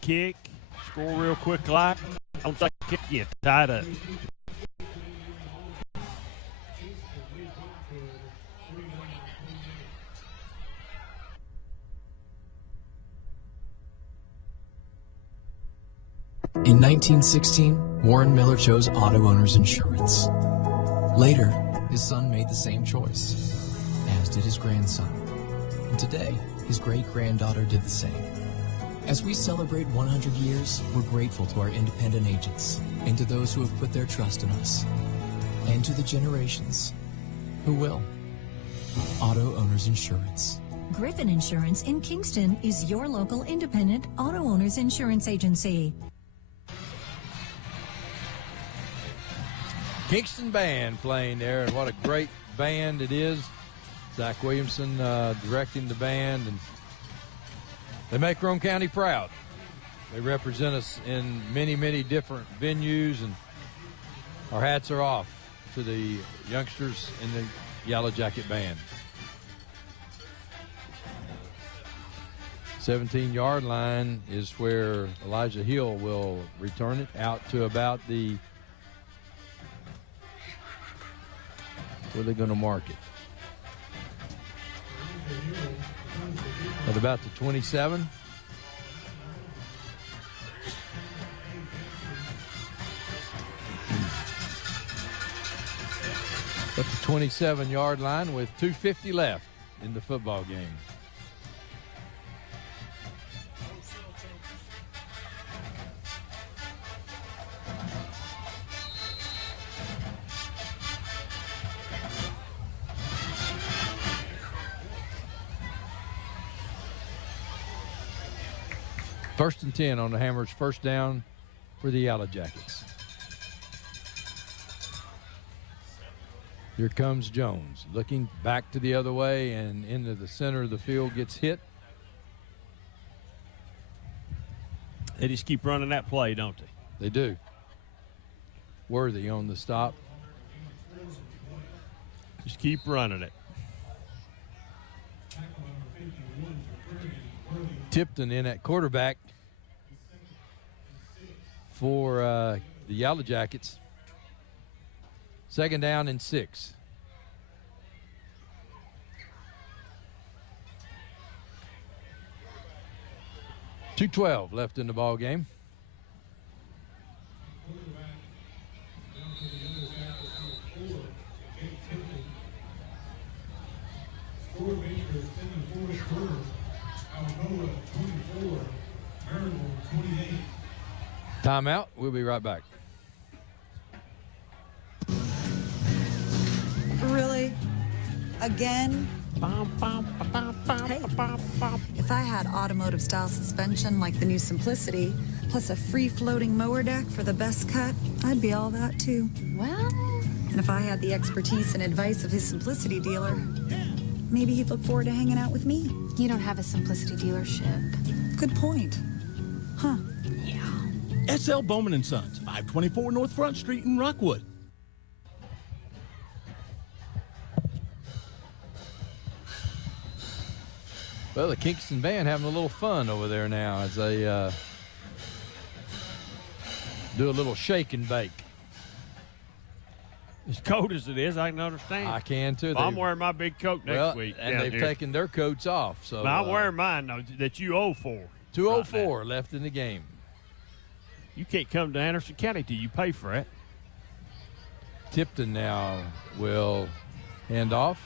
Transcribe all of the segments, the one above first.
kick. Score real quick like. Onside kick, get tied up. In 1916, Warren Miller chose auto owners insurance. Later, his son made the same choice, as did his grandson. And today, his great-granddaughter did the same. As we celebrate 100 years, we're grateful to our independent agents and to those who have put their trust in us, and to the generations who will. Auto Owners Insurance. Griffin Insurance in Kingston is your local independent auto owners insurance agency. Kingston Band playing there, and what a great band it is. Zach Williamson directing the band, and they make Roane County proud. They represent us in many, many different venues, and our hats are off to the youngsters in the Yellow Jacket Band. 17-yard line is where Elijah Hill will return it out to about the, where they're going to mark it. At about the 27. At the 27-yard line with 2:50 left in the football game. First and 10 on the Hammers. First down for the Yellow Jackets. Here comes Jones, looking back to the other way and into the center of the field, gets hit. They just keep running that play, don't they? They do. Worthy on the stop. Just keep running it. Tipton in at quarterback for the Yellow Jackets. Second down and 6. .212 left in the ball game. Timeout. We'll be right back. Really? Again? Hey, if I had automotive style suspension like the new Simplicity, plus a free floating mower deck for the best cut, I'd be all that too. Well, And if I had the expertise and advice of his Simplicity dealer, maybe he'd look forward to hanging out with me. you don't have a Simplicity dealership. Good point. Huh. Yeah. SL Bowman & Sons, 524 North Front Street in Rockwood. Well, the Kingston Band having a little fun over there now as they do a little shake and bake. As cold as it is, I can understand. I can too. Well, I'm wearing my big coat next week. And they've taken their coats off. So But I'm wearing mine though, that you owe for. 2:04 left in the game. You can't come to Anderson County till you pay for it. Tipton now will hand off.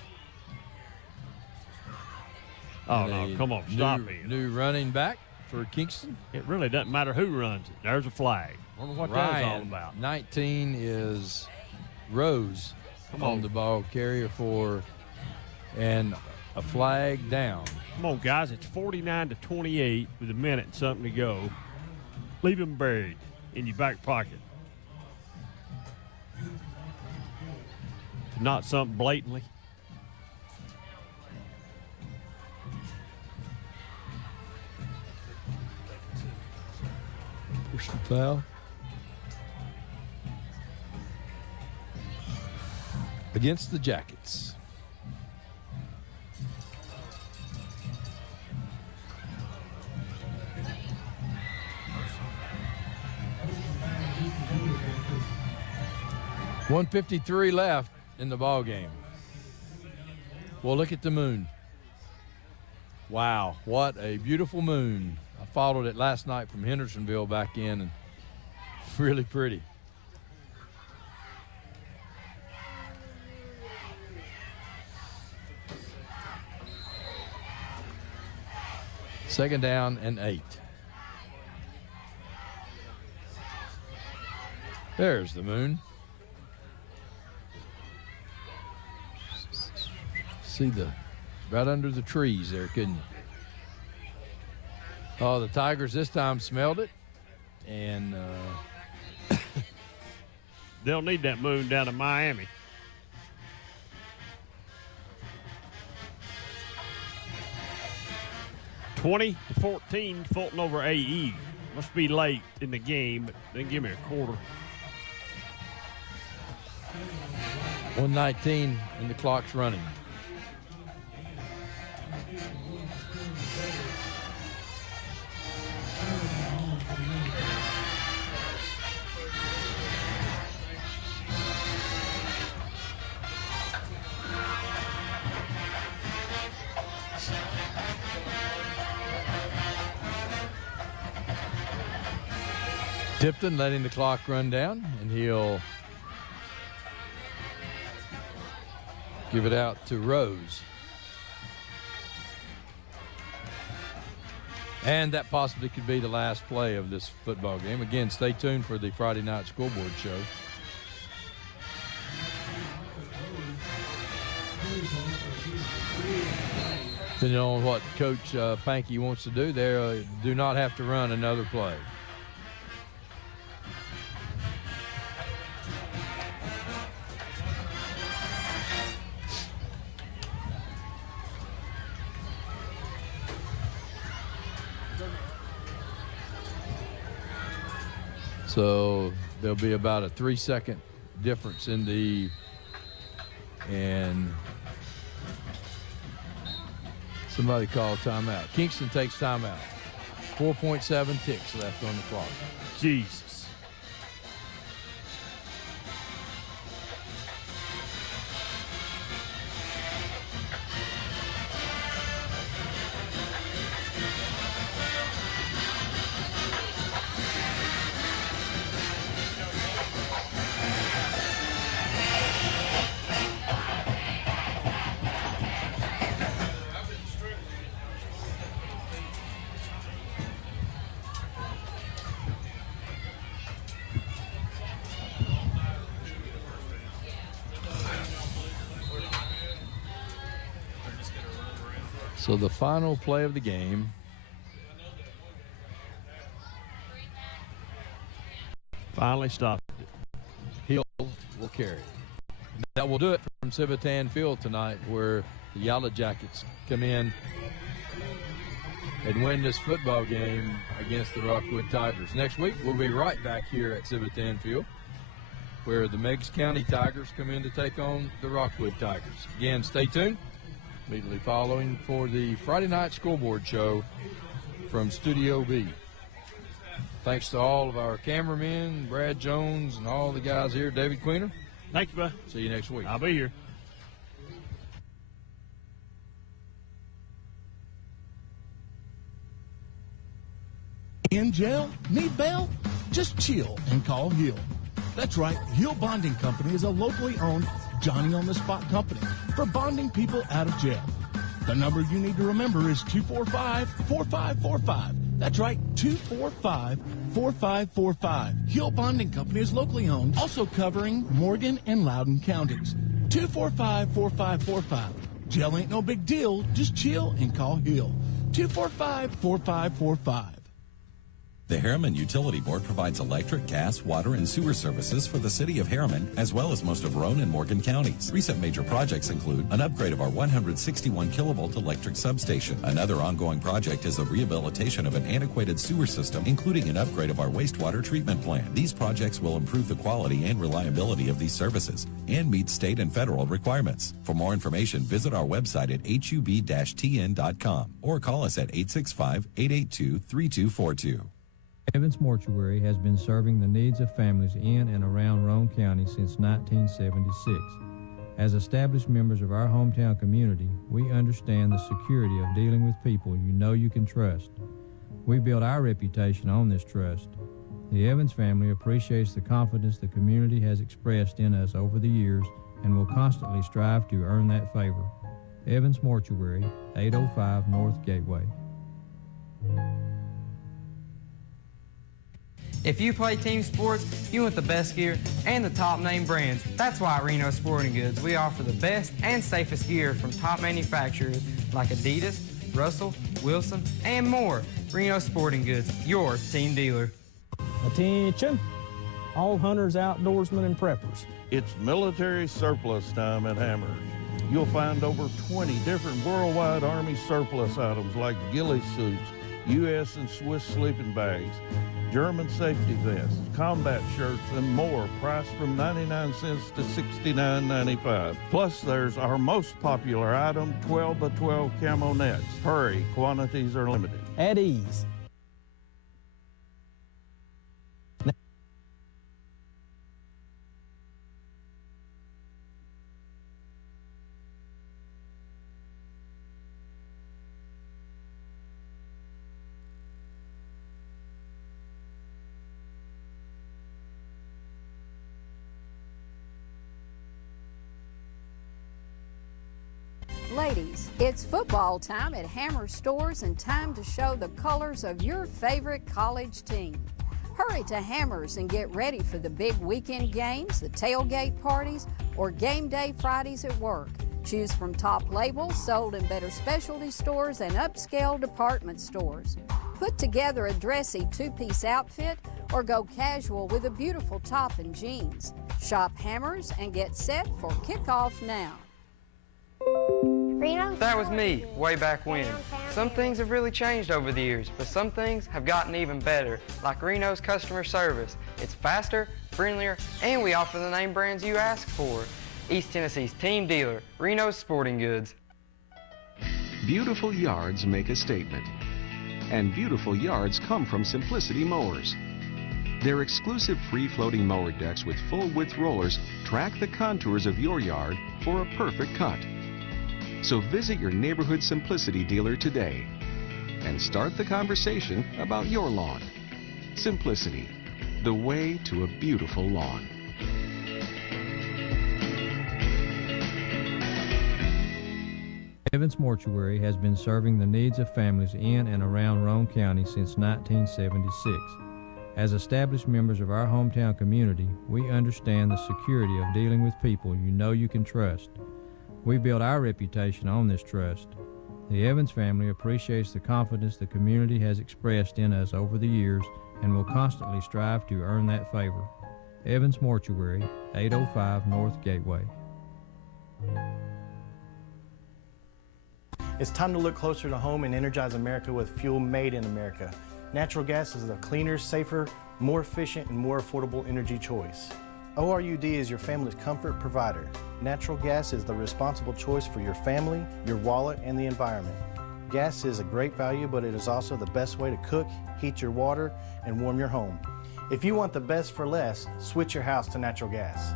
Oh, no, come on, stop me. New running back for Kingston. It really doesn't matter who runs it. There's a flag. I wonder what that's all about. 19 is Rose on the ball carrier for, and a flag down. Come on, guys. It's 49-28 with a minute and something to go. Leave them buried in your back pocket. Not something blatantly. Personal foul against the Jackets. 1:53 left in the ball game. Well, look at the moon. Wow, what a beautiful moon. I followed it last night from Hendersonville back in, and really pretty. Second down and 8. There's the moon. See right under the trees there, couldn't you? Oh, the Tigers this time smelled it, and they'll need that moon down in Miami. $20-14, Fulton over AE. Must be late in the game, but then give me a quarter. 1:19 and the clock's running. Tipton letting the clock run down, and he'll give it out to Rose. And that possibly could be the last play of this football game. Again, stay tuned for the Friday night scoreboard show. Depending on what Coach Pankey wants to do, they do not have to run another play. So there'll be about a 3-second difference and somebody called timeout. Kingston takes timeout. 4.7 ticks left on the clock. Jesus. So the final play of the game. Finally stopped it. Hill will carry it. That will do it from Civitan Field tonight, where the Yellow Jackets come in and win this football game against the Rockwood Tigers. Next week, we'll be right back here at Civitan Field, where the Meigs County Tigers come in to take on the Rockwood Tigers. Again, stay tuned. Immediately following for the Friday night scoreboard show from Studio B. Thanks to all of our cameramen, Brad Jones, and all the guys here. David Queener. Thanks, bud. See you next week. I'll be here. In jail? Need bail? Just chill and call Hill. That's right, Hill Bonding Company is a locally owned Johnny-on-the-spot company for bonding people out of jail. The number you need to remember is 245-4545. That's right, 245-4545. Hill Bonding Company is locally owned, also covering Morgan and Loudoun counties. 245-4545. Jail ain't no big deal. Just chill and call Hill. 245-4545. The Harriman Utility Board provides electric, gas, water, and sewer services for the city of Harriman, as well as most of Roane and Morgan counties. Recent major projects include an upgrade of our 161 kilovolt electric substation. Another ongoing project is the rehabilitation of an antiquated sewer system, including an upgrade of our wastewater treatment plant. These projects will improve the quality and reliability of these services and meet state and federal requirements. For more information, visit our website at hub-tn.com or call us at 865-882-3242. Evans Mortuary has been serving the needs of families in and around Roane County since 1976. As established members of our hometown community, we understand the security of dealing with people you know you can trust. We build our reputation on this trust. The Evans family appreciates the confidence the community has expressed in us over the years and will constantly strive to earn that favor. Evans Mortuary, 805 North Gateway. If you play team sports, you want the best gear and the top name brands. That's why at Reno Sporting Goods, we offer the best and safest gear from top manufacturers like Adidas, Russell, Wilson, and more. Reno Sporting Goods, your team dealer. Attention, all hunters, outdoorsmen, and preppers. It's military surplus time at Hammers. You'll find over 20 different worldwide Army surplus items like ghillie suits, U.S. and Swiss sleeping bags, German safety vests, combat shirts, and more, priced from 99 cents to $69.95. Plus, there's our most popular item, 12 by 12 camo nets. Hurry, quantities are limited. At ease. Ladies, it's football time at Hammer Stores and time to show the colors of your favorite college team. Hurry to Hammers and get ready for the big weekend games, the tailgate parties, or game day Fridays at work. Choose from top labels sold in better specialty stores and upscale department stores. Put together a dressy two-piece outfit or go casual with a beautiful top and jeans. Shop Hammers and get set for kickoff now. That was me, way back when. Some things have really changed over the years, but some things have gotten even better, like Reno's customer service. It's faster, friendlier, and we offer the name brands you ask for. East Tennessee's team dealer, Reno's Sporting Goods. Beautiful yards make a statement, and beautiful yards come from Simplicity Mowers. Their exclusive free-floating mower decks with full-width rollers track the contours of your yard for a perfect cut. So visit your neighborhood Simplicity dealer today and start the conversation about your lawn. Simplicity, the way to a beautiful lawn. Evans Mortuary has been serving the needs of families in and around Roane County since 1976. As established members of our hometown community, we understand the security of dealing with people you know you can trust. We build our reputation on this trust. The Evans family appreciates the confidence the community has expressed in us over the years and will constantly strive to earn that favor. Evans Mortuary, 805 North Gateway. It's time to look closer to home and energize America with fuel made in America. Natural gas is a cleaner, safer, more efficient, and more affordable energy choice. ORUD is your family's comfort provider. Natural gas is the responsible choice for your family, your wallet, and the environment. Gas is a great value, but it is also the best way to cook, heat your water, and warm your home. If you want the best for less, switch your house to natural gas.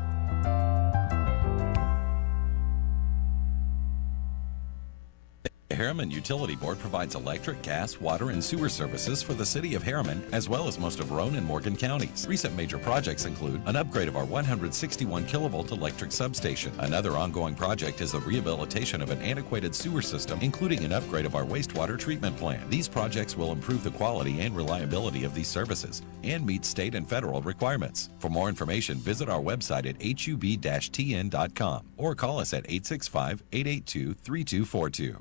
The Harriman Utility Board provides electric, gas, water, and sewer services for the city of Harriman, as well as most of Roane and Morgan counties. Recent major projects include an upgrade of our 161 kilovolt electric substation. Another ongoing project is the rehabilitation of an antiquated sewer system, including an upgrade of our wastewater treatment plant. These projects will improve the quality and reliability of these services and meet state and federal requirements. For more information, visit our website at hub-tn.com or call us at 865-882-3242.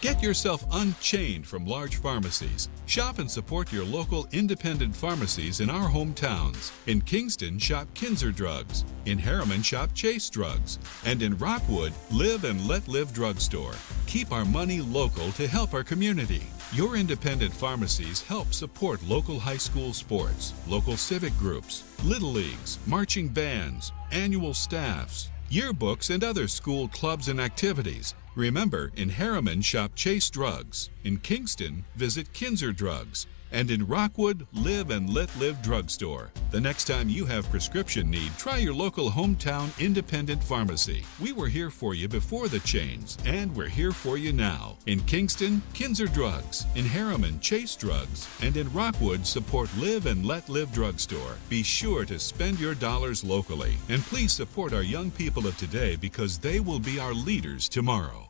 Get yourself unchained from large pharmacies. Shop and support your local independent pharmacies in our hometowns. In Kingston, shop Kinzer Drugs. In Harriman, shop Chase Drugs. And in Rockwood, Live and Let Live Drugstore. Keep our money local to help our community. Your independent pharmacies help support local high school sports, local civic groups, little leagues, marching bands, annual staffs, yearbooks, and other school clubs and activities. Remember, in Harriman, shop Chase Drugs. In Kingston, visit Kinzer Drugs. And in Rockwood, Live and Let Live Drugstore. The next time you have prescription need, try your local hometown independent pharmacy. We were here for you before the chains, and we're here for you now. In Kingston, Kinzer Drugs. In Harriman, Chase Drugs. And in Rockwood, support Live and Let Live Drugstore. Be sure to spend your dollars locally. And please support our young people of today because they will be our leaders tomorrow.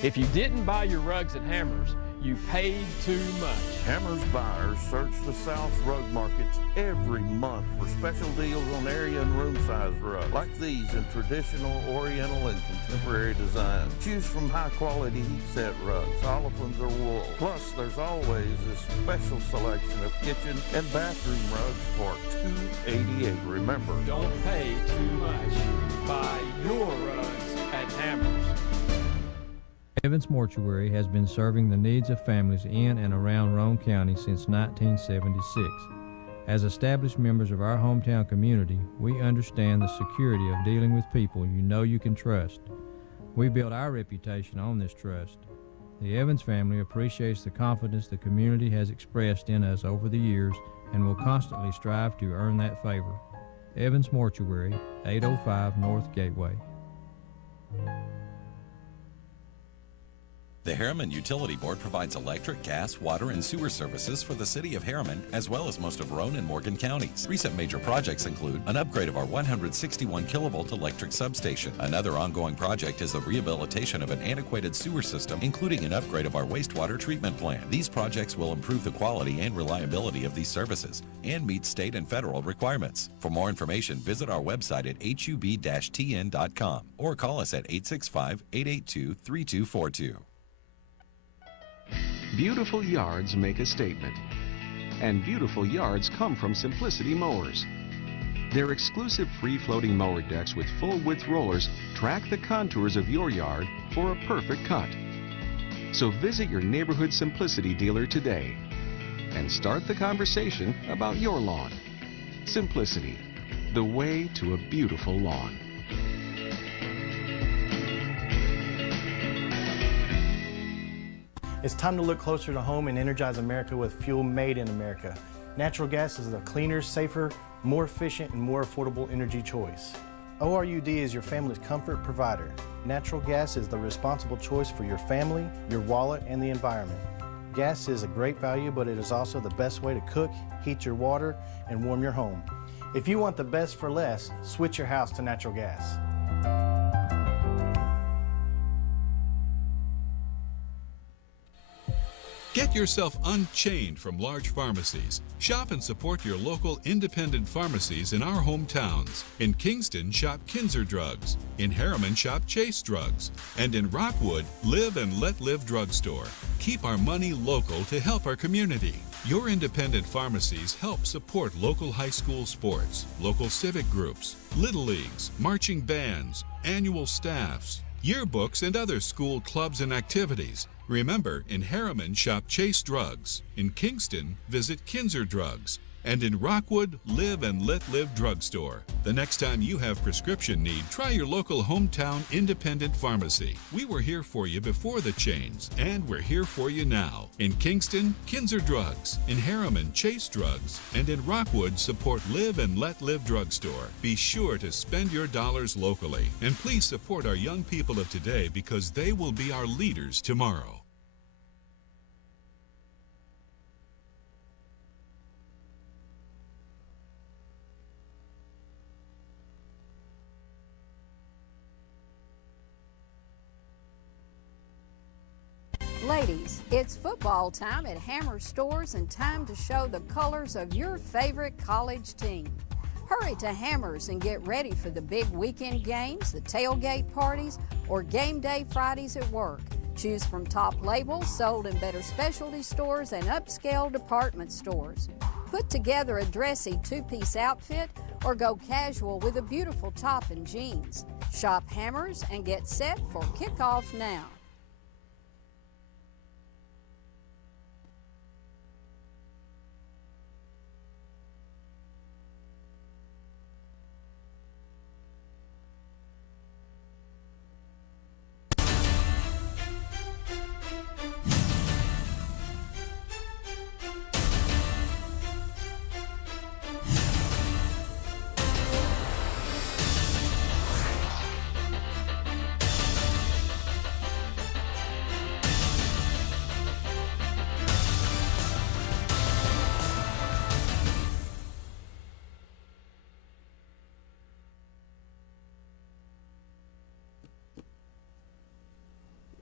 If you didn't buy your rugs at Hammers, you paid too much. Hammers buyers search the South's rug markets every month for special deals on area and room size rugs, like these in traditional, oriental, and contemporary designs. Choose from high quality heat set rugs, olefins or wool. Plus, there's always a special selection of kitchen and bathroom rugs for $288. Remember, Don't pay too much. Buy your rugs at Hammers. Evans Mortuary has been serving the needs of families in and around Roane County since 1976. As established members of our hometown community, we understand the security of dealing with people you know you can trust. We built our reputation on this trust. The Evans family appreciates the confidence the community has expressed in us over the years and will constantly strive to earn that favor. Evans Mortuary, 805 North Gateway. The Harriman Utility Board provides electric, gas, water, and sewer services for the city of Harriman, as well as most of Roane and Morgan counties. Recent major projects include an upgrade of our 161 kilovolt electric substation. Another ongoing project is the rehabilitation of an antiquated sewer system, including an upgrade of our wastewater treatment plant. These projects will improve the quality and reliability of these services and meet state and federal requirements. For more information, visit our website at hub-tn.com or call us at 865-882-3242. Beautiful yards make a statement, and beautiful yards come from Simplicity Mowers. Their exclusive free-floating mower decks with full-width rollers track the contours of your yard for a perfect cut. So visit your neighborhood Simplicity dealer today and start the conversation about your lawn. Simplicity, the way to a beautiful lawn. It's time to look closer to home and energize America with fuel made in America. Natural gas is a cleaner, safer, more efficient, and more affordable energy choice. ORUD is your family's comfort provider. Natural gas is the responsible choice for your family, your wallet, and the environment. Gas is a great value, but it is also the best way to cook, heat your water, and warm your home. If you want the best for less, switch your house to natural gas. Get yourself unchained from large pharmacies. Shop and support your local independent pharmacies in our hometowns. In Kingston, shop Kinzer Drugs. In Harriman, shop Chase Drugs. And in Rockwood, Live and Let Live Drugstore. Keep our money local to help our community. Your independent pharmacies help support local high school sports, local civic groups, little leagues, marching bands, annual staffs, yearbooks, and other school clubs and activities. Remember, in Harriman, shop Chase Drugs. In Kingston, visit Kinzer Drugs. And in Rockwood, Live and Let Live Drugstore. The next time you have prescription need, try your local hometown independent pharmacy. We were here for you before the chains, and we're here for you now. In Kingston, Kinzer Drugs. In Harriman, Chase Drugs. And in Rockwood, support Live and Let Live Drugstore. Be sure to spend your dollars locally. And please support our young people of today because they will be our leaders tomorrow. Ladies, it's football time at Hammer Stores and time to show the colors of your favorite college team. Hurry to Hammers and get ready for the big weekend games, the tailgate parties, or game day Fridays at work. Choose from top labels sold in better specialty stores and upscale department stores. Put together a dressy two-piece outfit or go casual with a beautiful top and jeans. Shop Hammers and get set for kickoff now.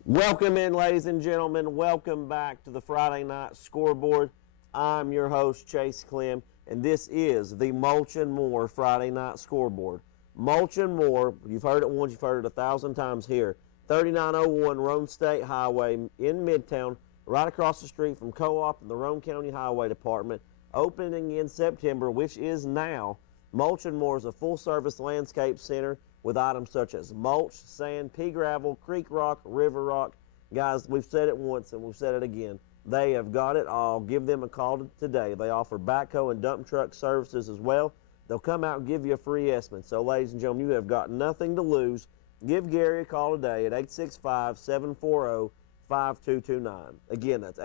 Welcome in, ladies and gentlemen. Welcome back to the Friday Night Scoreboard. I'm your host, Chase Clem, and this is the Mulch and More Friday Night Scoreboard. Mulch and More, you've heard it once, you've heard it 1,000 times here. 3901 Rome State Highway in Midtown, right across the street from Co-op and the Rome County Highway Department. Opening in September, which is now. Mulch and More is a full-service landscape center with items such as mulch, sand, pea gravel, creek rock, river rock. Guys, we've said it once and we've said it again. They have got it all. Give them a call today. They offer backhoe and dump truck services as well. They'll come out and give you a free estimate. So, ladies and gentlemen, you have got nothing to lose. Give Gary a call today at 865-740-5229. Again, that's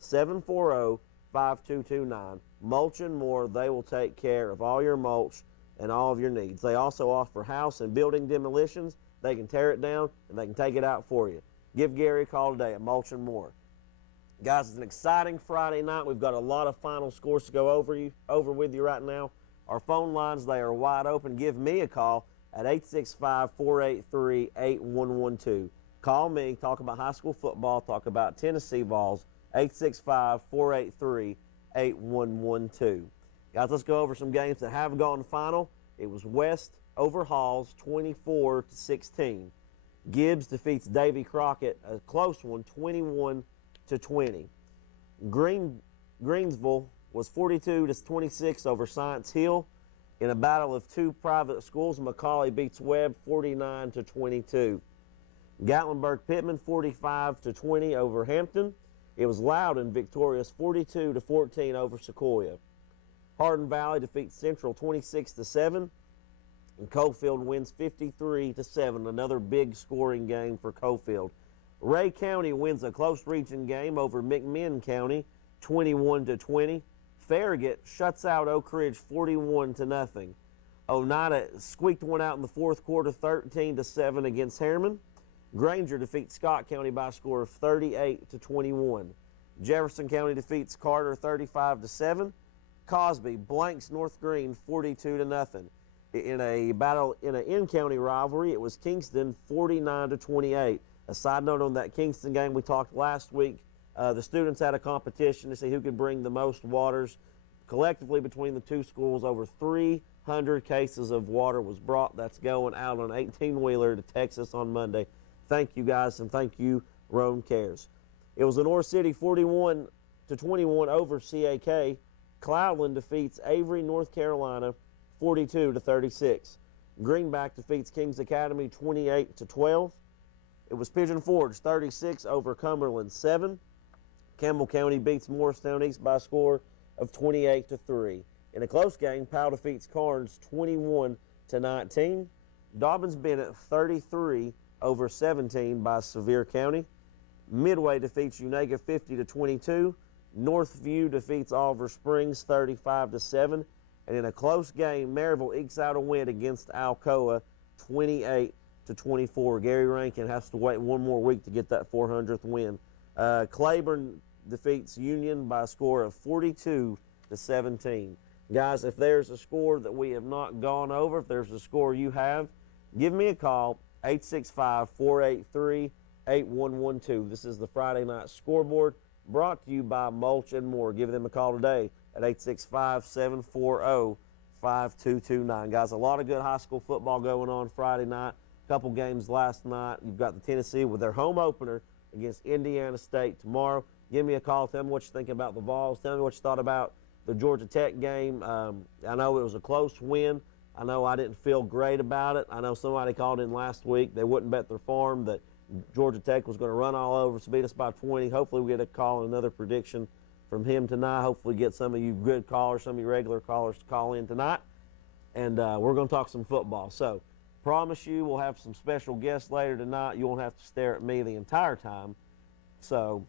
865-740-5229. Mulch and More, they will take care of all your mulch and all of your needs. They also offer house and building demolitions. They can tear it down and they can take it out for you. Give Gary a call today at Mulch and More. Guys, it's an exciting Friday night. We've got a lot of final scores to go over with you right now. Our phone lines, they are wide open. Give me a call at 865-483-8112. Call me, talk about high school football, talk about Tennessee Vols, 865-483-8112. Guys, let's go over some games that have gone final. It was West over Halls, 24-16. Gibbs defeats Davy Crockett, a close one, 21-20. Greensville was 42-26 over Science Hill. In a battle of two private schools, McCauley beats Webb 49-22. Gatlinburg-Pittman 45-20 over Hampton. It was Loudon victorious 42-14 over Sequoia. Hardin Valley defeats Central 26-7. And Cofield wins 53-7, another big scoring game for Cofield. Ray County wins a close region game over McMinn County 21-20. Farragut shuts out Oak Ridge 41-0. Oneida squeaked one out in the fourth quarter 13-7 against Harriman. Granger defeats Scott County by a score of 38-21. Jefferson County defeats Carter 35-7. Cosby blanks North Green 42-0. In a battle in an in-county rivalry, it was Kingston 49-28. A side note on that Kingston game, we talked last week. The students had a competition to see who could bring the most waters. Collectively, between the two schools, over 300 cases of water was brought. That's going out on an 18-wheeler to Texas on Monday. Thank you, guys, and thank you, Rome Cares. It was Lenore City 41-21 over CAK. Cloudland defeats Avery, North Carolina, 42-36. Greenback defeats Kings Academy 28-12. It was Pigeon Forge 36 over Cumberland 7. Campbell County beats Morristown East by a score of 28-3. In a close game, Powell defeats Carnes 21-19. Dobbins Bennett 33 over 17 by Sevier County. Midway defeats Unega 50-22. Northview defeats Oliver Springs 35-7. And in a close game, Maryville ekes out a win against Alcoa 28-24. Gary Rankin has to wait one more week to get that 400th win. Claiborne defeats Union by a score of 42-17. Guys, if there's a score that we have not gone over, if there's a score you have, give me a call, 865-483-8112. This is the Friday Night Scoreboard, brought to you by Mulch and More. Give them a call today at 865-740-5229. Guys, a lot of good high school football going on Friday night. A couple games last night. You've got the Tennessee with their home opener against Indiana State tomorrow. Give me a call. Tell me what you think about the Vols. Tell me what you thought about the Georgia Tech game. I know it was a close win. I know I didn't feel great about it. I know somebody called in last week. They wouldn't bet their farm that Georgia Tech was going to run all over us, beat us by 20. Hopefully we get a call and another prediction from him tonight. Hopefully get some of you good callers, some of you regular callers to call in tonight. And we're going to talk some football. So promise you we'll have some special guests later tonight. You won't have to stare at me the entire time. So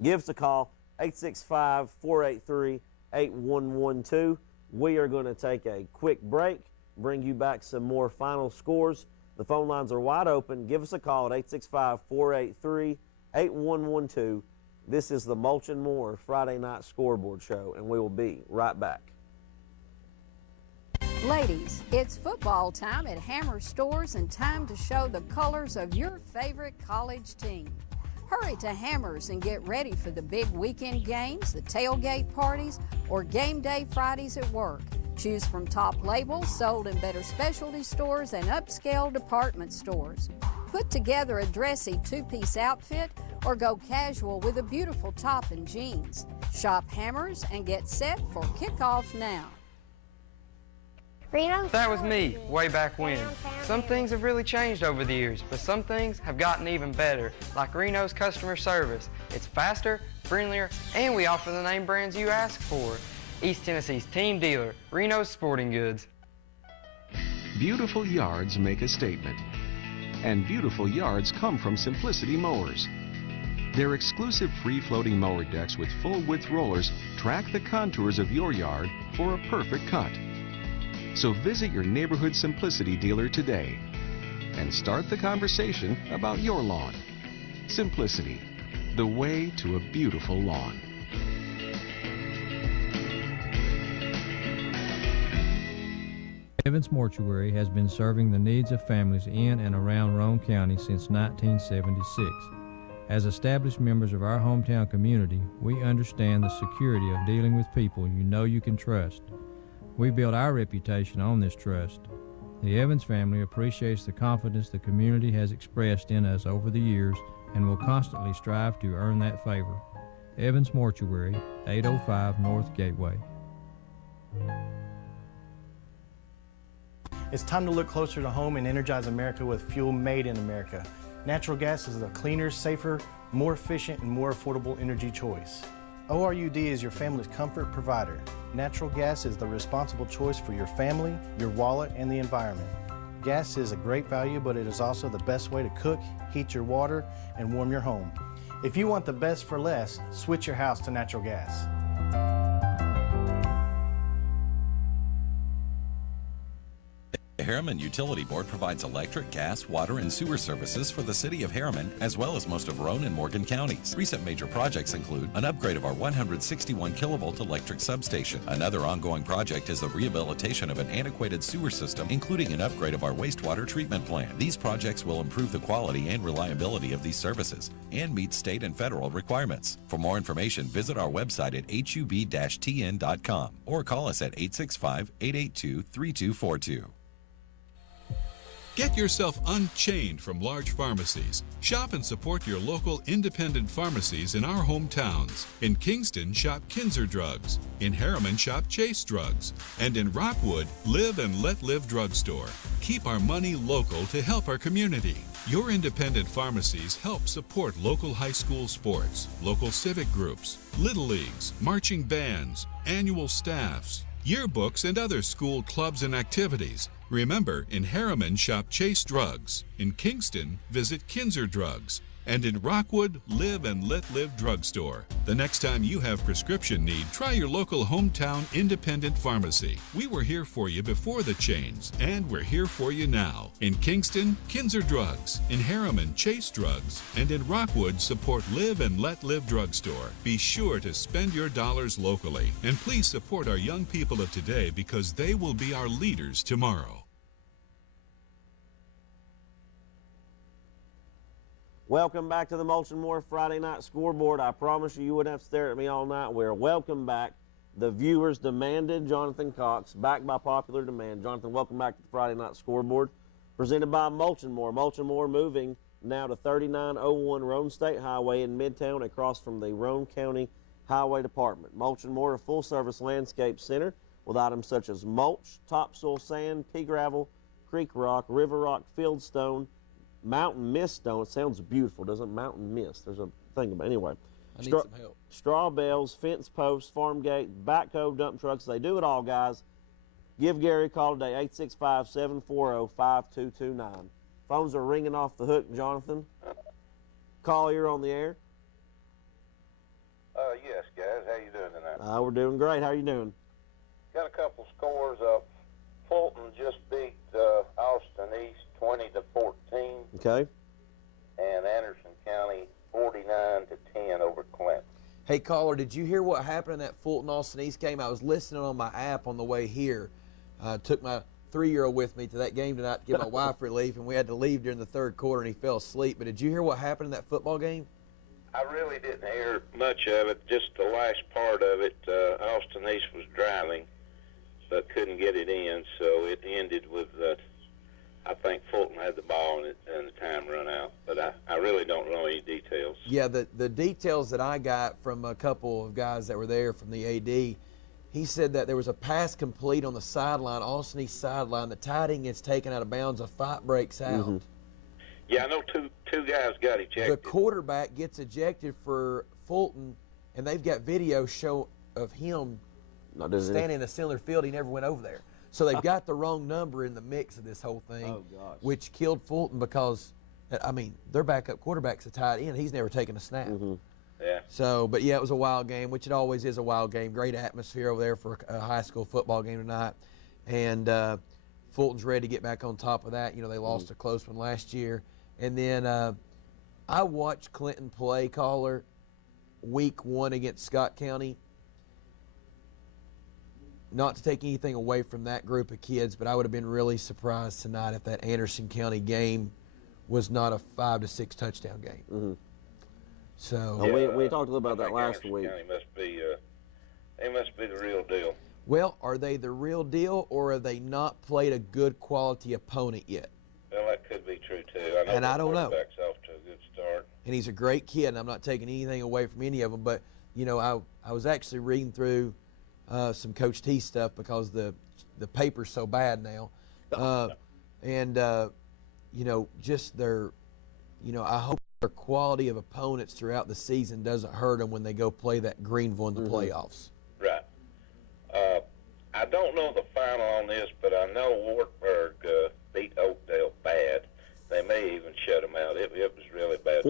give us a call, 865-483-8112. We are going to take a quick break, bring you back some more final scores. The phone lines are wide open. Give us a call at 865-483-8112. This is the Mulch and More Friday Night Scoreboard Show, and we will be right back. Ladies, it's football time at Hammer Stores and time to show the colors of your favorite college team. Hurry to Hammers and get ready for the big weekend games, the tailgate parties, or game day Fridays at work. Choose from top labels sold in better specialty stores and upscale department stores. Put together a dressy two-piece outfit or go casual with a beautiful top and jeans. Shop Hammers and get set for kickoff now. That was me, way back when. Some things have really changed over the years, but some things have gotten even better, like Reno's customer service. It's faster, friendlier, and we offer the name brands you ask for. East Tennessee's team dealer, Reno's Sporting Goods. Beautiful yards make a statement. And beautiful yards come from Simplicity Mowers. Their exclusive free-floating mower decks with full-width rollers track the contours of your yard for a perfect cut. So visit your neighborhood Simplicity dealer today and start the conversation about your lawn. Simplicity, the way to a beautiful lawn. Evans Mortuary has been serving the needs of families in and around Roane County since 1976. As established members of our hometown community, we understand the security of dealing with people you know you can trust. We build our reputation on this trust. The Evans family appreciates the confidence the community has expressed in us over the years and will constantly strive to earn that favor. Evans Mortuary, 805 North Gateway. It's time to look closer to home and energize America with fuel made in America. Natural gas is a cleaner, safer, more efficient, and more affordable energy choice. ORUD is your family's comfort provider. Natural gas is the responsible choice for your family, your wallet, and the environment. Gas is a great value, but it is also the best way to cook, heat your water, and warm your home. If you want the best for less, switch your house to natural gas. The Harriman Utility Board provides electric, gas, water, and sewer services for the city of Harriman, as well as most of Roane and Morgan counties. Recent major projects include an upgrade of our 161 kilovolt electric substation. Another ongoing project is the rehabilitation of an antiquated sewer system, including an upgrade of our wastewater treatment plant. These projects will improve the quality and reliability of these services and meet state and federal requirements. For more information, visit our website at hub-tn.com or call us at 865-882-3242. Get yourself unchained from large pharmacies. Shop and support your local independent pharmacies in our hometowns. In Kingston, shop Kinzer Drugs. In Harriman, shop Chase Drugs. And in Rockwood, Live and Let Live Drugstore. Keep our money local to help our community. Your independent pharmacies help support local high school sports, local civic groups, little leagues, marching bands, annual staffs, yearbooks, and other school clubs and activities. Remember, in Harriman, shop Chase Drugs. In Kingston, visit Kinzer Drugs. And in Rockwood, Live and Let Live Drugstore. The next time you have prescription need, try your local hometown independent pharmacy. We were here for you before the chains, and we're here for you now. In Kingston, Kinzer Drugs. In Harriman, Chase Drugs. And in Rockwood, support Live and Let Live Drugstore. Be sure to spend your dollars locally. And please support our young people of today because they will be our leaders tomorrow. Welcome back to the Mulch & More Friday Night Scoreboard. I promise you wouldn't have to stare at me all night. We're welcome back. The viewers demanded Johnathon Cox, back by popular demand. Johnathon, welcome back to the Friday Night Scoreboard, presented by Mulch & More. Mulch & More moving now to 3901 Roane State Highway in Midtown across from the Roane County Highway Department. Mulch & More, a full-service landscape center with items such as mulch, topsoil sand, pea gravel, creek rock, river rock, field stone, mountain mist stone. It sounds beautiful, doesn't it? Mountain mist. There's a thing about it. Anyway. I need some help. Straw bales, fence posts, farm gate, backhoe, dump trucks. They do it all, guys. Give Gary a call today, 865-740-5229. Phones are ringing off the hook, Johnathon. Call, you're on the air. Yes, guys. How you doing tonight? We're doing great. How are you doing? Got a couple scores up. Fulton just beat Austin East 20-14. Okay. And Anderson County 49-10 over Clem. Hey, caller, did you hear what happened in that Fulton Austin East game? I was listening on my app on the way here. Took my 3-year-old with me to that game tonight to give my wife relief, and we had to leave during the third quarter, and he fell asleep. But did you hear what happened in that football game? I really didn't hear much of it, just the last part of it. Austin East was driving, but couldn't get it in, so it ended with, I think Fulton had the ball and the time run out. But I really don't know any details. Yeah, the details that I got from a couple of guys that were there from the AD, he said that there was a pass complete on the sideline, Austin East sideline. The tight end gets taken out of bounds. A fight breaks out. Mm-hmm. Yeah, I know two guys got ejected. The quarterback gets ejected for Fulton, and they've got video show of him standing in the center of the field. He never went over there. So they've got the wrong number in the mix of this whole thing, which killed Fulton because, I mean, their backup quarterback's a tight end. He's never taken a snap. Mm-hmm. Yeah. So, but yeah, it was a wild game, which it always is a wild game. Great atmosphere over there for a high school football game tonight. And Fulton's ready to get back on top of that. You know, they lost a close one last year. And then I watched Clinton play, caller, week 1 against Scott County. Not to take anything away from that group of kids, but I would have been really surprised tonight if that Anderson County game was not a 5 to 6 touchdown game. Mm-hmm. So we talked a little about that last week. County they must be the real deal. Well, are they the real deal, or have they not played a good quality opponent yet? Well, that could be true too. I don't know. Quarterback's off to a good start. And he's a great kid, and I'm not taking anything away from any of them. But you know, I was actually reading through some Coach T stuff because the paper's so bad now, and you know, just their, you know, I hope their quality of opponents throughout the season doesn't hurt them when they go play that Greenville in the playoffs. Right. I don't know the final on this, but I know Wartburg beat Oakdale bad. They may even shut them out. It was really bad.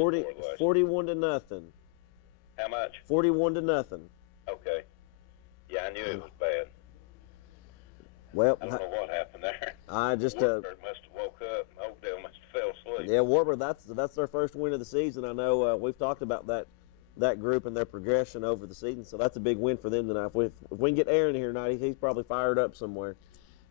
41 to nothing. How much? 41 to nothing. Okay. Yeah, I knew it was bad. Well, I don't know what happened there. I just Wartburg must have woke up, and Oakdale must have fell asleep. Yeah, Wartburg. That's their first win of the season. I know we've talked about that group and their progression over the season, so that's a big win for them tonight. If we can get Aaron here tonight, he's probably fired up somewhere.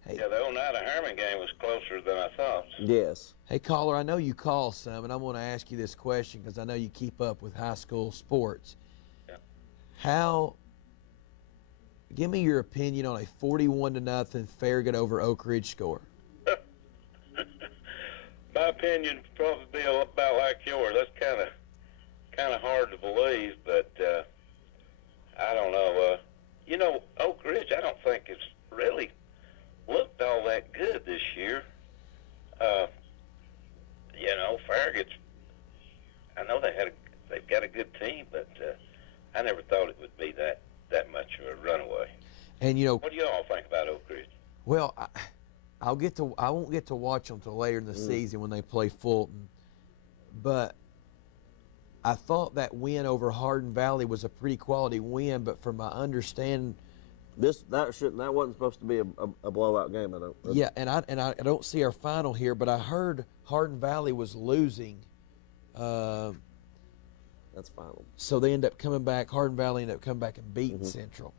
Hey. Yeah, the Oneida Herman game was closer than I thought. Yes. Hey, caller, I know you call some, and I want to ask you this question because I know you keep up with high school sports. Yeah. Give me your opinion on a 41 to nothing Farragut over Oak Ridge score. My opinion would probably be about like yours. That's kind of hard to believe, but I don't know. You know, Oak Ridge, I don't think it's really looked all that good this year. You know, Farragut's, I know they've got a good team, but I never thought it would be that much of a runaway. And you know, what do you all think about Oak Ridge? Well, I won't get to watch them till later in the season when they play Fulton, but I thought that win over Hardin Valley was a pretty quality win. But from my understanding, that wasn't supposed to be a blowout game. I don't. Yeah, and I don't see our final here, but I heard Hardin Valley was losing. That's final. So they end up coming back. Hardin Valley ended up coming back and beating Central.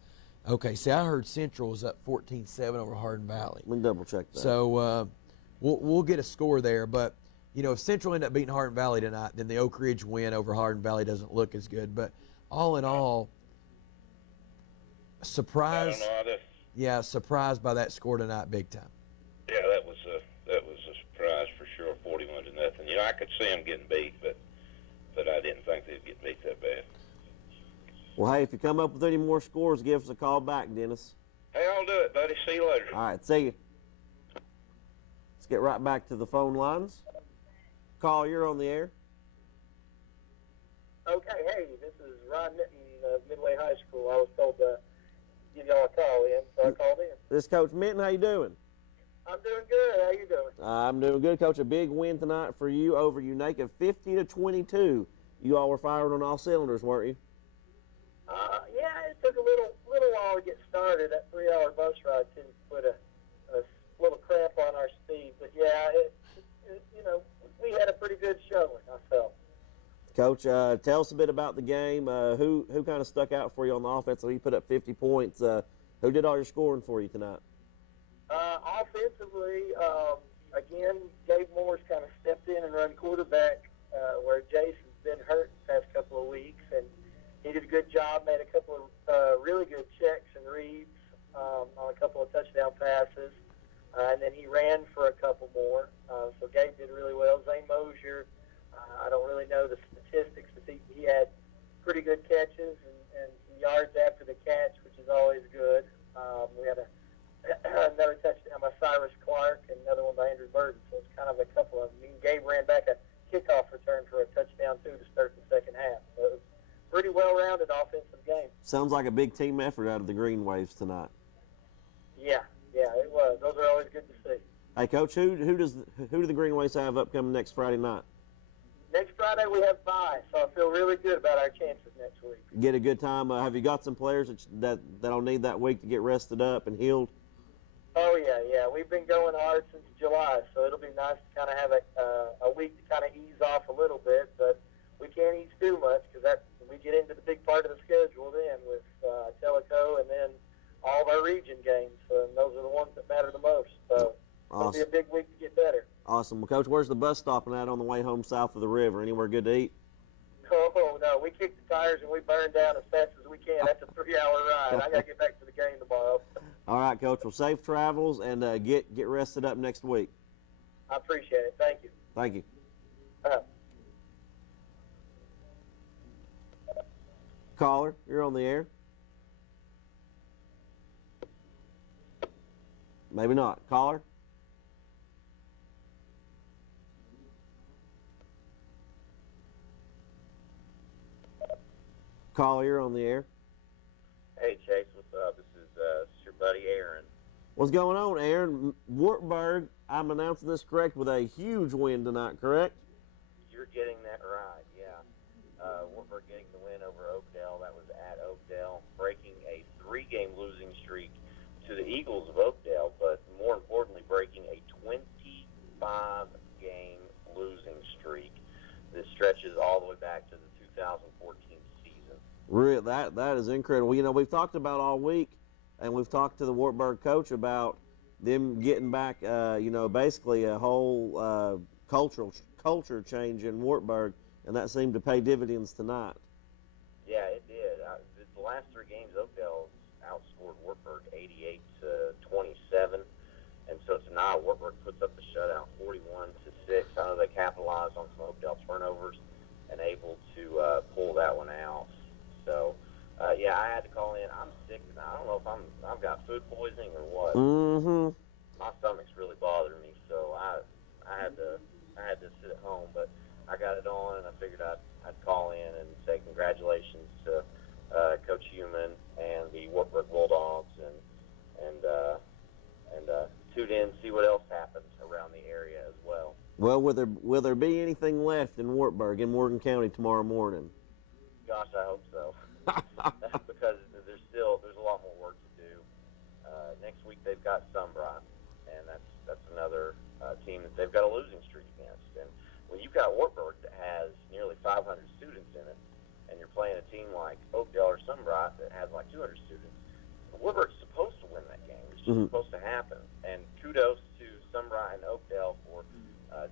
Okay, see, I heard Central was up 14-7 over Hardin Valley. We'll double check that. So we'll get a score there, but you know, if Central end up beating Hardin Valley tonight, then the Oak Ridge win over Hardin Valley doesn't look as good. But all in all, surprised. Yeah, surprised by that score tonight, big time. Yeah, that was a surprise for sure, 41 to nothing. You know, I could see them getting beat, but I didn't think they'd get beat that bad. Well, hey, if you come up with any more scores, give us a call back, Dennis. Hey, I'll do it, buddy. See you later. All right, see you. Let's get right back to the phone lines. Call, you're on the air. Okay, hey, this is Ron Minton of Midway High School. I was told to give y'all a call in, so I called in. This is Coach Minton. How you doing? I'm doing good. How you doing? I'm doing good, Coach. A big win tonight for you over Unaka, 50-22. You all were firing on all cylinders, weren't you? Yeah, it took a little while to get started. That 3-hour bus ride tends to put a little cramp on our speed. But yeah, you know, we had a pretty good showing, I felt. Coach, tell us a bit about the game. Who kind of stuck out for you on the offense? So you put up 50 points. Who did all your scoring for you tonight? for a couple more. So Gabe did really well. Zane Mosier, I don't really know the statistics, but he had pretty good catches and some yards after the catch, which is always good. We had another touchdown by Cyrus Clark and another one by Andrew Burton, so it's kind of a couple of them. Gabe ran back a kickoff return for a touchdown, too, to start the second half. So it was a pretty well-rounded offensive game. Sounds like a big team effort out of the Green Waves tonight. Yeah, it was. Those are always good to see. Hey, Coach, who do the Green Waves have upcoming next Friday night? Next Friday we have bye, so I feel really good about our chances next week. Get a good time. Have you got some players that'll need that week to get rested up and healed? Oh, yeah. We've been going hard since July, so it'll be nice to kind of have a week to kind of ease off a little bit, but we can't ease too much because we get into the big part of the schedule then with Tellico and then all of our region games, and those are the ones that matter the most. So it'll be a big week to get better. Awesome. Well, Coach, where's the bus stopping at on the way home south of the river? Anywhere good to eat? Oh, no. We kick the tires and we burn down as fast as we can. That's a 3-hour ride. I got to get back to the game tomorrow. All right, Coach. Well, safe travels and get rested up next week. I appreciate it. Thank you. Thank you. Caller, you're on the air. Maybe not. Caller? Caller, you're on the air. Hey, Chase, what's up? This is your buddy Aaron. What's going on, Aaron? Wartburg, I'm announcing this correct, with a huge win tonight, correct? You're getting that right, yeah. Wartburg getting the win over Oakdale. That was at Oakdale, breaking a 3-game losing streak to the Eagles of Oakdale, but more importantly, breaking a 25-game losing streak that stretches all the way back to the 2014 season. Really, that is incredible. You know, we've talked about all week, and we've talked to the Wartburg coach about them getting back, basically a whole culture change in Wartburg, and that seemed to pay dividends tonight. Yeah, it did. The last 3 games, Oakdale outscored Wartburg 88-27, and so tonight Wartburg puts up the shutout 41-6. I know they capitalized on some Oakdale turnovers and able to pull that one out. So, I had to call in. I'm sick now. I don't know if I've got food poisoning or what. Mm-hmm. My stomach's really bothering me, so I had to sit at home, but I got it on, and I figured I'd call in and say congratulations to Coach Human and the Wartburg Bulldogs, and tune in, see what else happens around the area as well. Well, will there be anything left in Wartburg, in Morgan County tomorrow morning? Gosh, I hope so. Because there's a lot more work to do. Next week they've got Sunbright, and that's another team that they've got a losing streak against. And when you've got Wartburg that has nearly 500 students in it, and you're playing a team like Oakdale or Sunbright that has like 200 students, Wartburg's supposed to win that game. It's just supposed to happen. And kudos to Sunbright and Oakdale for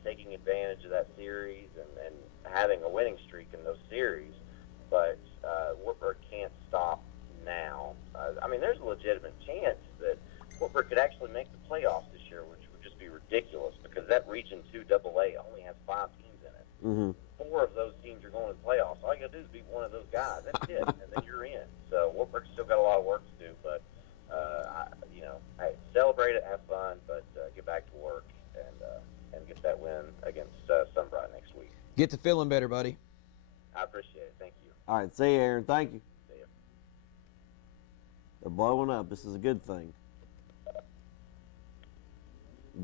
taking advantage of that series and having a winning streak in those series. But Wartburg can't stop now. There's a legitimate chance that Wartburg could actually make the playoffs this year, which would just be ridiculous because that Region 2 AA only has 5 teams in it. Mm-hmm. 4 of those teams are going to the playoffs. All you got to do is beat one of those guys. That's it, and then you're in. So Wartburg's still got a lot of work to do, but hey, celebrate it, have fun, but get back to work and get that win against Sunbright next week. Get to feeling better, buddy. I appreciate it. Thank you. All right, see you, Aaron. Thank you. See you. They're blowing up. This is a good thing.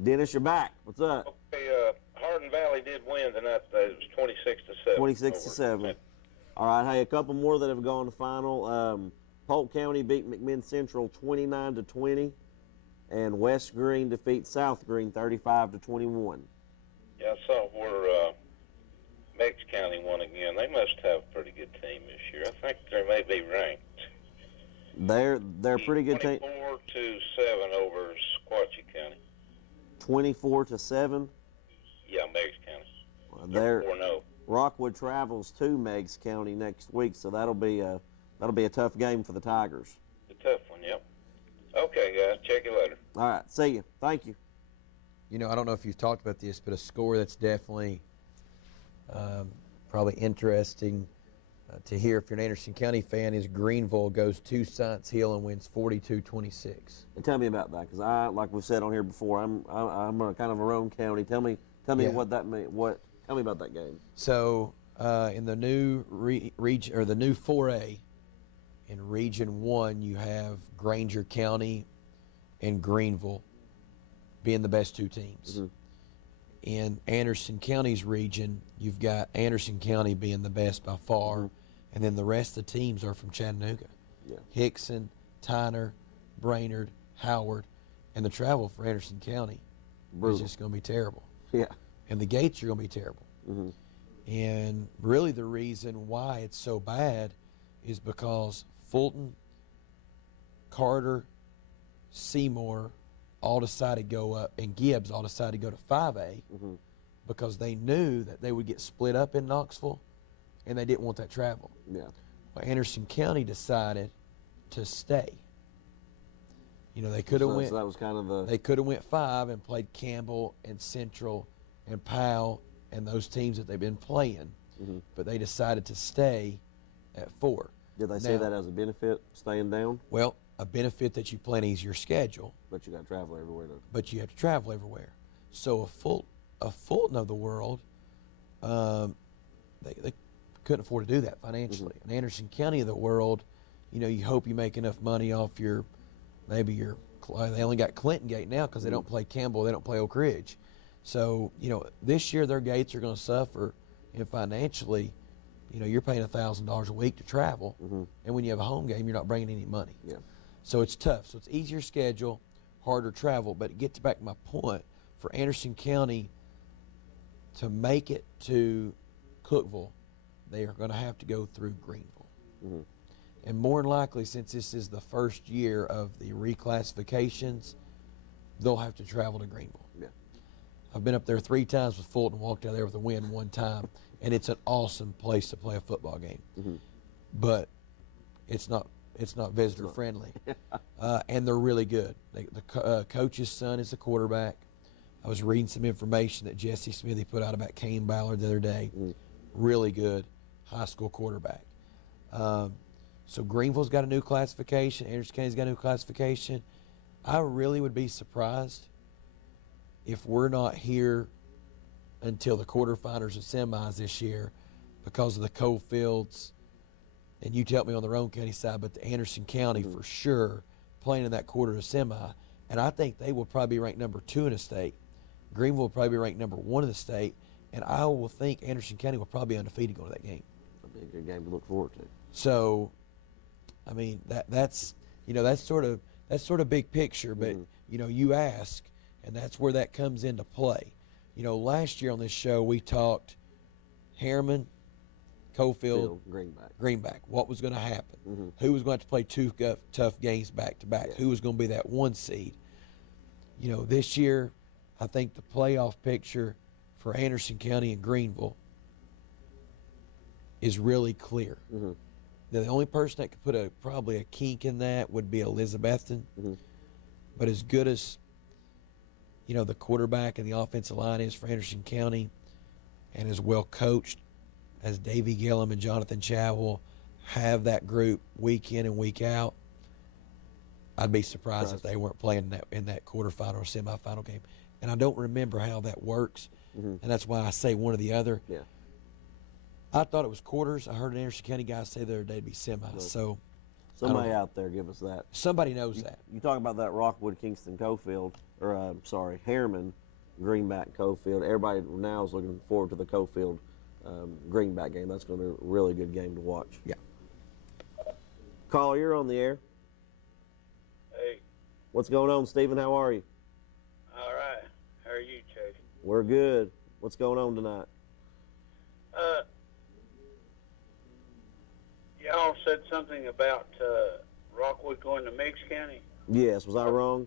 Dennis, you're back. What's up? Okay, Hardin Valley did win tonight. It was 26-7. 26-7. All right, hey, a couple more that have gone to final. Polk County beat McMinn Central 29-20, and West Green defeats South Green 35-21. Yeah, I saw where Meigs County won again. They must have a pretty good team this year. I think they may be ranked. They're a pretty good team. 24-7 over Sequatchie County. 24-7. Yeah, Meigs County. They're 4-0. Rockwood travels to Meigs County next week, so that'll be a tough game for the Tigers. A tough one, yep. Okay, guys, check you later. All right, see you. Thank you. I don't know if you've talked about this, but a score that's definitely probably interesting to hear if you're an Anderson County fan is Greenville goes to Science Hill and wins 42-26. And tell me about that, because like we've said on here before, I'm a kind of a Roane County. Tell me what that means. Tell me about that game. So in the new region, or the new 4A, in Region 1, you have Granger County and Greenville being the best two teams. Mm-hmm. In Anderson County's region, you've got Anderson County being the best by far, Mm-hmm. and then the rest of the teams are from Chattanooga. Yeah. Hickson, Tyner, Brainerd, Howard, and the travel for Anderson County is just going to be terrible. Yeah. And the gates are going to be terrible. Mm-hmm. And really the reason why it's so bad is because Fulton, Carter, Seymour all decided to go up, and Gibbs all decided to go to 5A Mm-hmm. because they knew that they would get split up in Knoxville, and they didn't want that travel. Yeah. Well, Anderson County decided to stay. They could have went. So that was kind of They could have went 5 and played Campbell and Central and Powell and those teams that they've been playing, Mm-hmm. but they decided to stay at 4. Did they say that as a benefit, staying down? Well, a benefit that you play an easier schedule. But you got to travel everywhere. But you have to travel everywhere. So a Fulton of the world, they couldn't afford to do that financially. Mm-hmm. An Anderson County of the world, you hope you make enough money off they only got Clinton Gate now because they don't play Campbell, they don't play Oak Ridge. So, this year their gates are going to suffer, and financially, you're paying $1,000 a week to travel, Mm-hmm. and when you have a home game, you're not bringing any money. Yeah. So it's tough. So it's easier schedule, harder travel. But to get back to my point, for Anderson County to make it to Cookeville, they are going to have to go through Greenville. Mm-hmm. And more than likely, since this is the first year of the reclassifications, they'll have to travel to Greenville. Yeah. I've been up there 3 times with Fulton, walked out there with a win 1 time, and it's an awesome place to play a football game. Mm-hmm. But it's not visitor friendly, and they're really good. The coach's son is a quarterback. I was reading some information that Jesse Smithy put out about Kane Ballard the other day. Mm-hmm. Really good high school quarterback. So Greenville's got a new classification. Anderson County's got a new classification. I really would be surprised if we're not here until the quarterfinals and semis this year because of the Coalfields. And you tell me on the Roane County side, but the Anderson County for sure playing in that quarter to semi. And I think they will probably be ranked number 2 in the state. Greenville will probably be ranked number 1 in the state. And I will think Anderson County will probably be undefeated going to that game. That'd be a good game to look forward to. So, I mean, that's sort of big picture. But you ask, and that's where that comes into play. Last year on this show we talked Harriman, Coalfield, Greenback. What was going to happen? Mm-hmm. Who was going to play 2 tough games back to back? Who was going to be that 1 seed? This year, I think the playoff picture for Anderson County and Greenville is really clear. Mm-hmm. The only person that could put probably a kink in that would be Elizabethton. Mm-hmm. But as good as the quarterback and the offensive line is for Anderson County, and as well coached as Davey Gillum and Jonathan Chadwell have that group week in and week out, I'd be surprised if they weren't playing in that quarterfinal or semifinal game. And I don't remember how that works, and that's why I say one or the other. Yeah. I thought it was quarters. I heard an Anderson County guy say the other day it'd be semis. So somebody out there give us that. Somebody knows that. You talk about that Rockwood, Kingston, Coalfield, or Harriman, Greenback, Coalfield. Everybody now is looking forward to the Coalfield Greenback game. That's going to be a really good game to watch. Yeah. Caller, you're on the air. Hey. What's going on, Stephen? How are you? All right. How are you, Chase? We're good. What's going on tonight? Y'all said something about Rockwood going to Meigs County. Yes. Was I wrong?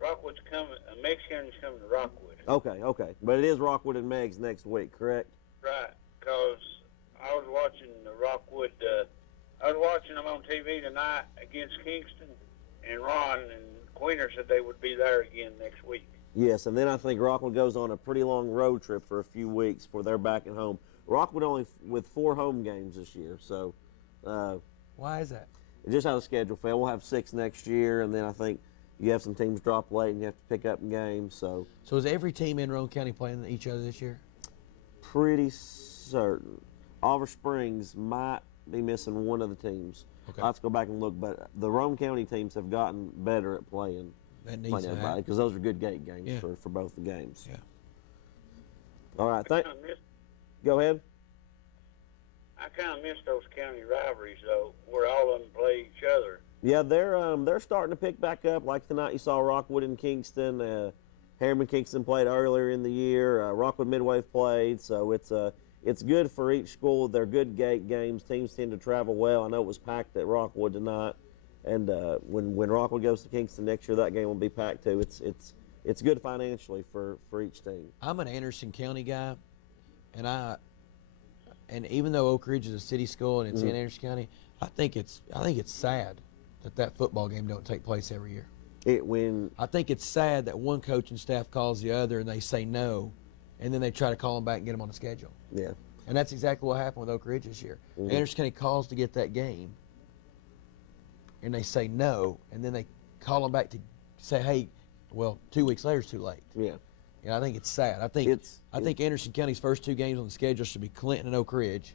Rockwood's coming. Meigs County's coming to Rockwood. Okay. But it is Rockwood and Meigs next week, correct? Right. Because I was watching the Rockwood. I was watching them on TV tonight against Kingston, and Ron and Queener said they would be there again next week. Yes, and then I think Rockwood goes on a pretty long road trip for a few weeks before they're back at home. Rockwood only with 4 home games this year, so. Why is that? Just how the schedule fell. We'll have 6 next year, and then I think you have some teams drop late and you have to pick up games. So is every team in Roane County playing each other this year? Pretty certain. Oliver Springs might be missing one of the teams. Okay. I'll have to go back and look, but the Roane County teams have gotten better at playing. That needs to happen. Because those are good gate games for both the games. Yeah. All right. Go ahead. I kind of miss those county rivalries, though, where all of them play each other. Yeah, they're starting to pick back up. Like tonight, you saw Rockwood and Kingston. Harriman Kingston played earlier in the year. Rockwood Midway played, so it's good for each school. They're good gate games. Teams tend to travel well. I know it was packed at Rockwood tonight, and when Rockwood goes to Kingston next year, that game will be packed too. It's good financially for each team. I'm an Anderson County guy, and even though Oak Ridge is a city school and it's in Anderson County, I think it's sad that football game don't take place every year. I think it's sad that one coaching staff calls the other and they say no, and then they try to call them back and get them on the schedule. Yeah. And that's exactly what happened with Oak Ridge this year. Anderson County calls to get that game, and they say no, and then they call them back to say, hey, well, 2 weeks later is too late. Yeah. And I think it's sad. I think Anderson County's first 2 games on the schedule should be Clinton and Oak Ridge.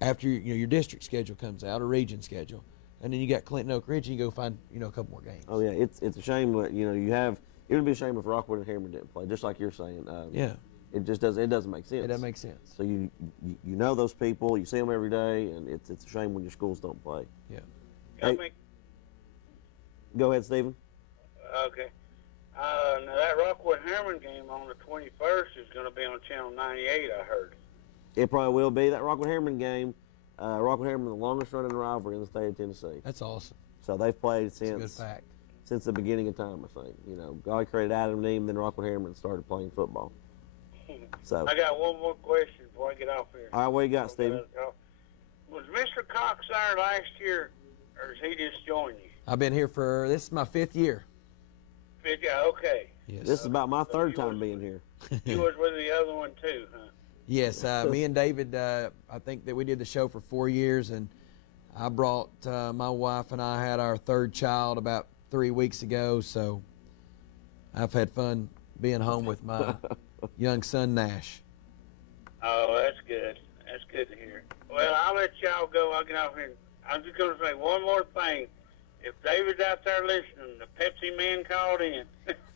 After your district schedule comes out, or region schedule, and then you got Clinton, Oak Ridge, and you go find a couple more games. Oh yeah, it's a shame that you have. It would be a shame if Rockwood and Harriman didn't play, just like you're saying. Yeah. It just doesn't. It doesn't make sense. It doesn't make sense. So you know those people, you see them every day, and it's a shame when your schools don't play. Yeah. Hey, go ahead, Stephen. Okay. Now that Rockwood Harriman game on the 21st is going to be on Channel 98, I heard. It probably will be. That Rockwood Harriman game, Rockwood Harriman, the longest running rivalry in the state of Tennessee. That's awesome. So they've played That's a good fact. since the beginning of time, I think. God created Adam and Eve, then Rockwood Harriman started playing football. So I got one more question before I get off here. All right, what you got, Stephen? Was Mr. Cox there last year, or is he just joined you? I've been here this is my 5th year. Yeah, okay. Yes. This is about my 3rd time being here. You was with the other one too, huh? Yes, me and David, I think that we did the show for 4 years, and I brought, my wife and I had our 3rd child about 3 weeks ago, so I've had fun being home with my young son, Nash. Oh, that's good. That's good to hear. Well, I'll let y'all go. I'll get off here. I'm just going to say one more thing. If David's out there listening, the Pepsi man called in.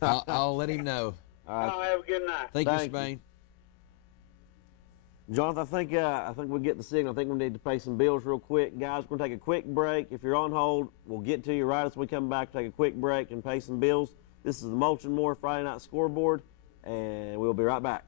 I'll let him know. All right. I'll have a good night. Thank you, Spain. Jonathan, I think we'll get the signal. I think we need to pay some bills real quick. Guys, we're going to take a quick break. If you're on hold, we'll get to you right as we come back, take a quick break and pay some bills. This is the Mulch and More Friday Night Scoreboard, and we'll be right back.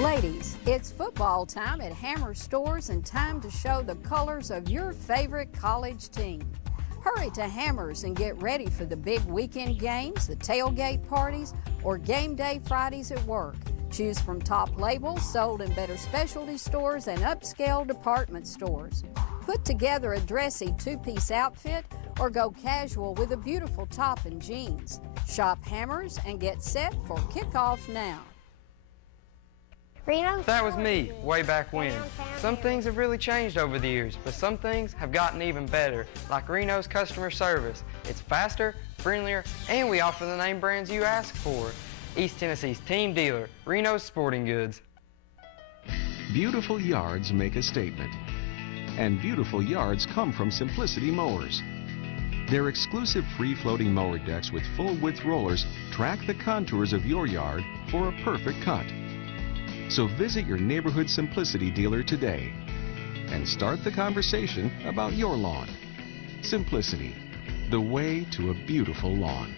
Ladies, it's football time at Hammer Stores and time to show the colors of your favorite college team. Hurry to Hammers and get ready for the big weekend games, the tailgate parties, or game day Fridays at work. Choose from top labels sold in better specialty stores and upscale department stores. Put together a dressy 2-piece outfit or go casual with a beautiful top and jeans. Shop Hammers and get set for kickoff now. That was me, way back when. Some things have really changed over the years, but some things have gotten even better, like Reno's customer service. It's faster, friendlier, and we offer the name brands you ask for. East Tennessee's team dealer, Reno's Sporting Goods. Beautiful yards make a statement. And beautiful yards come from Simplicity Mowers. Their exclusive free-floating mower decks with full-width rollers track the contours of your yard for a perfect cut. So visit your neighborhood Simplicity dealer today and start the conversation about your lawn. Simplicity, the way to a beautiful lawn.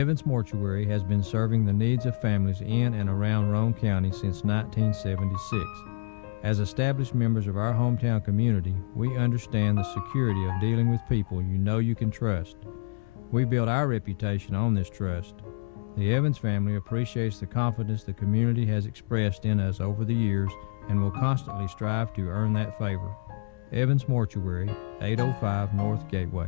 Evans Mortuary has been serving the needs of families in and around Roane County since 1976. As established members of our hometown community, we understand the security of dealing with people you know you can trust. We build our reputation on this trust. The Evans family appreciates the confidence the community has expressed in us over the years and will constantly strive to earn that favor. Evans Mortuary, 805 North Gateway.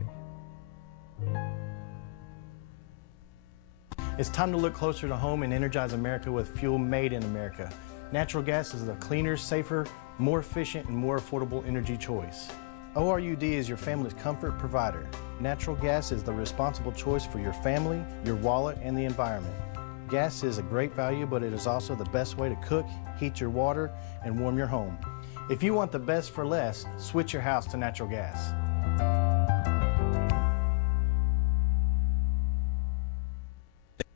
It's time to look closer to home and energize America with fuel made in America. Natural gas is a cleaner, safer, more efficient, and more affordable energy choice. ORUD is your family's comfort provider. Natural gas is the responsible choice for your family, your wallet, and the environment. Gas is a great value, but it is also the best way to cook, heat your water, and warm your home. If you want the best for less, switch your house to natural gas.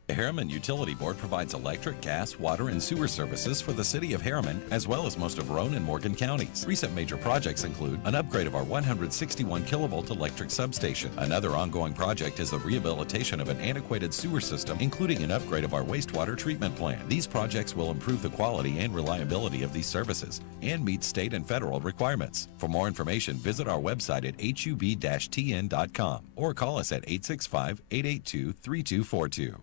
The Harriman Utility Board provides electric, gas, water, and sewer services for the city of Harriman, as well as most of Roane and Morgan counties. Recent major projects include an upgrade of our 161 kilovolt electric substation. Another ongoing project is the rehabilitation of an antiquated sewer system, including an upgrade of our wastewater treatment plant. These projects will improve the quality and reliability of these services and meet state and federal requirements. For more information, visit our website at hub-tn.com or call us at 865-882-3242.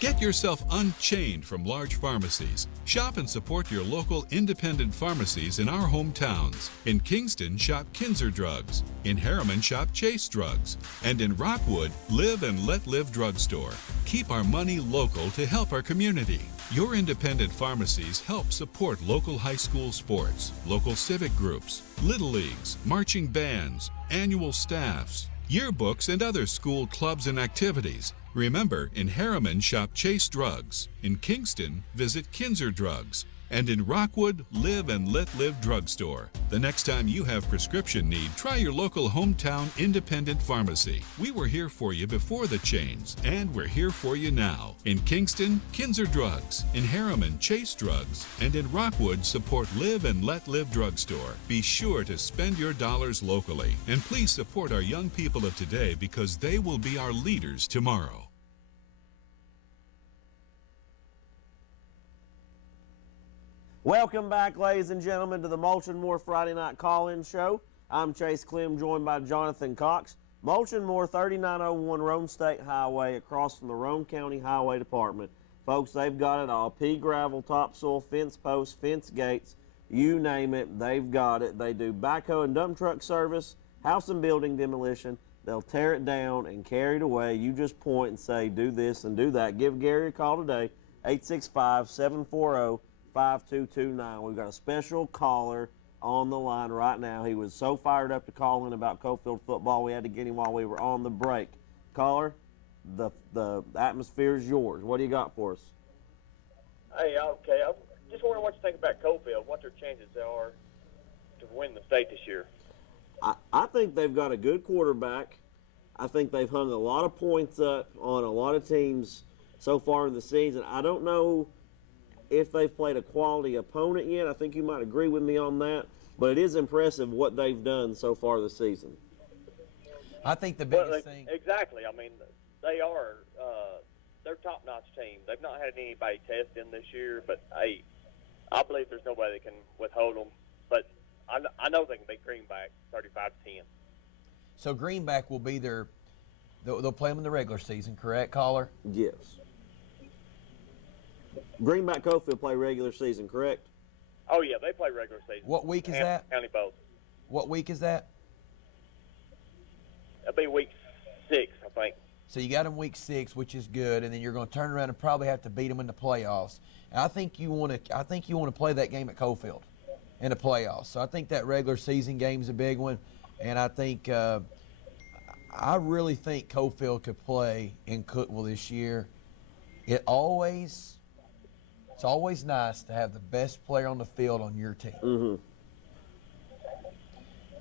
Get yourself unchained from large pharmacies. Shop and support your local independent pharmacies in our hometowns. In Kingston, shop Kinzer Drugs. In Harriman, shop Chase Drugs. And in Rockwood, Live and Let Live Drugstore. Keep our money local to help our community. Your independent pharmacies help support local high school sports, local civic groups, little leagues, marching bands, annual staffs, yearbooks, and other school clubs and activities. Remember, in Harriman, shop Chase Drugs. In Kingston, visit Kinzer Drugs. And in Rockwood, Live and Let Live Drugstore. The next time you have prescription need, try your local hometown independent pharmacy. We were here for you before the chains, and we're here for you now. In Kingston, Kinzer Drugs. In Harriman, Chase Drugs. And in Rockwood, support Live and Let Live Drugstore. Be sure to spend your dollars locally. And please support our young people of today because they will be our leaders tomorrow. Welcome back, ladies and gentlemen, to the Mulch & Moore Friday Night Call-In Show. I'm Chase Clem, joined by Johnathon Cox. Mulch & Moore, 3901 Roane State Highway, across from the Roane County Highway Department. Folks, they've got it all. Pea gravel, topsoil, fence posts, fence gates, you name it, they've got it. They do backhoe and dump truck service, house and building demolition. They'll tear it down and carry it away. You just point and say, do this and do that. Give Gary a call today, 865-740-5229. We've got a special caller on the line right now. He was so fired up to call in about Cofield football, we had to get him while we were on the break. Caller, the atmosphere is yours. What do you got for us? Hey, okay. I just wondering what you think about Cofield, what their chances are to win the state this year. I think they've got a good quarterback. I think they've hung a lot of points up on a lot of teams so far in the season. I don't know if they've played a quality opponent yet. I think you might agree with me on that, but it is impressive what they've done so far this season. I think the biggest thing. Exactly. I mean, they are they're a top-notch team. They've not had anybody test them this year, but hey, I believe there's no way they can withhold them. But I know they can beat Greenback 35-10. So Greenback will be they'll play them in the regular season, correct, caller? Yes. Greenback Cofield play regular season, correct? Oh, yeah, they play regular season. What week is that? County both. What week is that? That'll be week 6, I think. So you got them week 6, which is good, and then you're going to turn around and probably have to beat them in the playoffs. And I think you want to play that game at Cofield in the playoffs. So I think that regular season game's a big one, and I think I really think Cofield could play in Cookeville this year. It's always nice to have the best player on the field on your team. Mm-hmm.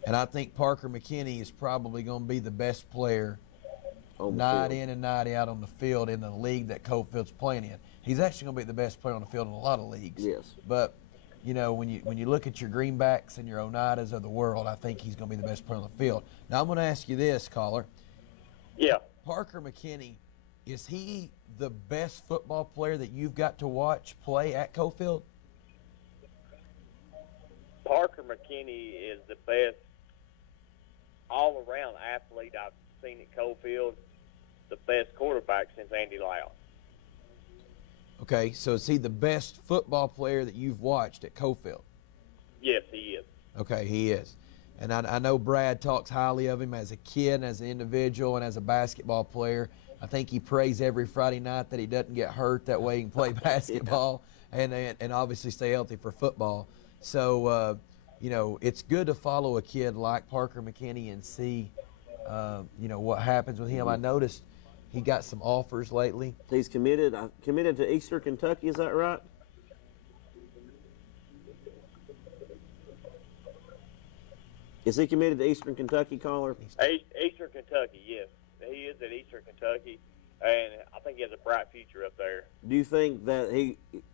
And I think Parker McKinney is probably going to be the best player night in and night out on the field in the league that Cofield's playing in. He's actually going to be the best player on the field in a lot of leagues. Yes. But, you know, when you look at your Greenbacks and your Oneidas of the world, I think he's going to be the best player on the field. Now, I'm going to ask you this, caller. Yeah. Parker McKinney, is he the best football player that you've got to watch play at Cofield? McKinney is the best all-around athlete I've seen at Cofield, the best quarterback since Andy Lau. Okay, so is he the best football player that you've watched at Cofield? Yes, he is. Okay, he is. And I know Brad talks highly of him as a kid, and as an individual, and as a basketball player. I think he prays every Friday night that he doesn't get hurt. That way he can play basketball and obviously stay healthy for football. So, you know, it's good to follow a kid like Parker McKinney and see, you know, what happens with him. I noticed he got some offers lately. He's committed to Eastern Kentucky, is that right? Is he committed to Eastern Kentucky, caller? Eastern Kentucky, yes. He is at Eastern Kentucky, and I think he has a bright future up there. Do you think that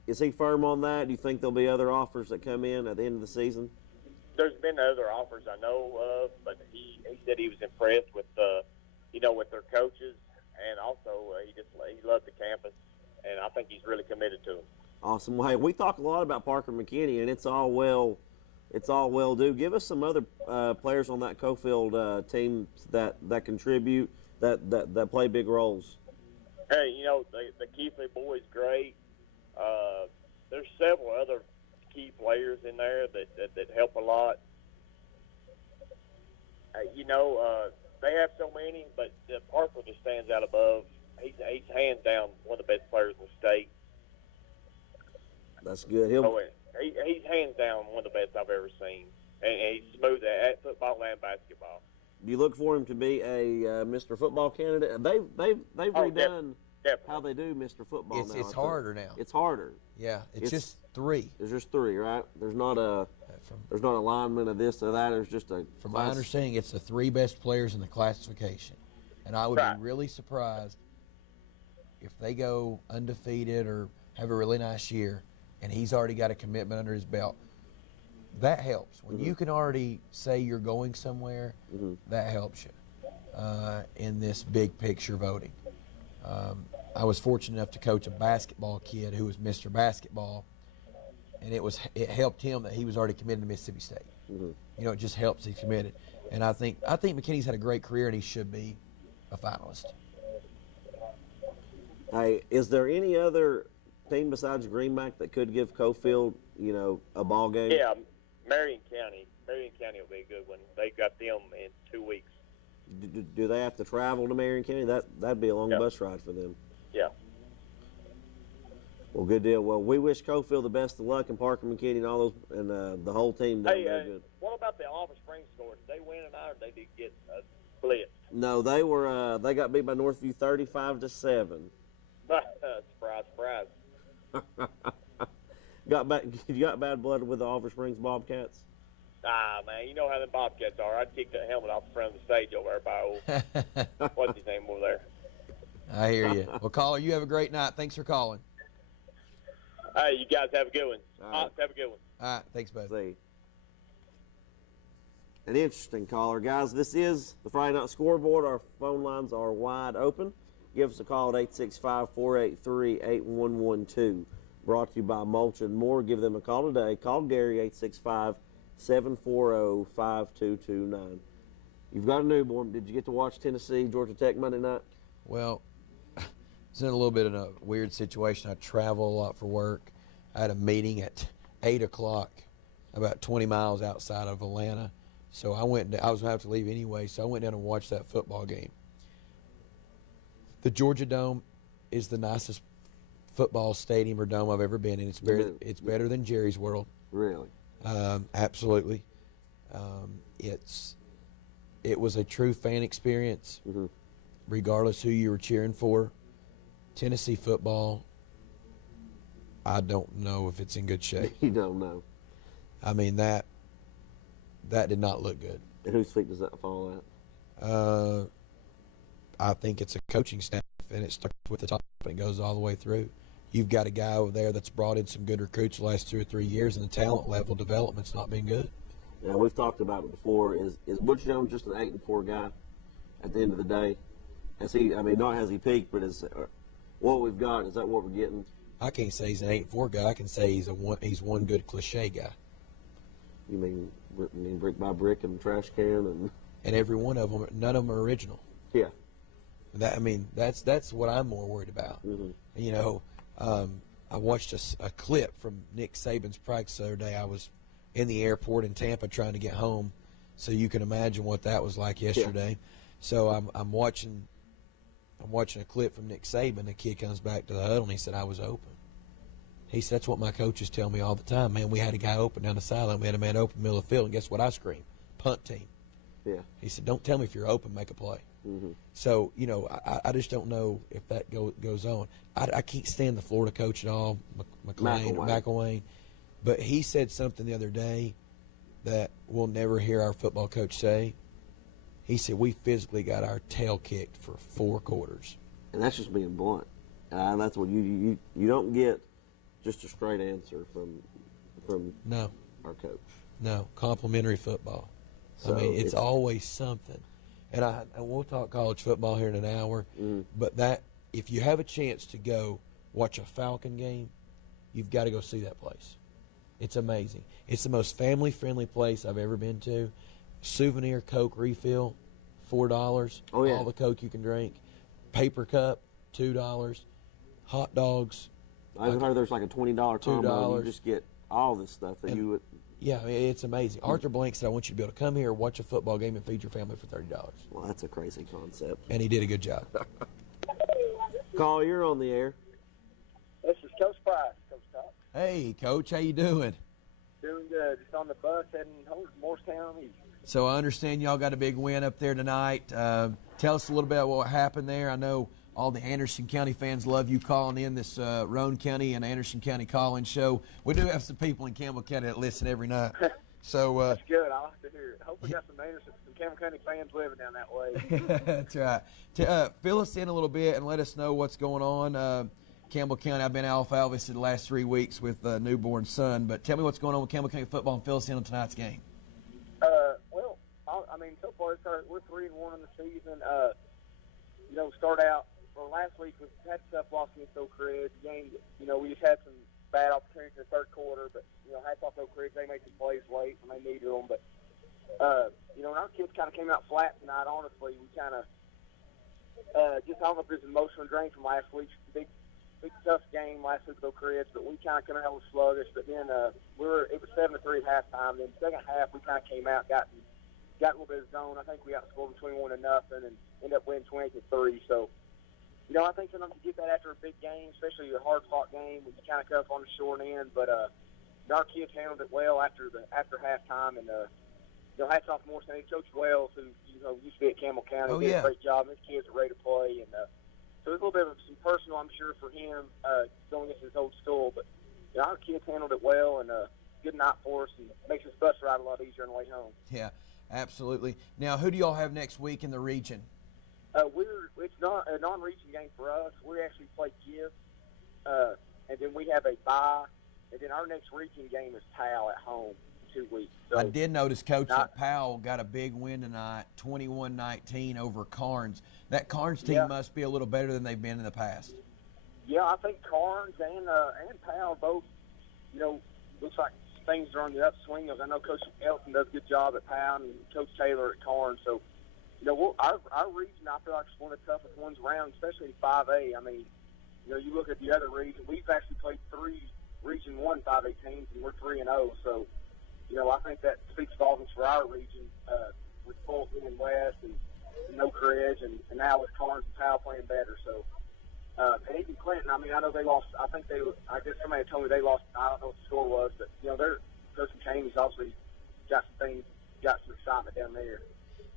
is he firm on that? Do you think there'll be other offers that come in at the end of the season? There's been other offers I know of, but he said he was impressed with you know, with their coaches, and also he loved the campus, and I think he's really committed to them. Awesome. Well, hey, we talk a lot about Parker McKinney, and it's all well due. Give us some other players on that Cofield team that contribute, that play big roles. Hey, you know, the Keithley boy's great. There's several other key players in there that help a lot. You know, they have so many, but Parker just stands out above. He's hands down one of the best players in the state. That's good. He's hands down one of the best I've ever seen, and he's smooth at football and basketball. Do you look for him to be a Mr. Football candidate? They've redone how they do Mr. Football now. It's harder now. It's harder. Yeah, it's just 3. There's just 3, right? There's not a alignment of this or that. There's just a. From my understanding, it's the 3 best players in the classification, and I would be really surprised if they go undefeated or have a really nice year, and he's already got a commitment under his belt. That helps. When you can already say you're going somewhere, that helps you in this big picture voting. I was fortunate enough to coach a basketball kid who was Mr. Basketball, and it helped him that he was already committed to Mississippi State. You know, it just helps he's committed. And I think McKinney's had a great career, and he should be a finalist. Hey, is there any other team besides Greenback that could give Cofield, you know, a ball game? Yeah, Marion County. Marion County will be a good one. They got them in 2 weeks. Do they have to travel to Marion County? That'd be a long bus ride for them. Yeah. Well, good deal. Well, we wish Cofield the best of luck, and Parker McKinney and all those, and the whole team down there. Good. What about the Oliver Springs score? Did they win tonight, or they did get split? No, they were. They got beat by Northview 35-7. Surprise. You got bad blood with the Oliver Springs Bobcats? Man, you know how the Bobcats are. I'd kick that helmet off the front of the stage over there by what's his name over there. I hear you. Well, caller, you have a great night. Thanks for calling. Hey, you guys have a good one. Right. Have a good one. All right, thanks, bud. See. An interesting caller, guys. This is the Friday Night Scoreboard. Our phone lines are wide open. Give us a call at 865-483-8112. Brought to you by Mulch and More. Give them a call today. Call Gary, 865-740-5229. You've got a newborn. Did you get to watch Tennessee, Georgia Tech Monday night? Well, it's in a little bit of a weird situation. I travel a lot for work. I had a meeting at 8 o'clock about 20 miles outside of Atlanta. So I was going to have to leave anyway, so I went down and watched that football game. The Georgia Dome is the nicest football stadium or dome I've ever been in. It's better than Jerry's World. Really? Absolutely. It was a true fan experience, regardless who you were cheering for. Tennessee football, I don't know if it's in good shape. You don't know. I mean, that did not look good. And whose feet does that fall at? I think it's a coaching staff, and it starts with the top and goes all the way through. You've got a guy over there that's brought in some good recruits the last 2 or 3 years, and the talent level development's not been good. Yeah, we've talked about it before. Is Butch Jones just an 8-4 guy at the end of the day? Not has he peaked, but what we've got, is that what we're getting? I can't say he's an 8-4 guy. I can say he's one good cliche guy. You mean brick by brick and trash can and every one of them, none of them are original. Yeah. That's what I'm more worried about. Mm-hmm. I watched a clip from Nick Saban's practice the other day. I was in the airport in Tampa trying to get home, so you can imagine what that was like yesterday. Yeah. So I'm watching a clip from Nick Saban. The kid comes back to the huddle and he said, "I was open." He said, "That's what my coaches tell me all the time. Man, we had a guy open down the sideline. We had a man open in the middle of the field, and guess what I scream? Punt team." Yeah. He said, "Don't tell me if you're open, make a play." Mm-hmm. So, I just don't know if that goes on. I can't stand the Florida coach at all, McElwain. But he said something the other day that we'll never hear our football coach say. He said, "We physically got our tail kicked for 4 quarters." And that's just being blunt. That's what you don't get just a straight answer from our coach. No, complimentary football. So it's always something. And we'll talk college football here in an hour. Mm-hmm. But that, if you have a chance to go watch a Falcon game, you've got to go see that place. It's amazing. It's the most family-friendly place I've ever been to. Souvenir Coke refill, $4. Oh, yeah. All the Coke you can drink. Paper cup, $2. Hot dogs. I even heard there's like a $20 combo. You just get all this stuff that you would. Yeah, it's amazing. Arthur Blank said, "I want you to be able to come here, watch a football game, and feed your family for $30. Well, that's a crazy concept. And he did a good job. Carl, you're on the air. This is Coach Price, Coach Cox. Hey, Coach, how you doing? Doing good. Just on the bus heading home to Morristown. So I understand y'all got a big win up there tonight. Tell us a little bit about what happened there. I know all the Anderson County fans love you calling in this Roane County and Anderson County call-in show. We do have some people in Campbell County that listen every night. So that's good. I like to hear it. Hope we got some Campbell County fans living down that way. That's right. Fill us in a little bit and let us know what's going on. Campbell County, I've been alfalfa the last 3 weeks with a newborn son, but tell me what's going on with Campbell County football and fill us in on tonight's game. Well, so far we're 3-1 in the season. Start out. Well, last week we had stuff lost against Oak Ridge. Game, we just had some bad opportunities in the third quarter, but hats off Oak Ridge. They made some plays late when they needed them. But when our kids kind of came out flat tonight, honestly, we kind of just I don't know if there's an emotional drain from last week's big tough game last week with Oak Ridge, but we kind of came out with sluggish. But then it was 7-3 at halftime. Then second half we kind of came out, got a little bit of zone. I think we outscored them 21-0 and ended up winning 20-3. So. I think sometimes you get that after a big game, especially a hard-fought game when you kind of come up on the short end. But our kids handled it well after halftime, and hats off Morrison. Coach Wells, who used to be at Campbell County, did a great job. His kids are ready to play, and so it's a little bit of some personal, I'm sure, for him going against his old school. But our kids handled it well, and good night for us, and makes this bus ride a lot easier on the way home. Yeah, absolutely. Now, who do y'all have next week in the region? It's not a non-region game for us. We actually play Gibbs, and then we have a bye, and then our next region game is Powell at home in 2 weeks. So I did notice, Coach, that Powell got a big win tonight, 21-19 over Carnes. That Carnes team must be a little better than they've been in the past. Yeah, I think Carnes and Powell both, looks like things are on the upswing. I know Coach Elton does a good job at Powell and Coach Taylor at Carnes, so our region, I feel like, is one of the toughest ones around, especially in 5A. I mean, you look at the other region. We've actually played 3 Region 1 5A teams, and we're 3-0. So, I think that speaks volumes for our region with Fulton and West and Oak Ridge, and now with Carnes and Powell playing better. So, and even Clinton, I know they lost. I guess somebody told me they lost. I don't know what the score was, but, their Coach McCamey's obviously got some excitement down there.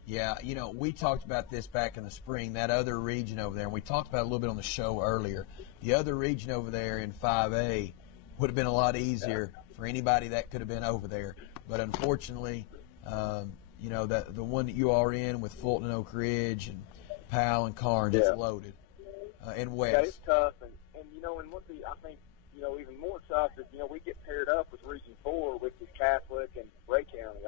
Yeah, we talked about this back in the spring, that other region over there, and we talked about it a little bit on the show earlier. The other region over there in 5A would have been a lot easier for anybody that could have been over there. But unfortunately, the one that you are in with Fulton and Oak Ridge and Powell and Carnes, it's loaded. And West. Yeah, it's tough. And I think, even more tough is, we get paired up with Region 4 with the Catholic and Ray County.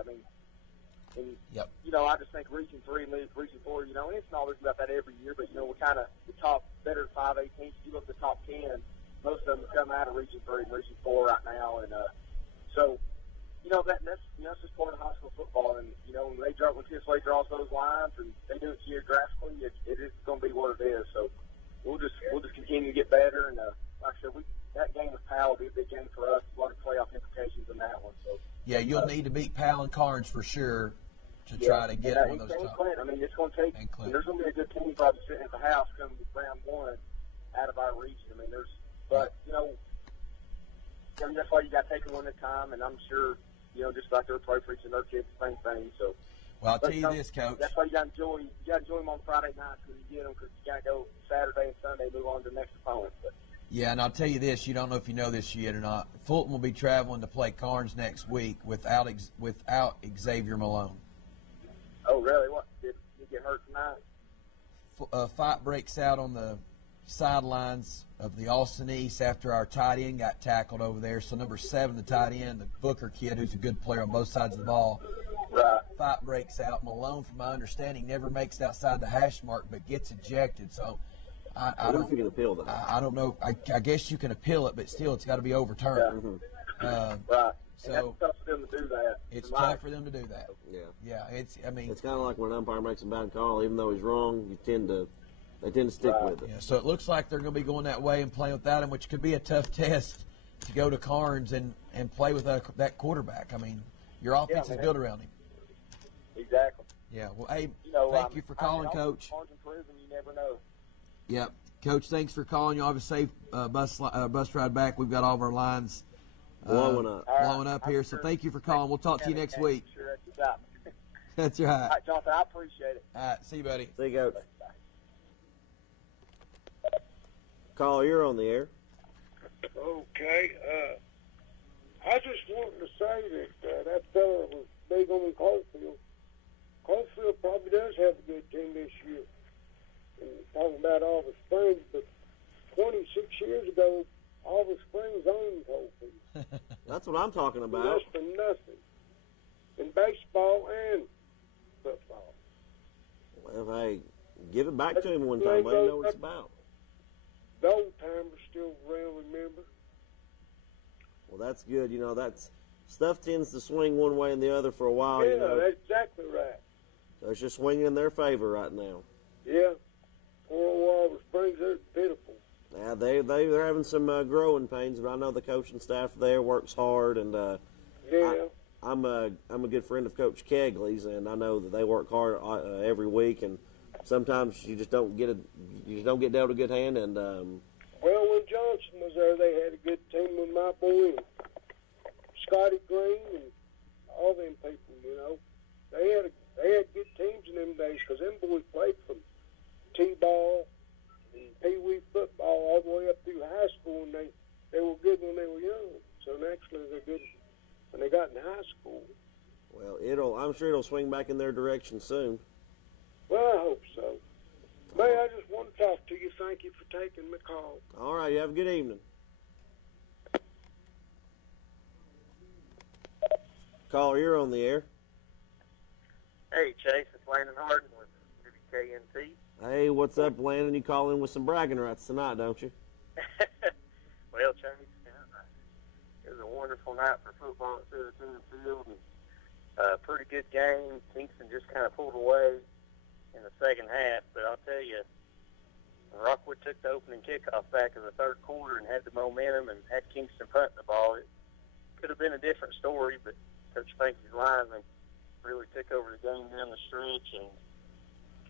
I just think Region 3 and Region 4, and it's not always about that every year, but, we're kind of the top better 5A teams. If you look at the top 10, most of them come out of Region 3 and Region 4 right now. And so, that's just part of high school football. And when TSA draws those lines and they do it geographically, it is going to be what it is. So we'll just continue to get better. And like I said, that game with Powell will be a big game for us. A lot of playoff implications in that one. So yeah, you'll need to beat Powell and Carnes for sure to try to get one of those top. I mean, it's going to take. There's going to be a good team probably sitting at the house coming round one out of our region. I mean, that's why you got to take it one at a time. And I'm sure, just like they're probably preaching their kids the same thing. So. Well, I'll tell you this, Coach. That's why you got to enjoy them on Friday nights when you get them, because you got to go Saturday and Sunday, move on to the next opponent. But, yeah, and I'll tell you this. You don't know if you know this yet or not. Fulton will be traveling to play Carnes next week without Xavier Malone. Oh, really? What? Did he get hurt tonight? A fight breaks out on the sidelines of the Austin East after our tight end got tackled over there. So number 7, the tight end, the Booker kid, who's a good player on both sides of the ball. Right. Fight breaks out. Malone, from my understanding, never makes it outside the hash mark, but gets ejected. So I don't know if you can appeal that. I don't know. I guess you can appeal it, but still, it's got to be overturned. Yeah. Right. So it's tough for them to do that. It's tough for them to do that. Yeah. Yeah. It's kind of like when an umpire makes a bad call, even though he's wrong, they tend to stick with it. Yeah. So it looks like they're going to be going that way and playing without him, which could be a tough test to go to Carnes and play with that quarterback. I mean, your offense is built around him. Exactly. Yeah. Well, hey, thank you for calling, Coach. You never know. Yep. Coach, thanks for calling. You'll have a safe bus ride back. We've got all of our lines blowing up here. So thank you for calling. We'll talk to you next week. Sure, that's That's right. All right, Jonathan, I appreciate it. All right. See you, buddy. See you, Coach. Carl, you're on the air. Okay. I just wanted to say that that fella was big on Caulfield. Caulfield probably does have a good team this year. And talking about Olive Springs, but 26 years ago, Olive Springs owned Caulfield. That's what I'm talking about. Less than nothing. In baseball and football. Well, hey, give it back to him one time. Let him know what it's about. The old timers still around, remember? Well, that's good. That's stuff tends to swing one way and the other for a while. Yeah, that's exactly right. So it's just swinging in their favor right now. Yeah. Poor old Olive Springs, they're pitiful. Yeah, they're having some growing pains, but I know the coaching staff there works hard, and I'm a good friend of Coach Kegley's, and I know that they work hard every week, and sometimes you just don't get dealt a good hand. And well, when Johnson was there, they had a good team with my boy and Scotty Green and all them people. They had good teams in them days because them boys played from T-ball and pee-wee football all the way up through high school, and they were good when they were young. So naturally, they're good when they got in high school. Well, I'm sure it'll swing back in their direction soon. Well, I hope so. May I just want to talk to you. Thank you for taking my call. All right, you have a good evening. Caller, you're on the air. Hey, Chase, it's Landon Harden with WKNT. Hey, what's up, Landon? You call in with some bragging rights tonight, don't you? Well, Chase, it was a wonderful night for football at Citizens Field, and pretty good game. Kingston just kind of pulled away in the second half, but I'll tell you, Rockwood took the opening kickoff back in the third quarter and had the momentum and had Kingston punting the ball. It could have been a different story, but Coach Finke's linemen really took over the game down the stretch and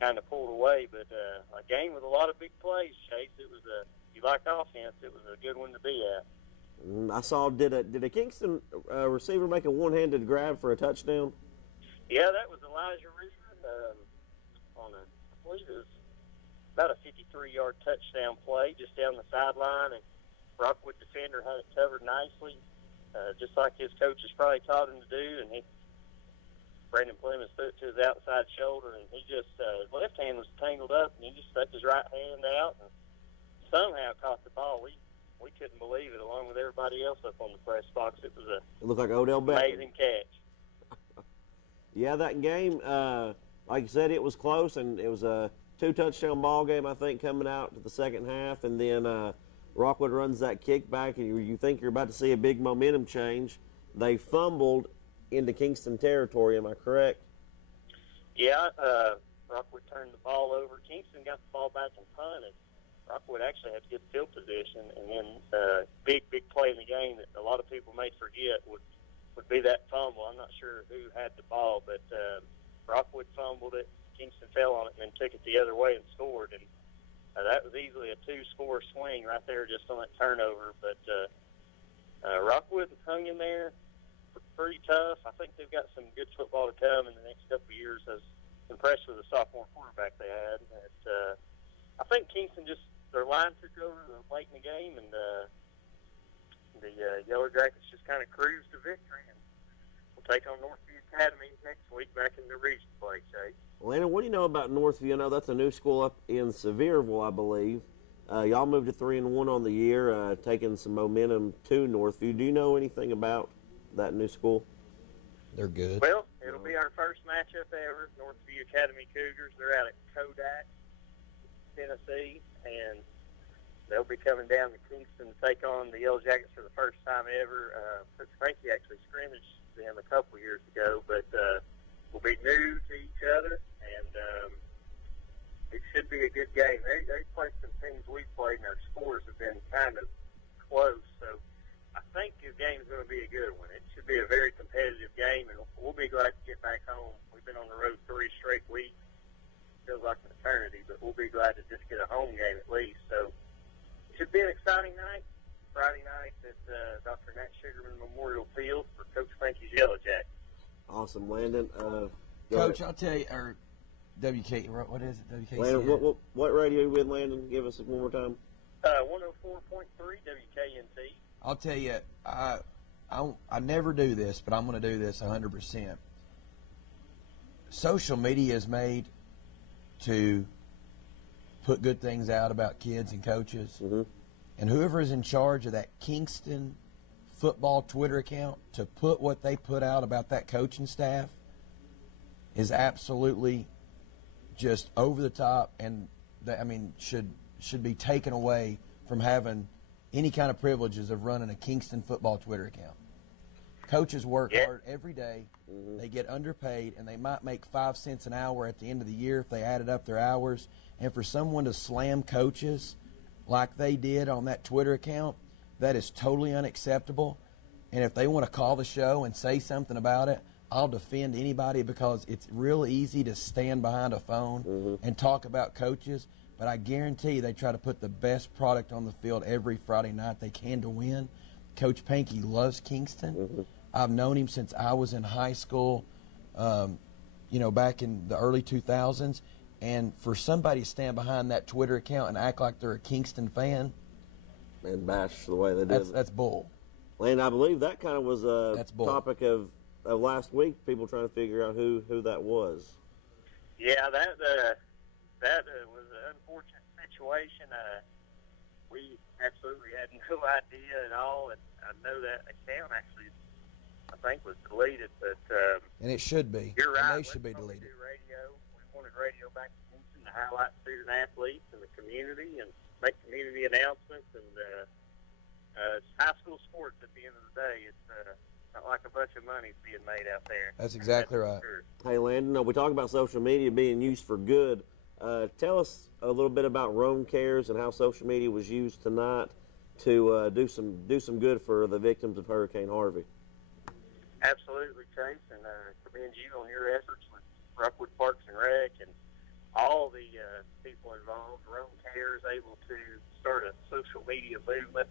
kind of pulled away. But a game with a lot of big plays, Chase. It was if you like offense, it was a good one to be at. I saw, did a Kingston receiver make a one-handed grab for a touchdown? Yeah, that was Elijah Reed on I believe it was about a 53-yard touchdown play just down the sideline, and Rockwood defender had it covered nicely, just like his coaches probably taught him to do, and Brandon Clemens threw it to his outside shoulder, and he just, his left hand was tangled up, and he just stuck his right hand out and somehow caught the ball. We couldn't believe it, along with everybody else up on the press box. It was It looked like Odell Beckham. Amazing catch. Yeah, that game, like you said, it was close, and it was a 2-touchdown ball game, I think, coming out to the second half, and then Rockwood runs that kick back, and you think you're about to see a big momentum change. They fumbled, into Kingston territory. Am I correct? Yeah, Rockwood turned the ball over. Kingston got the ball back and punted. Rockwood actually had good field position, and then big play in the game that a lot of people may forget would be that fumble. I'm not sure who had the ball, but Rockwood fumbled it. Kingston fell on it and then took it the other way and scored. And that was easily a 2-score swing right there just on that turnover. But Rockwood hung in there pretty tough. I think they've got some good football to come in the next couple of years. I was impressed with the sophomore quarterback they had. And, I think Kingston their line took over late in the game, and the Yellow Jackets just kind of cruised to victory. And we'll take on Northview Academy next week back in the region play, Chase. Landon, what do you know about Northview? I know that's a new school up in Sevierville, I believe. Y'all moved to 3-1 on the year, taking some momentum to Northview. Do you know anything about that new school? They're good. Well, it'll be our first matchup ever. Northview Academy Cougars. They're out at Kodak, Tennessee, and they'll be coming down to Kingston to take on the Yellow Jackets for the first time ever. Coach Frankie actually scrimmaged them a couple years ago, but we'll be new to each other, and it should be a good game. They played some teams we've played, and our scores have been kind of close, so I think this game is going to be a good one. It should be a very competitive game, and we'll be glad to get back home. We've been on the road 3 straight weeks. Feels like an eternity, but we'll be glad to just get a home game at least. So it should be an exciting night, Friday night at Dr. Nat Sugarman Memorial Field for Coach Frankie's Yellow Jackets. Awesome, Landon. Coach, I'll tell you, or WK, what is it? WKC? Landon, what radio are you with, Landon? Give us it one more time. 104.3 WKNT. I'll tell you, I never do this, but I'm going to do this 100%. Social media is made to put good things out about kids and coaches. Mm-hmm. And whoever is in charge of that Kingston football Twitter account to put what they put out about that coaching staff is absolutely just over the top, and should be taken away from having any kind of privileges of running a Kingston football Twitter account. Coaches work hard every day. Mm-hmm. They get underpaid, and they might make 5 cents an hour at the end of the year if they added up their hours. And for someone to slam coaches like they did on that Twitter account, that is totally unacceptable. And if they want to call the show and say something about it, I'll defend anybody, because it's real easy to stand behind a phone and talk about coaches. But I guarantee you they try to put the best product on the field every Friday night they can to win. Coach Pankey loves Kingston. I've known him since I was in high school, back in the early 2000s. And for somebody to stand behind that Twitter account and act like they're a Kingston fan, and bash the way they did, that's bull. And I believe that kind of was a topic of last week, people trying to figure out who that was. Yeah, that was an unfortunate situation. We absolutely had no idea at all, and I know that account actually, I think, was deleted. But and it should be. You're right. And they should be deleted. We wanted radio back in Kingston to highlight student athletes in the community and make community announcements. And it's high school sports at the end of the day. It's not like a bunch of money's being made out there. That's exactly right. Sure. Hey, Landon, we talk about social media being used for good. Tell us a little bit about Rome Cares and how social media was used tonight to do some good for the victims of Hurricane Harvey. Absolutely, Chase, and commend you on your efforts with Rockwood Parks and Rec and all the people involved. Rome Cares able to start a social media movement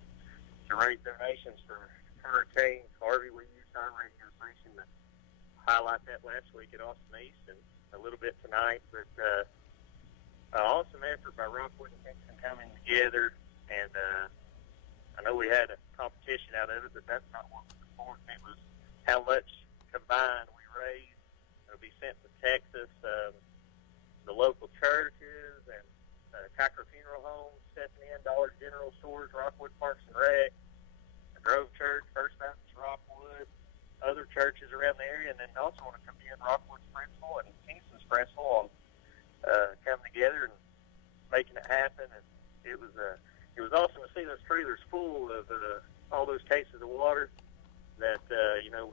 to raise donations for Hurricane Harvey. We used our radio station to highlight that last week at Austin East and a little bit tonight, but awesome effort by Rockwood and Kingston coming together, and I know we had a competition out of it, but that's not what was important. It was how much combined we raised. It'll be sent to Texas, the local churches, and Cocker Funeral Home, Stephanie Ann Dollar General Stores, Rockwood Parks and Rec, the Grove Church, First Baptist Rockwood, other churches around the area, and then also want to commend Rockwood's principal and Kingston's principal on coming together and making it happen. And it was awesome to see those trailers full of all those cases of water. that,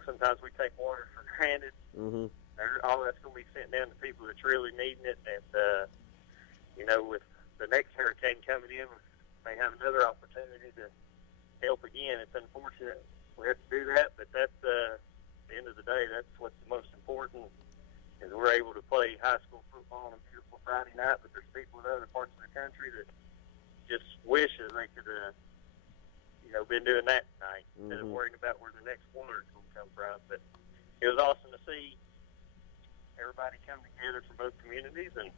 sometimes we take water for granted. Mm-hmm. All that's going to be sent down to people that's really needing it. And, with the next hurricane coming in, we may have another opportunity to help again. It's unfortunate we have to do that, but that's, at the end of the day, that's what's the most important, is we're able to play high school football on a beautiful Friday night, but there's people in other parts of the country that just wish that they could been doing that tonight instead of worrying about where the next water is going to come from. But it was awesome to see everybody come together from both communities and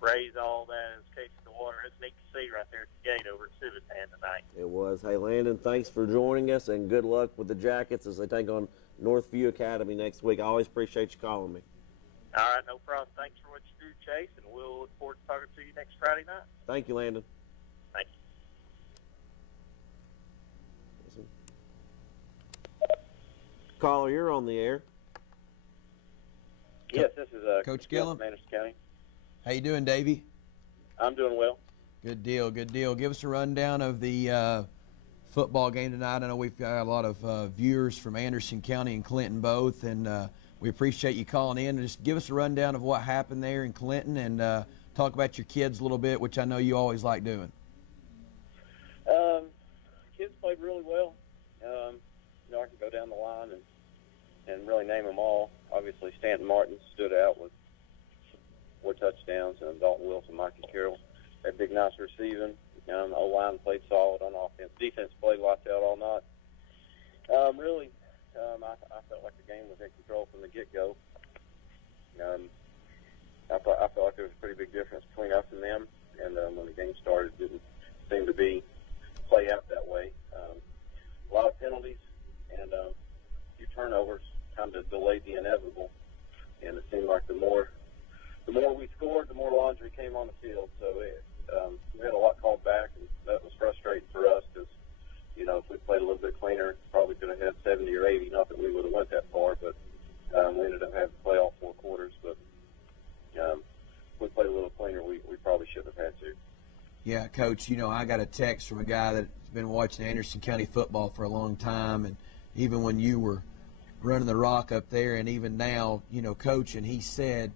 raise all that as case of the water. It's neat to see right there at the gate over at Civitan tonight. It was. Hey, Landon, thanks for joining us, and good luck with the Jackets as they take on Northview Academy next week. I always appreciate you calling me. All right, no problem. Thanks for what you do, Chase, and we'll look forward to talking to you next Friday night. Thank you, Landon. Thank you. Caller, you're on the air. Yes, this is Coach Gillum. from Anderson County. How you doing, Davey? I'm doing well. Good deal, good deal. Give us a rundown of the football game tonight. I know we've got a lot of viewers from Anderson County and Clinton both, and we appreciate you calling in. Just give us a rundown of what happened there in Clinton and talk about your kids a little bit, which I know you always like doing. Kids played really well. I can go down the line and really name them all. Obviously, Stanton Martin stood out with 4 touchdowns, and Dalton Wilson, Mikey Carroll had big, nice receiving. O-line played solid on offense. Defense played locked out all night. I felt like the game was in control from the get-go. I felt like there was a pretty big difference between us and them, and when the game started, it didn't seem to play out that way. A lot of penalties and a few turnovers kind of delayed the inevitable, and it seemed like the more we scored, the more laundry came on the field. So we had a lot called back, and that was frustrating for us because, if we played a little bit cleaner, probably could have had 70 or 80. Not that we would have went that far, but we ended up having to play all 4 quarters. But if we played a little cleaner, we probably should have had to. Yeah, Coach, I got a text from a guy that's been watching Anderson County football for a long time, and even when you were running the rock up there and even now, coaching, he said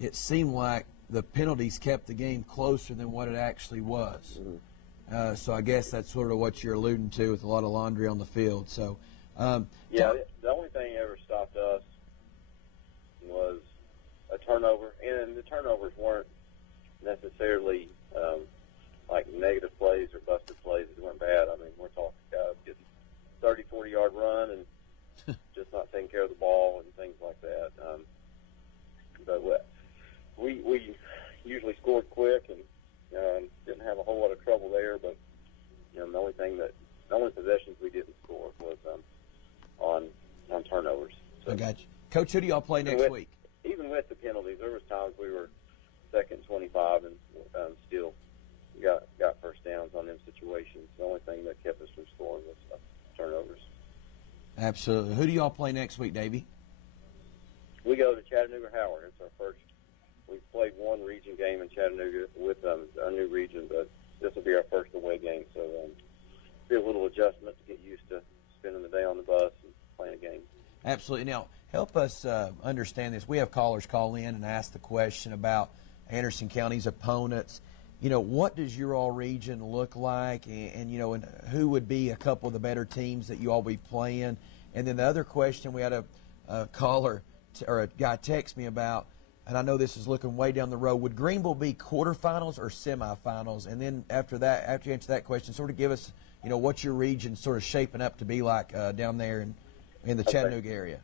it seemed like the penalties kept the game closer than what it actually was. Mm-hmm. So I guess that's sort of what you're alluding to with a lot of laundry on the field. So, the only thing that ever stopped us was a turnover, and the turnovers weren't necessarily like negative plays or busted plays that went bad. I mean, we're talking guys getting 30, 40-yard run and just not taking care of the ball and things like that. But we usually scored quick and didn't have a whole lot of trouble there. But the only possessions we didn't score was on turnovers. So, I got you, Coach. Who do y'all play next week? Even with the penalties, there was times we were 2nd and 25 and still got first downs on them situations. The only thing that kept us from scoring was turnovers. Absolutely. Who do y'all play next week, Davey? We go to Chattanooga Howard. It's our first. We've played one region game in Chattanooga with a new region, but this will be our first away game. So be a little adjustment to get used to spending the day on the bus and playing a game. Absolutely. Now, help us understand this. We have callers call in and ask the question about Anderson County's opponents. What does your all region look like, and who would be a couple of the better teams that you all be playing? And then the other question, we had a caller or a guy text me about, and I know this is looking way down the road, would Greenville be quarterfinals or semifinals? And then after you answer that question, sort of give us, what's your region sort of shaping up to be like down there in the Chattanooga area?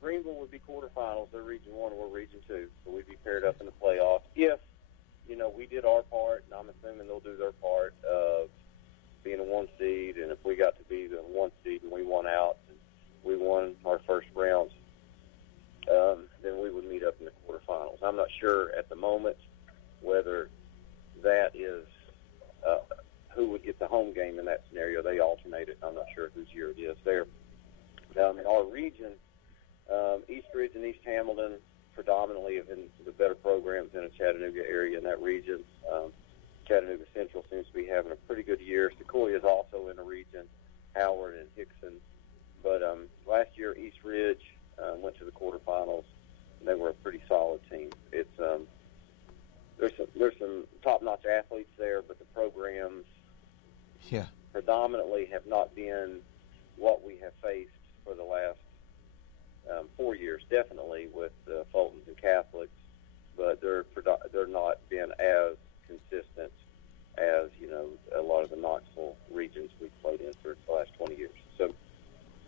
Greenville would be quarterfinals. They're Region 1, we're Region 2. So we'd be paired up in the playoffs. If, we did our part, and I'm assuming they'll do their part of being a 1 seed, and if we got to be the 1 seed and we won out, and we won our first rounds, then we would meet up in the quarterfinals. I'm not sure at the moment whether that is who would get the home game in that scenario. They alternated. I'm not sure whose year it is there. In our region, East Ridge and East Hamilton predominantly have been the better programs in the Chattanooga area in that region. Chattanooga Central seems to be having a pretty good year. Sequoia is also in the region. Howard and Hickson. But last year, East Ridge went to the quarterfinals, and they were a pretty solid team. It's there's some top-notch athletes there, but the programs predominantly have not been what we have faced for the last 4 years, definitely with Fultons and Catholics, but they're not been as consistent as a lot of the Knoxville regions we've played in for the last 20 years. So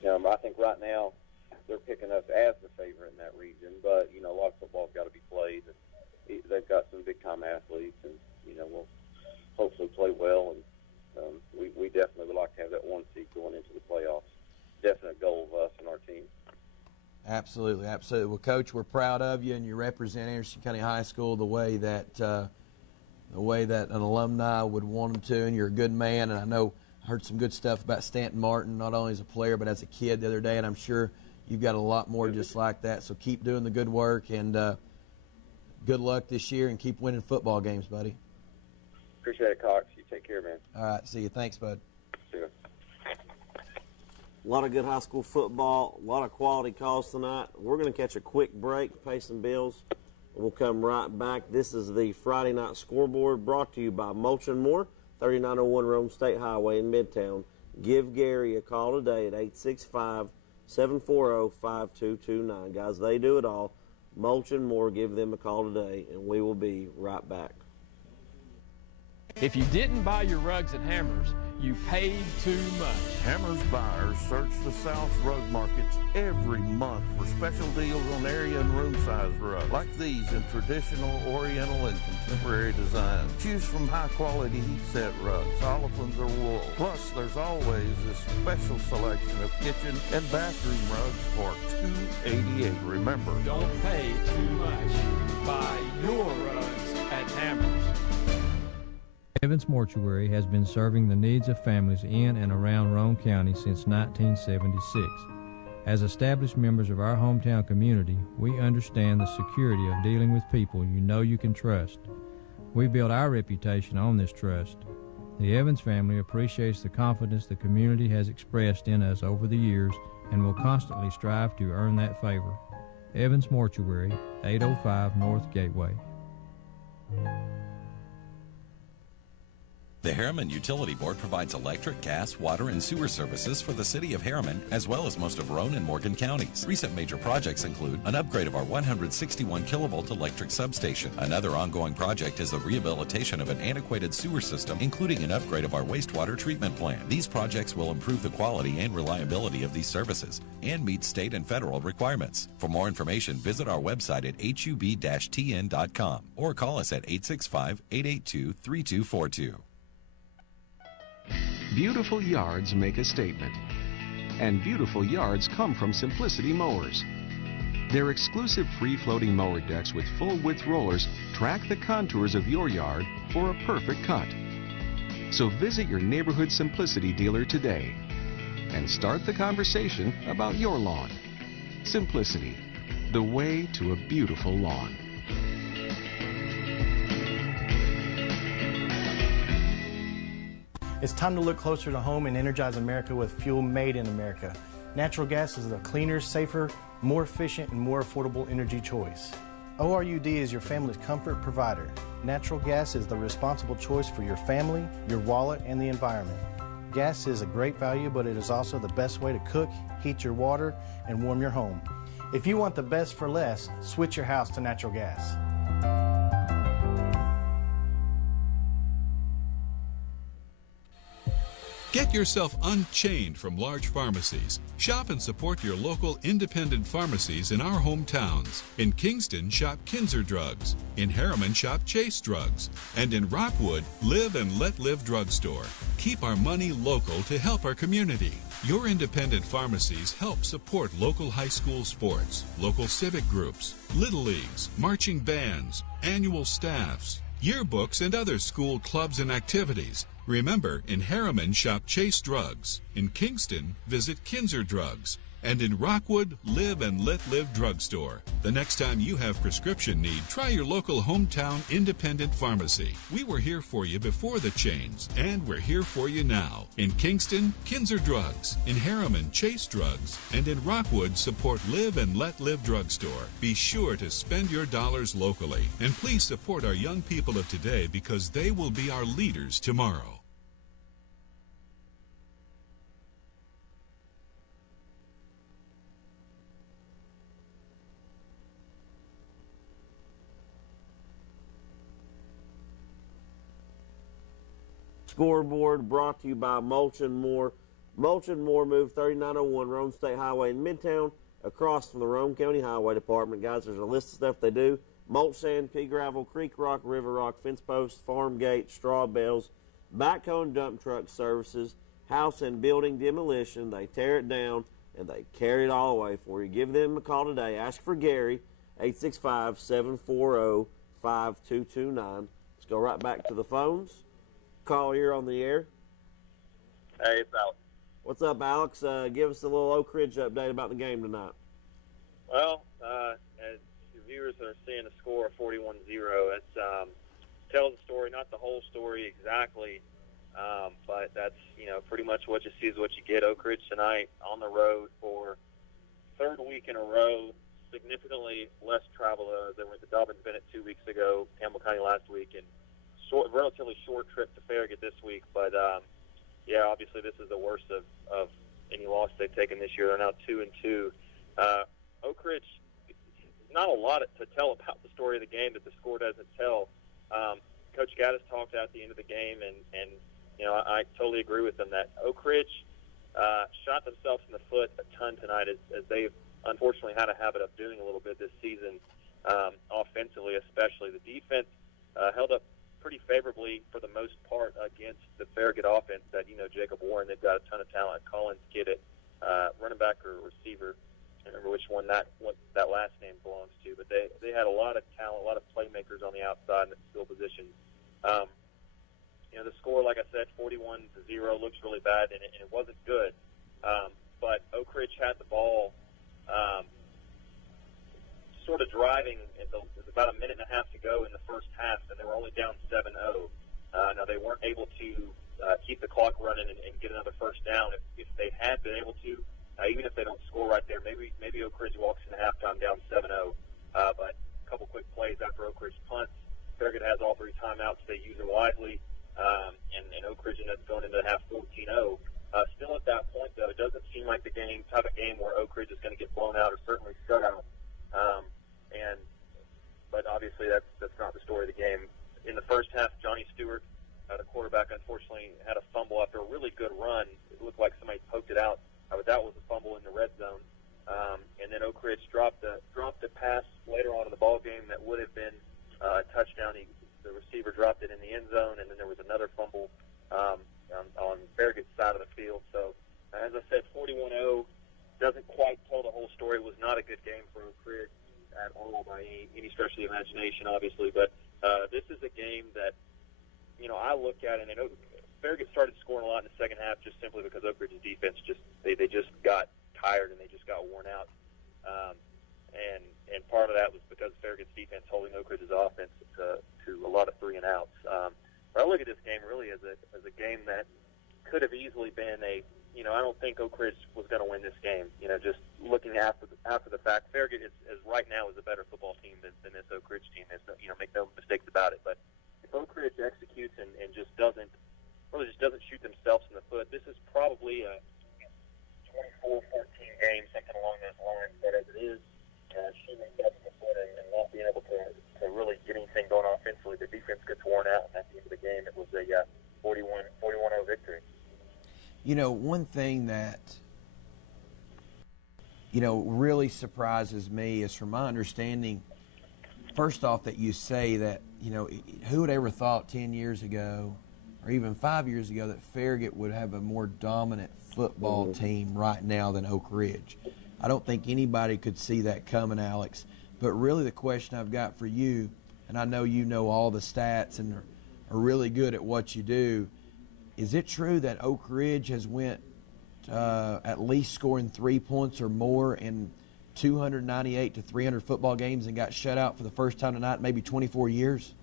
I think right now they're picking us as the favorite in that region, but a lot of football's got to be played. They've got some big-time athletes, and we'll hopefully play well, and we definitely would like to have that 1 seed going into the playoffs. Definite goal of us and our team. Absolutely, absolutely. Well, Coach, we're proud of you, and you represent Anderson County High School the way that an alumni would want them to, and you're a good man. And I know I heard some good stuff about Stanton Martin, not only as a player but as a kid the other day, and I'm sure you've got a lot more just like that. So keep doing the good work, and good luck this year, and keep winning football games, buddy. Appreciate it, Cox. You take care, man. All right, see you. Thanks, bud. See you. A lot of good high school football, a lot of quality calls tonight. We're going to catch a quick break, pay some bills, and we'll come right back. This is the Friday Night Scoreboard brought to you by Mulch & More, 3901 Rome State Highway in Midtown. Give Gary a call today at 865-740-5229. Guys, they do it all. Mulch & More, give them a call today, and we will be right back. If you didn't buy your rugs at Hammers, you paid too much. Hammers buyers search the South rug markets every month for special deals on area and room size rugs, like these in traditional, oriental, and contemporary designs. Choose from high quality heat set rugs, olefins or wool. Plus, there's always a special selection of kitchen and bathroom rugs for $288. Remember, Don't pay too much. Buy your rugs at Hammers. Evans Mortuary has been serving the needs of families in and around Roane County since 1976. As established members of our hometown community, we understand the security of dealing with people you can trust. We build our reputation on this trust. The Evans family appreciates the confidence the community has expressed in us over the years and will constantly strive to earn that favor. Evans Mortuary, 805 North Gateway. The Harriman Utility Board provides electric, gas, water, and sewer services for the city of Harriman, as well as most of Roane and Morgan counties. Recent major projects include an upgrade of our 161 kilovolt electric substation. Another ongoing project is the rehabilitation of an antiquated sewer system, including an upgrade of our wastewater treatment plant. These projects will improve the quality and reliability of these services and meet state and federal requirements. For more information, visit our website at hub-tn.com or call us at 865-882-3242. Beautiful yards make a statement. And beautiful yards come from Simplicity Mowers. Their exclusive free-floating mower decks with full-width rollers track the contours of your yard for a perfect cut. So visit your neighborhood Simplicity dealer today and start the conversation about your lawn. Simplicity, the way to a beautiful lawn. It's time to look closer to home and energize America with fuel made in America. Natural gas is a cleaner, safer, more efficient, and more affordable energy choice. ORUD is your family's comfort provider. Natural gas is the responsible choice for your family, your wallet, and the environment. Gas is a great value, but it is also the best way to cook, heat your water, and warm your home. If you want the best for less, switch your house to natural gas. Get yourself unchained from large pharmacies. Shop and support your local independent pharmacies in our hometowns. In Kingston, shop Kinzer Drugs. In Harriman, shop Chase Drugs. And in Rockwood, Live and Let Live Drugstore. Keep our money local to help our community. Your independent pharmacies help support local high school sports, local civic groups, little leagues, marching bands, annual staffs, yearbooks, and other school clubs and activities. Remember, in Harriman, shop Chase Drugs. In Kingston, visit Kinzer Drugs. And in Rockwood, Live and Let Live Drugstore. The next time you have prescription need, try your local hometown independent pharmacy. We were here for you before the chains, and we're here for you now. In Kingston, Kinzer Drugs. In Harriman, Chase Drugs. And in Rockwood, support Live and Let Live Drugstore. Be sure to spend your dollars locally. And please support our young people of today because they will be our leaders tomorrow. Scoreboard brought to you by Mulch & More. Mulch & More moved 3901 Rome State Highway in Midtown across from the Rome County Highway Department. Guys, there's a list of stuff they do. Mulch sand, pea gravel, creek rock, river rock, fence posts, farm gate, straw bales, backhoe and dump truck services, house and building demolition. They tear it down and they carry it all away for you. Give them a call today. Ask for Gary, 865-740-5229. Let's go right back to the phones. Call here on the air. Hey, it's Alex. What's up, Alex? Give us a little Oak Ridge update about the game tonight. Well, as your viewers are seeing a score of 41-0, it tells the story, not the whole story exactly, but that's, pretty much what you see is what you get. Oak Ridge tonight on the road for third week in a row, significantly less travel than with the Dobbins Bennett 2 weeks ago, Campbell County last week, and relatively short trip to Farragut this week. But, obviously this is the worst of any loss they've taken this year. They're now 2-2. Oak Ridge, not a lot to tell about the story of the game that the score doesn't tell. Coach Gaddis talked at the end of the game, and I totally agree with him that Oak Ridge shot themselves in the foot a ton tonight, as they've unfortunately had a habit of doing a little bit this season, offensively especially. The defense held up pretty favorably for the most part against the Farragut offense that, Jacob Warren, they've got a ton of talent. Collins Kiddett, running back or receiver. I don't remember which one that last name belongs to, but they had a lot of talent, a lot of playmakers on the outside in the skill positions. The score, like I said, 41-0, looks really bad, and it wasn't good. But Oak Ridge had the ball sort of driving. It was about a minute and a half to go in the first half, and they were only down 7-0. Now, they weren't able to keep the clock running and get another first down. If they had been able to, even if they don't score right there, maybe Oak Ridge walks into halftime down 7-0. But a couple quick plays after Oak Ridge punts. Farragut has all three timeouts. They use them wisely, and Oak Ridge ends up going into half 14-0. Still at that point, though, it doesn't seem like the type of game where Oak Ridge is going to get blown out or certainly shut out. But obviously that's not the story of the game. In the first half, Johnny Stewart, the quarterback, unfortunately had a fumble after a really good run. It looked like somebody poked it out, but that was a fumble in the red zone. And then Oak Ridge dropped a pass later on in the ball game that would have been a touchdown. The receiver dropped it in the end zone, and then there was another fumble on Farragut's side of the field. So, as I said, 41-0 doesn't quite tell the whole story. It was not a good game for Oak Ridge at all by any stretch of the imagination, obviously. But this is a game that, I look at it, and Farragut started scoring a lot in the second half just simply because Oak Ridge's defense they just got tired and they just got worn out. And part of that was because Farragut's defense holding Oak Ridge's offense to a lot of 3 and outs. But I look at this game really as a game that could have easily been I don't think Oak Ridge was going to win this game. Just looking after the fact, Farragut is right now is a better football team than this Oak Ridge team is. Make no mistakes about it. But if Oak Ridge executes and just doesn't shoot themselves in the foot, this is probably a 24-14 game, something along those lines. But as it is, shooting themselves in the foot and not being able to really get anything going offensively, the defense gets worn out, and at the end of the game, it was a 41-0 victory. One thing that, really surprises me is, from my understanding, first off, that you say that, who would ever thought 10 years ago or even 5 years ago that Farragut would have a more dominant football team right now than Oak Ridge? I don't think anybody could see that coming, Alex. But really the question I've got for you, and I know you know all the stats and are really good at what you do, is it true that Oak Ridge has went at least scoring 3 points or more in 298 to 300 football games and got shut out for the first time tonight in maybe 24 years?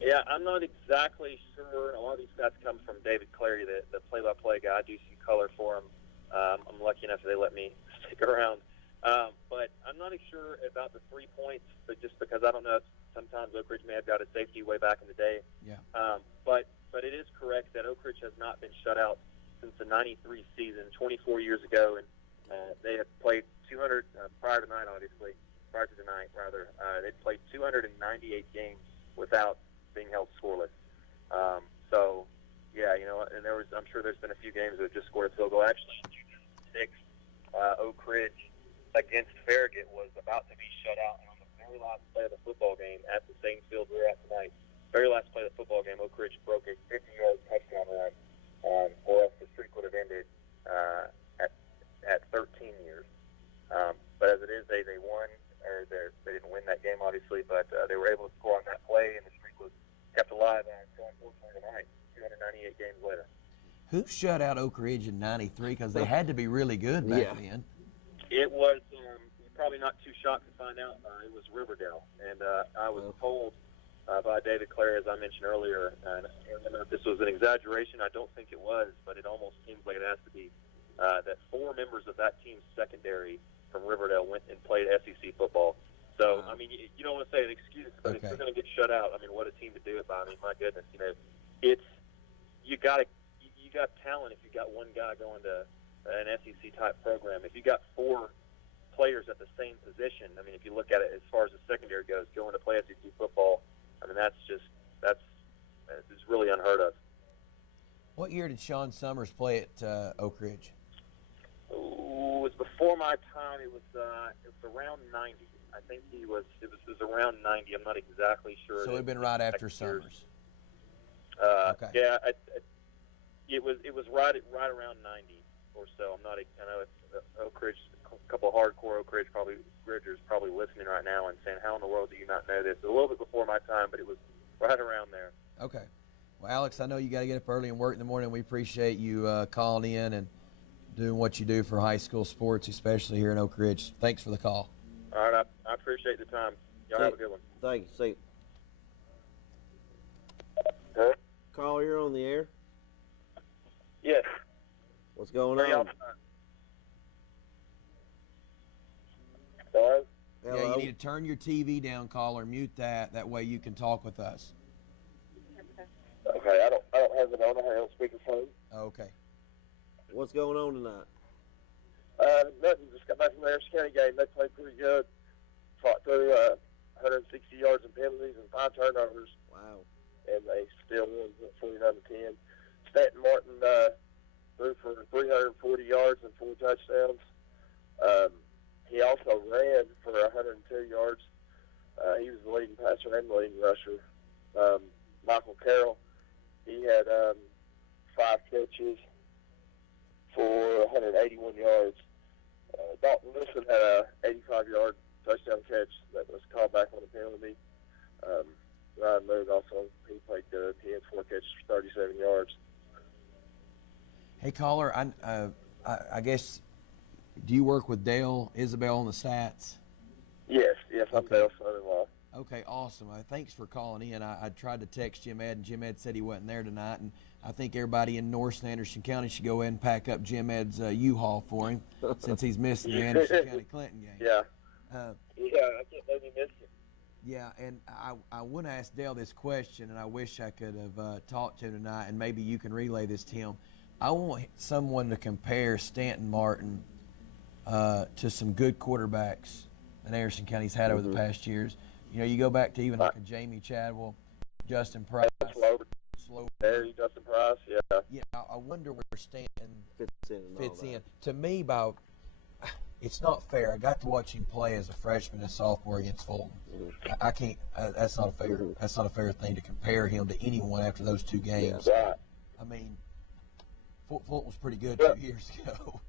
Yeah, I'm not exactly sure. A lot of these stats come from David Clary, the play-by-play guy. I do some color for him. I'm lucky enough that they let me stick around. But I'm not sure about the 3 points, but just because I don't know, sometimes Oak Ridge may have got a safety way back in the day. Yeah. But it is correct that Oak Ridge has not been shut out since the '93 season, 24 years ago, and they have played 200 prior to tonight. They played 298 games without being held scoreless. So, yeah, and I'm sure there's been a few games that have just scored a field goal. Actually, in 2006, Oak Ridge against Farragut was about to be shut out, and on the very last play of the football game at the same field we're at tonight, very last play of the football game, Oak Ridge broke a 50-yard touchdown run, or else the streak would have ended at 13 years. But as it is, they won, or they didn't win that game, obviously, but they were able to score on that play, and the streak was kept alive until unfortunately tonight, 298 games later. Who shut out Oak Ridge in '93? Because they had to be really good back then. It was, you're probably not too shocked to find out, it was Riverdale. And I was told by David Clare, as I mentioned earlier, and I don't know if this was an exaggeration, I don't think it was, but it almost seems like it has to be, that 4 members of that team's secondary from Riverdale went and played SEC football. So, I mean, you don't want to say an excuse, but if you're going to get shut out, I mean, what a team to do it by. I mean, my goodness, you got talent if you got one guy going to an SEC type program. If you got 4 players at the same position, I mean, if you look at it as far as the secondary goes, going to play SEC football, I mean, that's really unheard of. What year did Sean Summers play at Oak Ridge? It was before my time. It was around 90. I think it was around 90. I'm not exactly sure. So it had been right after Summers. Okay. Yeah, it was right around 90 or so. I know it's Oak Ridge, a couple of hardcore Oak Ridge Ridgers probably listening right now and saying, "How in the world do you not know this?" A little bit before my time, but it was right around there. Okay. Well, Alex, I know you got to get up early and work in the morning. We appreciate you calling in and doing what you do for high school sports, especially here in Oak Ridge. Thanks for the call. All right, I appreciate the time. Y'all have a good one. Thank you. See. Huh? Caller, you're on the air. Yes. What's going on? Hello? Yeah, you need to turn your TV down, caller. Mute that. That way you can talk with us. Okay, I don't have it on. I have speakerphone. Okay. What's going on tonight? Nothing. Just got back from the Harrison County game. They played pretty good. Fought through 160 yards in penalties and 5 turnovers. Wow. And they still won 49-10. Stanton Martin threw for 340 yards and 4 touchdowns. He also ran for 102 yards. He was the leading passer and the leading rusher. Michael Carroll, he had 5 catches for 181 yards. Dalton Wilson had a 85-yard touchdown catch that was called back on a penalty. Ryan Moog also, he played good. He had 4 catches for 37 yards. Hey, caller, I guess, do you work with Dale Isabel on the stats? Yes, I'm Dale's son-in-law. Okay, awesome. Thanks for calling in. I tried to text Jim Ed, and Jim Ed said he wasn't there tonight, and I think everybody in North and Anderson County should go ahead and pack up Jim Ed's U-Haul for him since he's missing the Anderson County Clinton game. Yeah. I can't believe he missed it. Yeah, and I want to ask Dale this question, and I wish I could have talked to him tonight, and maybe you can relay this to him. I want someone to compare Stanton Martin to some good quarterbacks that Anderson County's had over the past years. You know, you go back to even like a Jamie Chadwell, Justin Price. Slow. Justin Price, yeah. Yeah, I wonder where Stanton fits in. To me, it's not fair. I got to watch him play as a freshman and sophomore against Fulton. I can't. That's not a fair. That's not a fair thing to compare him to anyone after those 2 games. Yeah, right. I mean, Fulton was pretty good 2 years ago.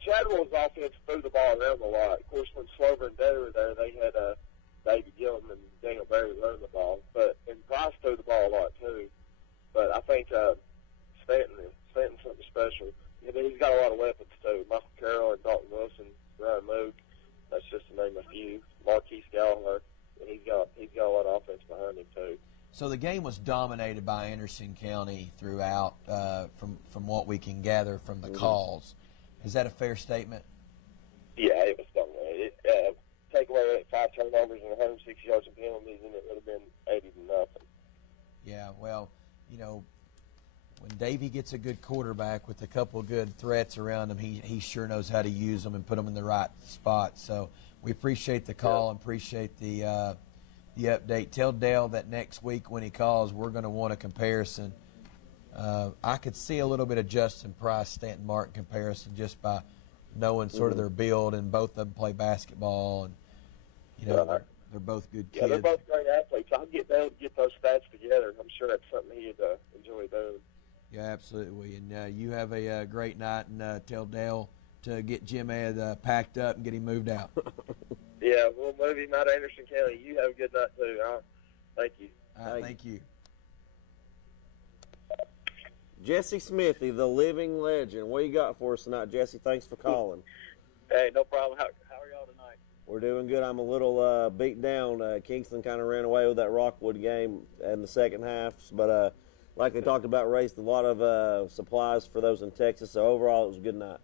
Chadwell's offense threw the ball around a lot. Of course, when Slover and Day were there, they had David Gillum and Daniel Berry running the ball. And Price threw the ball a lot, too. But I think Stanton's something special. And then he's got a lot of weapons, too. Michael Carroll and Dalton Wilson, Ryan Moog. That's just to name a few. Marquise Gallagher. And he's got a lot of offense behind him, too. So the game was dominated by Anderson County throughout, from what we can gather from the calls. Is that a fair statement? Yeah, it was dominated. Take away 5 turnovers and 160 yards of penalties, and it would have been 80-0. Yeah, well, you know, when Davey gets a good quarterback with a couple of good threats around him, he sure knows how to use them and put them in the right spot. So we appreciate the call and appreciate the update. Tell Dale that next week when he calls, we're going to want a comparison. I could see a little bit of Justin Price, Stanton Martin comparison just by knowing sort of their build, and both of them play basketball, and you know they're both good kids. Yeah, they're both great athletes. I'll get Dale to get those stats together. I'm sure it's something he'd enjoy doing. Yeah, absolutely. And you have a great night, and tell Dale to get Jim Ed packed up and get him moved out. Yeah, we'll move him out of Anderson County. You have a good night, too. Thank you. Thank you. Jesse Smithy, the living legend. What you got for us tonight, Jesse? Thanks for calling. Hey, no problem. How are y'all tonight? We're doing good. I'm a little beat down. Kingston kind of ran away with that Rockwood game in the second half, but like they talked about, raised a lot of supplies for those in Texas. So overall, it was a good night.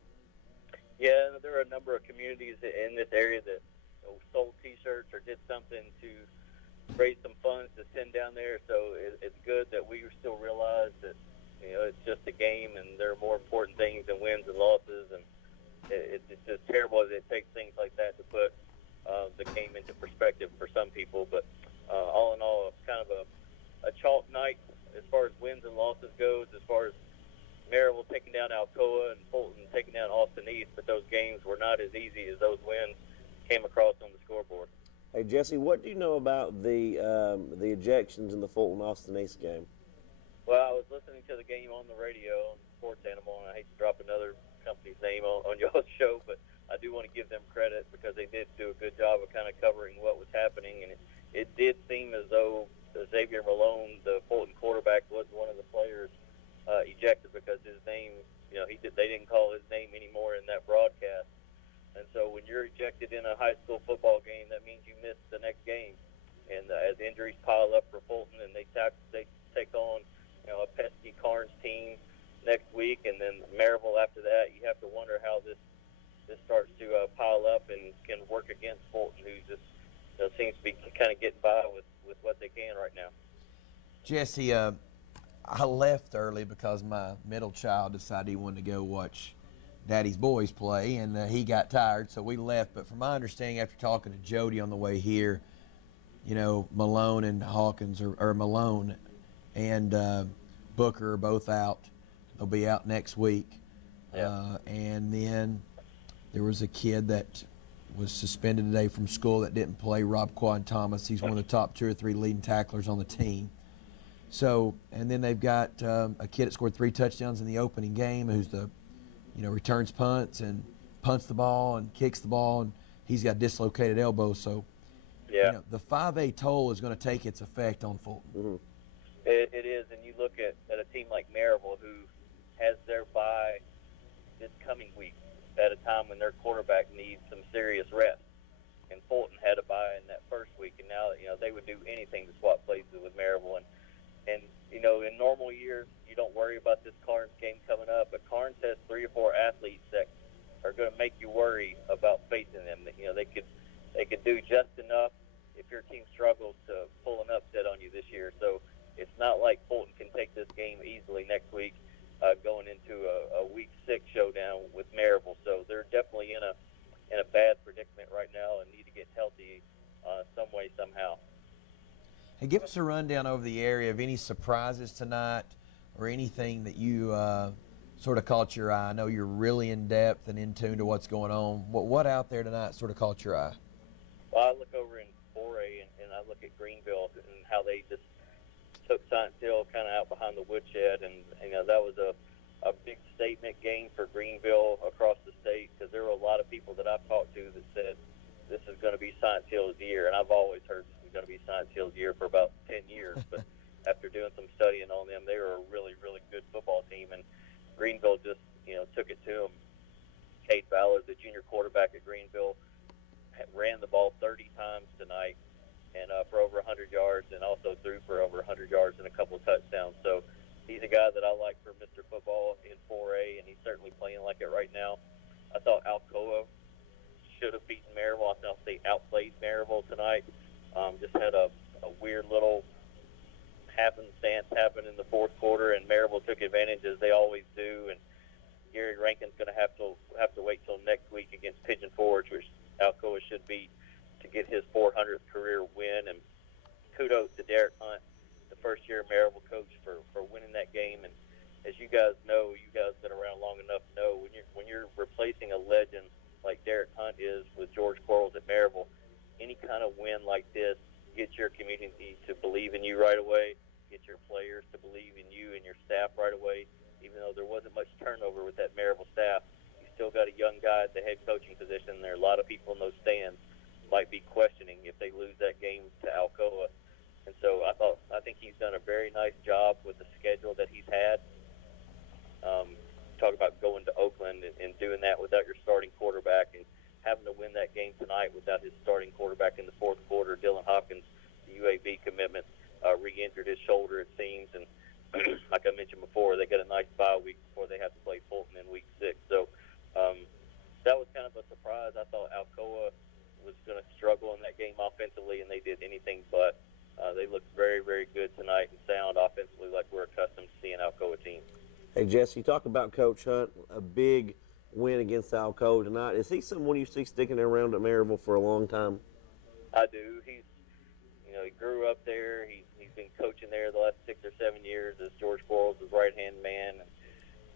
Yeah, there are a number of communities in this area that sold T-shirts or did something to raise some funds to send down there. So it's good that we still realize that it's just a game, and there are more important things than wins and losses. And it's just terrible that it takes things like that to put the game into perspective for some people. But all in all, it's kind of a chalk night as far as wins and losses goes, as far as Maryville taking down Alcoa and Fulton taking down Austin East. But those games were not as easy as those wins came across on the scoreboard. Hey, Jesse, what do you know about the ejections in the Fulton-Austin East game? Well, I was listening to the game on the radio on Sports Animal, and I hate to drop another company's name on y'all's show, but I do want to give them credit because they did do a good job of kind of covering what was happening, and it did seem as though Xavier Malone, the Fulton quarterback, was one of the players ejected because his name, they didn't call his name anymore in that broadcast. And so when you're ejected in a high school football game, that means you miss the next game. And as injuries pile up for Fulton and they take on a pesky Carnes team next week, and then Maryville after that, you have to wonder how this starts to pile up and can work against Fulton, who just seems to be kind of getting by with what they can right now. Jesse, I left early because my middle child decided he wanted to go watch Daddy's Boys play, and he got tired, so we left. But from my understanding, after talking to Jody on the way here, Malone and Hawkins, or Malone and Booker are both out. They'll be out next week. Yeah. And then there was a kid that was suspended today from school that didn't play, Rob Quan Thomas. He's one of the top 2 or 3 leading tacklers on the team. So, and then they've got a kid that scored 3 touchdowns in the opening game who's returns punts and punts the ball and kicks the ball, and he's got dislocated elbow. So, the 5A toll is going to take its effect on Fulton. Mm-hmm. It is, and you look at a team like Maryville, who has their bye this coming week at a time when their quarterback needs some serious rest. And Fulton had a bye in that first week, and now they would do anything to swap places with Maryville. And in normal years, you don't worry about this Carnes game coming up, but Carnes has 3 or 4 athletes that are going to make you worry about facing them. They could do just enough if your team struggles to pull an upset on you this year. So it's not like Fulton can take this game easily next week, going into a Week 6 showdown with Maryville. So they're definitely in a bad predicament right now and need to get healthy some way, somehow. Hey, give us a rundown over the area of any surprises tonight or anything that you sort of caught your eye. I know you're really in depth and in tune to what's going on. What out there tonight sort of caught your eye? Well, I look over in 4A and I look at Greenville and how they just took Science Hill kind of out behind the woodshed, and that was a big statement game for Greenville across the state, because there were a lot of people that I've talked to that said this is going to be Science Hill's year, and I've always heard this is going to be Science Hill's year for about 10 years, but after doing some studying on them, they were a really, really good football team, and Greenville just took it tonight, and for over 100 yards, and also threw for over 100 yards and a couple of touchdowns. So he's a guy that I like for Mr. Football in 4A, and he's certainly playing like it right now. I thought Alcoa should have beaten Maryville. I thought they outplayed Maryville tonight. Just had a weird little happenstance happen in the fourth quarter, and Maryville took advantage, as they always do. And Gary Rankin's going to have to wait till next week against Pigeon Forge, which Alcoa should beat, to get his 400th career win. And kudos to Derek Hunt, the first-year Maryville coach, for winning that game. And as you guys know, you guys been around long enough to know, when you're replacing a legend like Derek Hunt is with George Quarles at Maryville, any kind of win like this gets your community to believe in you right away, get your players to believe in you and your staff right away. Even though there wasn't much turnover with that Maryville staff, you still got a young guy at the head coaching position. There are a lot of people in those stands might be questioning if they lose that game to Alcoa. And so I think he's done a very nice job with the schedule that he's had. Talk about going to Oakland and doing that without your starting quarterback, and having to win that game tonight without his starting quarterback in the fourth quarter. Dylan Hopkins, the UAB commitment, re-injured his shoulder, it seems, and like I mentioned before, they got a nice bye week before they have to play Fulton in week 6. So that was kind of a surprise. I thought Alcoa was going to struggle in that game offensively, and they did anything but. They looked very, very good tonight and sound offensively, like we're accustomed to seeing Alcoa teams. Hey, Jesse, you talk about Coach Hunt, a big win against Alcoa tonight. Is he someone you see sticking around at Maryville for a long time? I do. He grew up there. He's been coaching there the last 6 or 7 years as George Quarles' right-hand man. And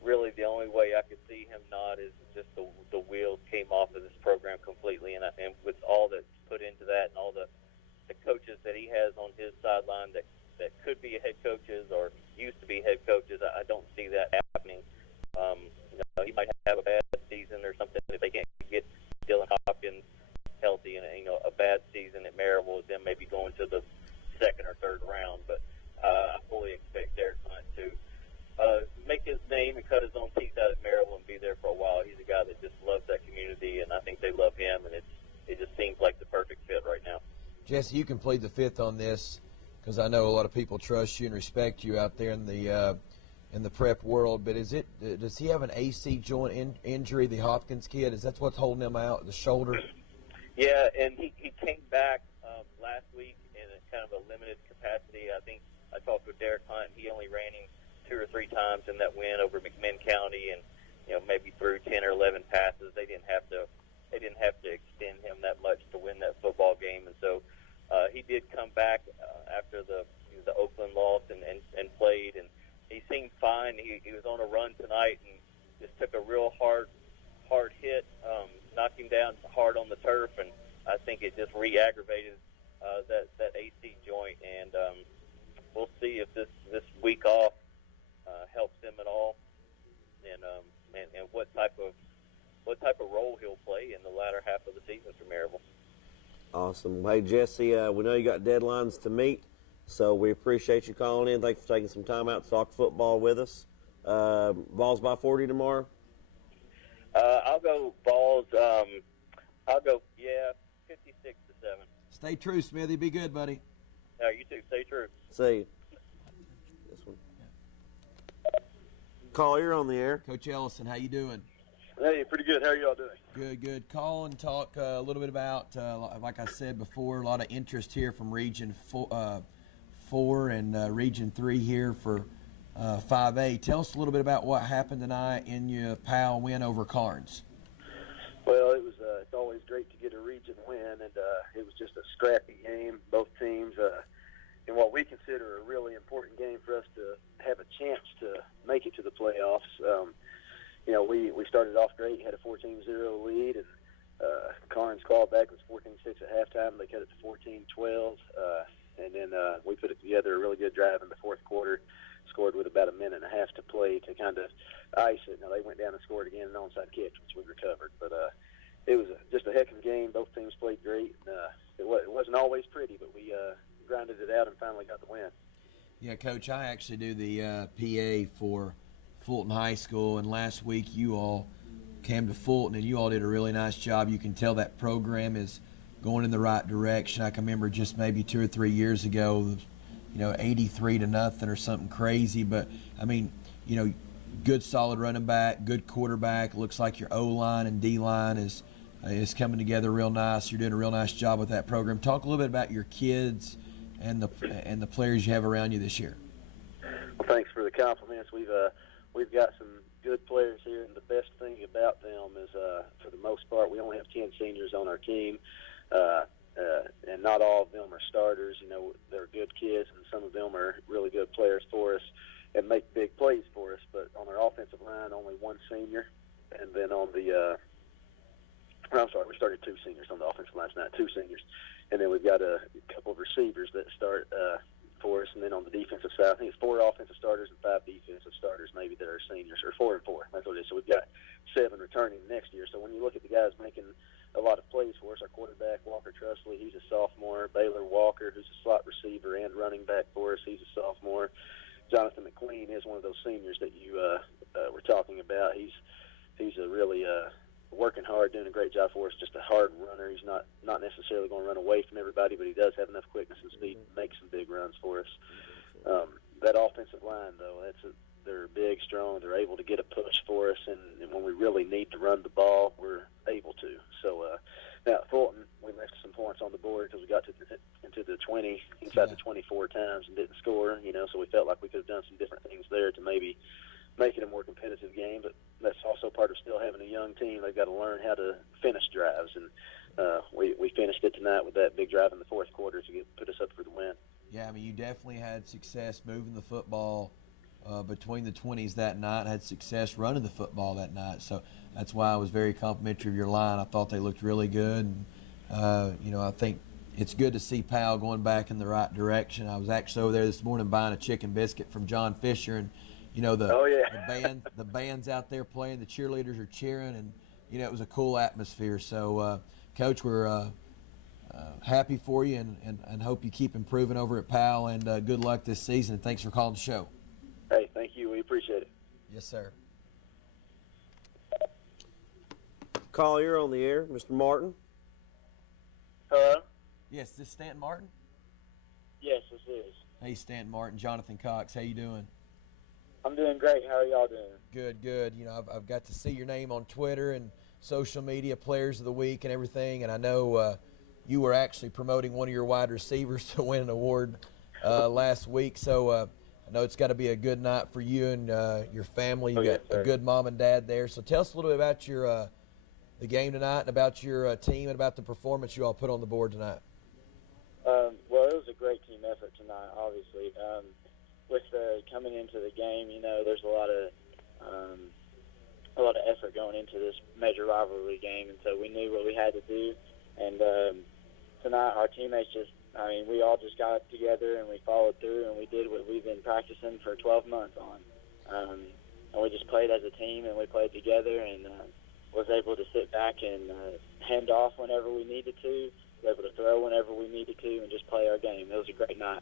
really, the only way I could see him not is just the wheels came off of this program completely. And with all that's put into that and all the coaches that he has on his sideline that could be head coaches or used to be head coaches, I don't see that happening. He might have a bad season or something if they can't get Dylan Hopkins healthy, and a bad season at Maryville is them maybe going to the second or third round. But I fully expect Derek Hunt to make his name and cut his own teeth out at Maryville and be there for a while. He's a guy that just loves that community, and I think they love him, and it just seems like the perfect fit right now. Jesse, you can plead the fifth on this, because I know a lot of people trust you and respect you out there in the prep world. But does he have an AC joint injury, the Hopkins kid? Is that what's holding him out, the shoulder? Yeah, and he came back last week in a kind of a limited capacity. I think I talked with Derek Hunt. He only ran him 2 or 3 times in that win over McMinn County, and maybe threw 10 or 11 passes. They didn't have to extend him that much to win that football game, and so he did come back after the Oakland loss and played, and he seemed fine. He was on a run tonight and just took a real hard hit, knocked him down hard on the turf, and I think it just re-aggravated that AC joint. And we'll see if this week off helps him at all, and what type of role he'll play in the latter half of the season for Maryville. Awesome. Hey, Jesse, we know you got deadlines to meet, so we appreciate you calling in. Thanks for taking some time out to talk football with us. Vols by 40 tomorrow? I'll go Vols. I'll go, 56-7. Stay true, Smithy. Be good, buddy. No, you too. Stay true. See you. This one. Call, you're on the air. Coach Ellison, how you doing? Hey, pretty good. How are y'all doing? Good, good. Call and talk a little bit about, like I said before, a lot of interest here from Region 4 and Region 3 here for 5A. Tell us a little bit about what happened tonight in your PAL win over Carnes. Well, it's always great to get a region win, and it was just a scrappy game, both teams, in what we consider a really important game for us to have a chance to make it to the playoffs. We started off great, had a 14-0 lead, and Carnes called back. It was 14-6 at halftime. They cut it to 14-12, and then we put it together a really good drive in the fourth quarter, scored with about a minute and a half to play to kind of ice it. Now, they went down and scored again, an onside catch, which we recovered. But it was just a heck of a game. Both teams played great. It wasn't always pretty, but we grinded it out and finally got the win. Yeah, Coach, I actually do the PA for Fulton High School, and last week you all came to Fulton and you all did a really nice job. You can tell that program is going in the right direction. I can remember just maybe 2 or 3 years ago, 83-0 or something crazy. But, I mean, good solid running back, good quarterback. Looks like your O-line and D-line is coming together real nice. You're doing a real nice job with that program. Talk a little bit about your kids and the players you have around you this year. Well, thanks for the compliments. We've got some good players here, and the best thing about them is, for the most part, we only have 10 seniors on our team, and not all of them are starters. They're good kids, and some of them are really good players for us and make big plays for us. But on our offensive line, only one senior, and then on the we started 2 seniors on the offensive line tonight, 2 seniors, and then we've got a couple of receivers that start for us, and then on the defensive side, I think it's 4 offensive starters and 5 defensive starters maybe that are seniors, or 4 and 4. That's what it is. So we've got 7 returning next year. So when you look at the guys making a lot of plays for us, our quarterback, Walker Trustley, he's a sophomore. Baylor Walker, who's a slot receiver and running back for us, he's a sophomore. Jonathan McQueen is one of those seniors that you were talking about. He's a really working hard, doing a great job for us, just a hard runner. He's not necessarily going to run away from everybody, but he does have enough quickness and speed to make some big runs for us. That offensive line, though, they're big, strong. They're able to get a push for us, and when we really need to run the ball, we're able to. So now at Fulton, we left some points on the board because we got into the 20, inside the 24 times and didn't score, so we felt like we could have done some different things there to maybe make it a more competitive game, but that's also part of still having a young team. They've got to learn how to finish drives, and we finished it tonight with that big drive in the fourth quarter to put us up for the win. Yeah, I mean, you definitely had success moving the football between the 20s that night, had success running the football that night, so that's why I was very complimentary of your line. I thought they looked really good, and, I think it's good to see Powell going back in the right direction. I was actually over there this morning buying a chicken biscuit from John Fisher, and the band's out there playing, the cheerleaders are cheering, and it was a cool atmosphere. So, Coach, we're happy for you and hope you keep improving over at Powell, and good luck this season. And thanks for calling the show. Hey, thank you. We appreciate it. Yes, sir. Call, you're on the air, Mr. Martin. Hello? Yes, this is Stanton Martin? Yes, this is. Hey, Stanton Martin, Johnathon Cox, how you doing? I'm doing great. How are y'all doing? Good, good. I've got to see your name on Twitter and social media, Players of the Week and everything, and I know you were actually promoting one of your wide receivers to win an award last week, so I know it's got to be a good night for you and your family. You got a good mom and dad there. So tell us a little bit about your the game tonight and about your team and about the performance you all put on the board tonight. Well, it was a great team effort tonight, obviously. With coming into the game, there's a lot of effort going into this major rivalry game, and so we knew what we had to do. And tonight, our teammates we all just got together and we followed through, and we did what we've been practicing for 12 months on. And we just played as a team, and we played together, and was able to sit back and hand off whenever we needed to, was able to throw whenever we needed to, and just play our game. It was a great night.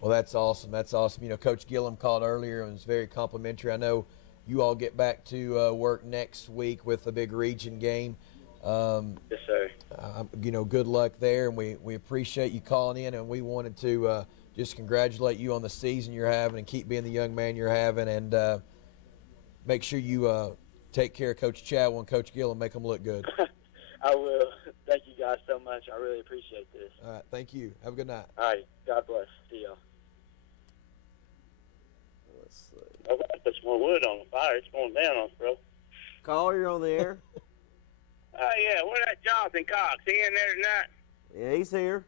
Well, that's awesome. That's awesome. Coach Gillum called earlier and was very complimentary. I know you all get back to work next week with a big region game. Yes, sir. Good luck there, and we appreciate you calling in, and we wanted to just congratulate you on the season you're having and keep being the young man you're having, and make sure you take care of Coach Chadwell and Coach Gillum, make them look good. I will. Thank you guys so much. I really appreciate this. All right, thank you. Have a good night. All right, God bless. See y'all. Let's see. I got to put some more wood on the fire. It's going down on us, bro. Caller, you're on the air. Yeah, where's that Johnathon Cox? He in there tonight? Yeah, he's here.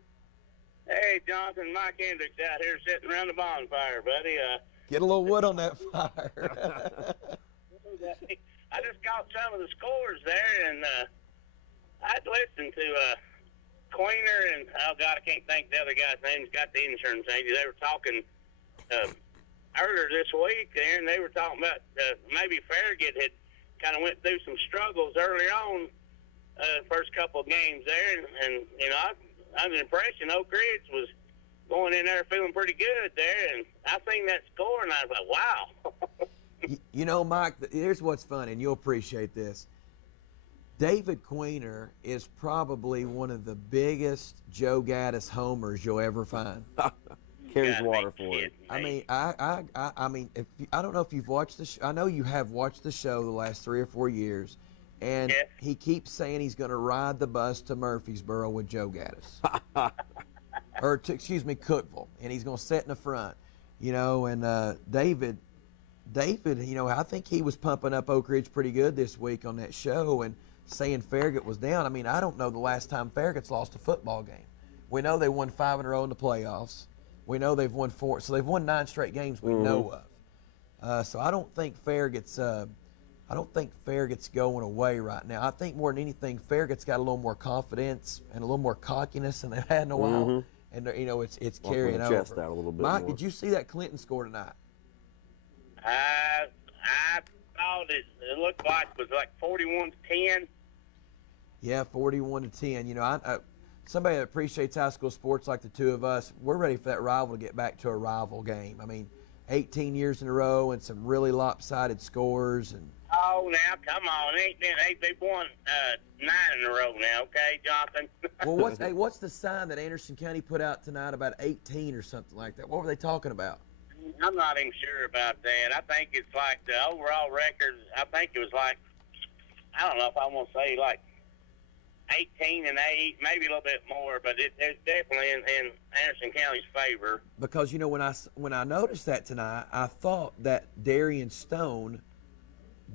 Hey, Jonathan, Mike Hendricks out here sitting around the bonfire, buddy. Get a little wood on that fire. I just caught some of the scores there, and I'd listened to Queener and, oh, God, I can't think the other guy's name. He's got the insurance agent. They were talking earlier this week there, and they were talking about maybe Farragut had kind of went through some struggles early on, first couple of games there, and I was impressed. Oak Ridge was going in there feeling pretty good there, and I seen that score, and I was like, wow. Mike, here's what's funny, and you'll appreciate this. David Queener is probably one of the biggest Joe Gaddis homers you'll ever find. Carries water for it. I mean, I mean, I don't know if you've watched the show. I know you have watched the show the last 3 or 4 years, and he keeps saying he's going to ride the bus to Murfreesboro with Joe Gaddis, or to, excuse me, Cookeville, and he's going to sit in the front, you know. And David, you know, I think he was pumping up Oak Ridge pretty good this week on that show, and saying Farragut was down. I mean, I don't know the last time Farragut's lost a football game. We know they won 5 in a row in the playoffs. We know they've won 4, so they've won 9 straight games we know of. So I don't think Farragut's going away right now. I think more than anything, Farragut's got a little more confidence and a little more cockiness than they've had in a while, and you know it's carrying over. Chest out a little bit Mike, more. did you see that Clinton score tonight? I thought it looked like it was like 41-10. Yeah, 41-10. You know, somebody that appreciates high school sports like the two of us, we're ready for that rival to get back to a rival game. I mean, 18 years in a row and some really lopsided scores. And oh, now come on, they've won 9 in a row now. Okay, Jonathan. Well, what's the sign that Anderson County put out tonight about 18 or something like that? What were they talking about? I'm not even sure about that. I think it's like the overall record. I think it was like, I don't know if I want to say like 18-8, maybe a little bit more, but it's definitely in Anderson County's favor. Because, you know, when I noticed that tonight, I thought that Darien Stone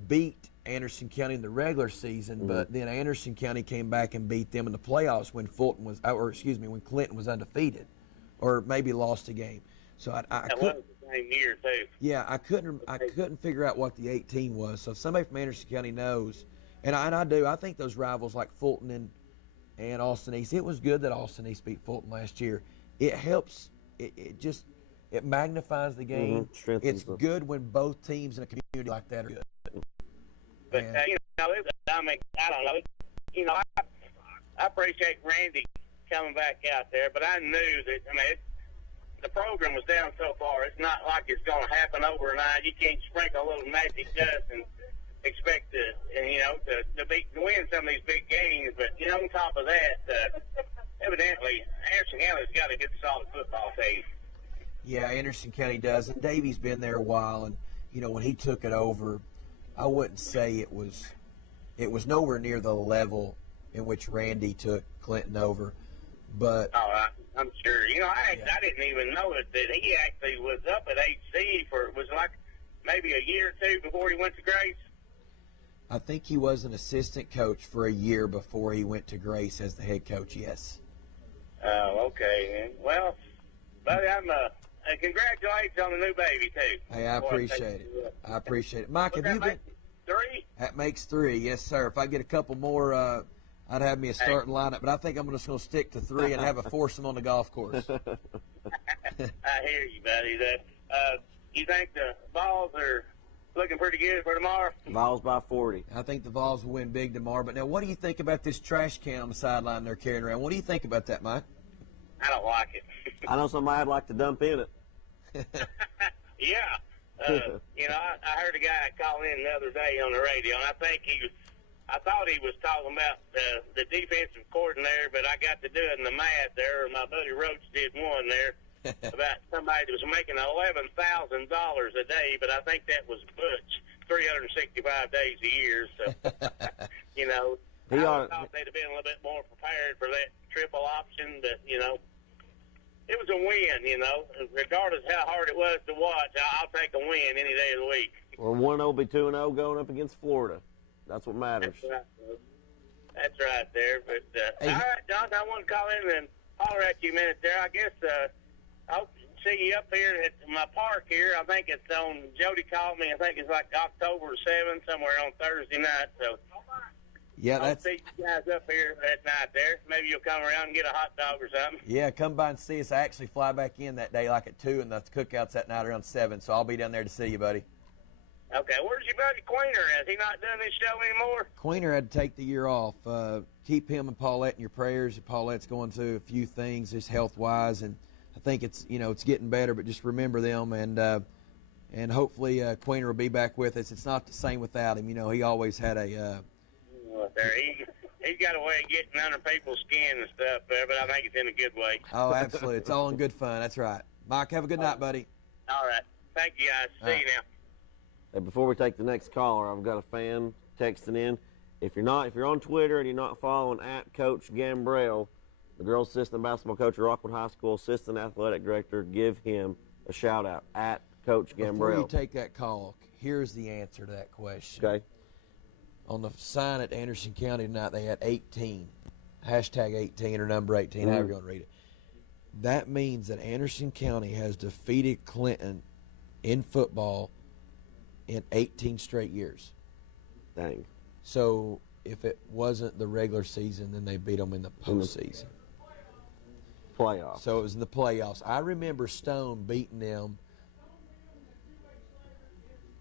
beat Anderson County in the regular season, but then Anderson County came back and beat them in the playoffs when when Clinton was undefeated, or maybe lost a game. So I couldn't. Same year too. Yeah, I couldn't figure out what the 18 was. So if somebody from Anderson County knows, and I do, I think those rivals like Fulton and Austin East, it was good that Austin East beat Fulton last year. It helps. It magnifies the game. It's good when both teams in a community like that are good. But you know, I mean, I don't know. You know, I appreciate Randy coming back out there, but I knew that. I mean, the program was down so far. It's not like it's going to happen overnight. You can't sprinkle a little magic dust and expect to win some of these big games. But you know, on top of that, evidently Anderson County's got a good, solid football team. Yeah, Anderson County does, and Davy's been there a while. And you know, when he took it over, I wouldn't say it was nowhere near the level in which Randy took Clinton over, but. I'm sure. You know, I didn't even know that he actually was up at HC was like maybe a year or two before he went to Grace. I think he was an assistant coach for a year before he went to Grace as the head coach, yes. Oh, okay. Well, buddy, congratulations on the new baby, too. Hey, I appreciate it. I appreciate it. Mike, have you been? 3? That makes 3, yes, sir. If I get a couple more, I'd have me a starting lineup, but I think I'm just going to stick to 3 and have a foursome on the golf course. I hear you, buddy. You think the Vols are looking pretty good for tomorrow? Vols by 40. I think the Vols will win big tomorrow. But now, what do you think about this trash can on the sideline they're carrying around? What do you think about that, Mike? I don't like it. I know somebody I'd like to dump in it. Yeah. You know, I heard a guy call in the other day on the radio, and I thought he was talking about the defensive coordinator, but I got to do it in the math there. My buddy Roach did one there about somebody that was making $11,000 a day, but I think that was Butch, 365 days a year. So, you know, I thought they'd have been a little bit more prepared for that triple option, but, you know, it was a win, you know. Regardless how hard it was to watch, I'll take a win any day of the week. Well, 1-0 be 2-0 going up against Florida. That's what matters. That's right there. But all right, John, I want to call in and holler at you a minute there. I guess I'll see you up here at my park here. I think it's on. Jody called me. I think it's like October 7th, somewhere on Thursday night. So yeah, I'll see you guys up here that night there. Maybe you'll come around and get a hot dog or something. Yeah, come by and see us. I actually fly back in that day like at 2, and the cookout's that night around 7. So I'll be down there to see you, buddy. Okay, where's your buddy Queener? Has he not done this show anymore? Queener had to take the year off. Keep him and Paulette in your prayers. Paulette's going through a few things, just health-wise, and I think it's getting better. But just remember them, and hopefully Queener will be back with us. It's not the same without him. You know, he always had a. There, he he's got a way of getting under people's skin and stuff there, but I think it's in a good way. Oh, absolutely. It's all in good fun. That's right. Mike, have a good night, buddy. All right. Thank you, guys. See you now. Hey, before we take the next caller, I've got a fan texting in. If you're on Twitter and you're not following @Coach Gambrell, the girls' assistant basketball coach at Rockwood High School, assistant athletic director, give him a shout out @Coach Gambrell. Before you take that call, here's the answer to that question. Okay. On the sign at Anderson County tonight, they had 18. Hashtag 18 or number 18, however you want to read it. That means that Anderson County has defeated Clinton in football in 18 straight years. Dang. So if it wasn't the regular season, then they beat them in the postseason. Playoffs. So it was in the playoffs. I remember Stone beating them.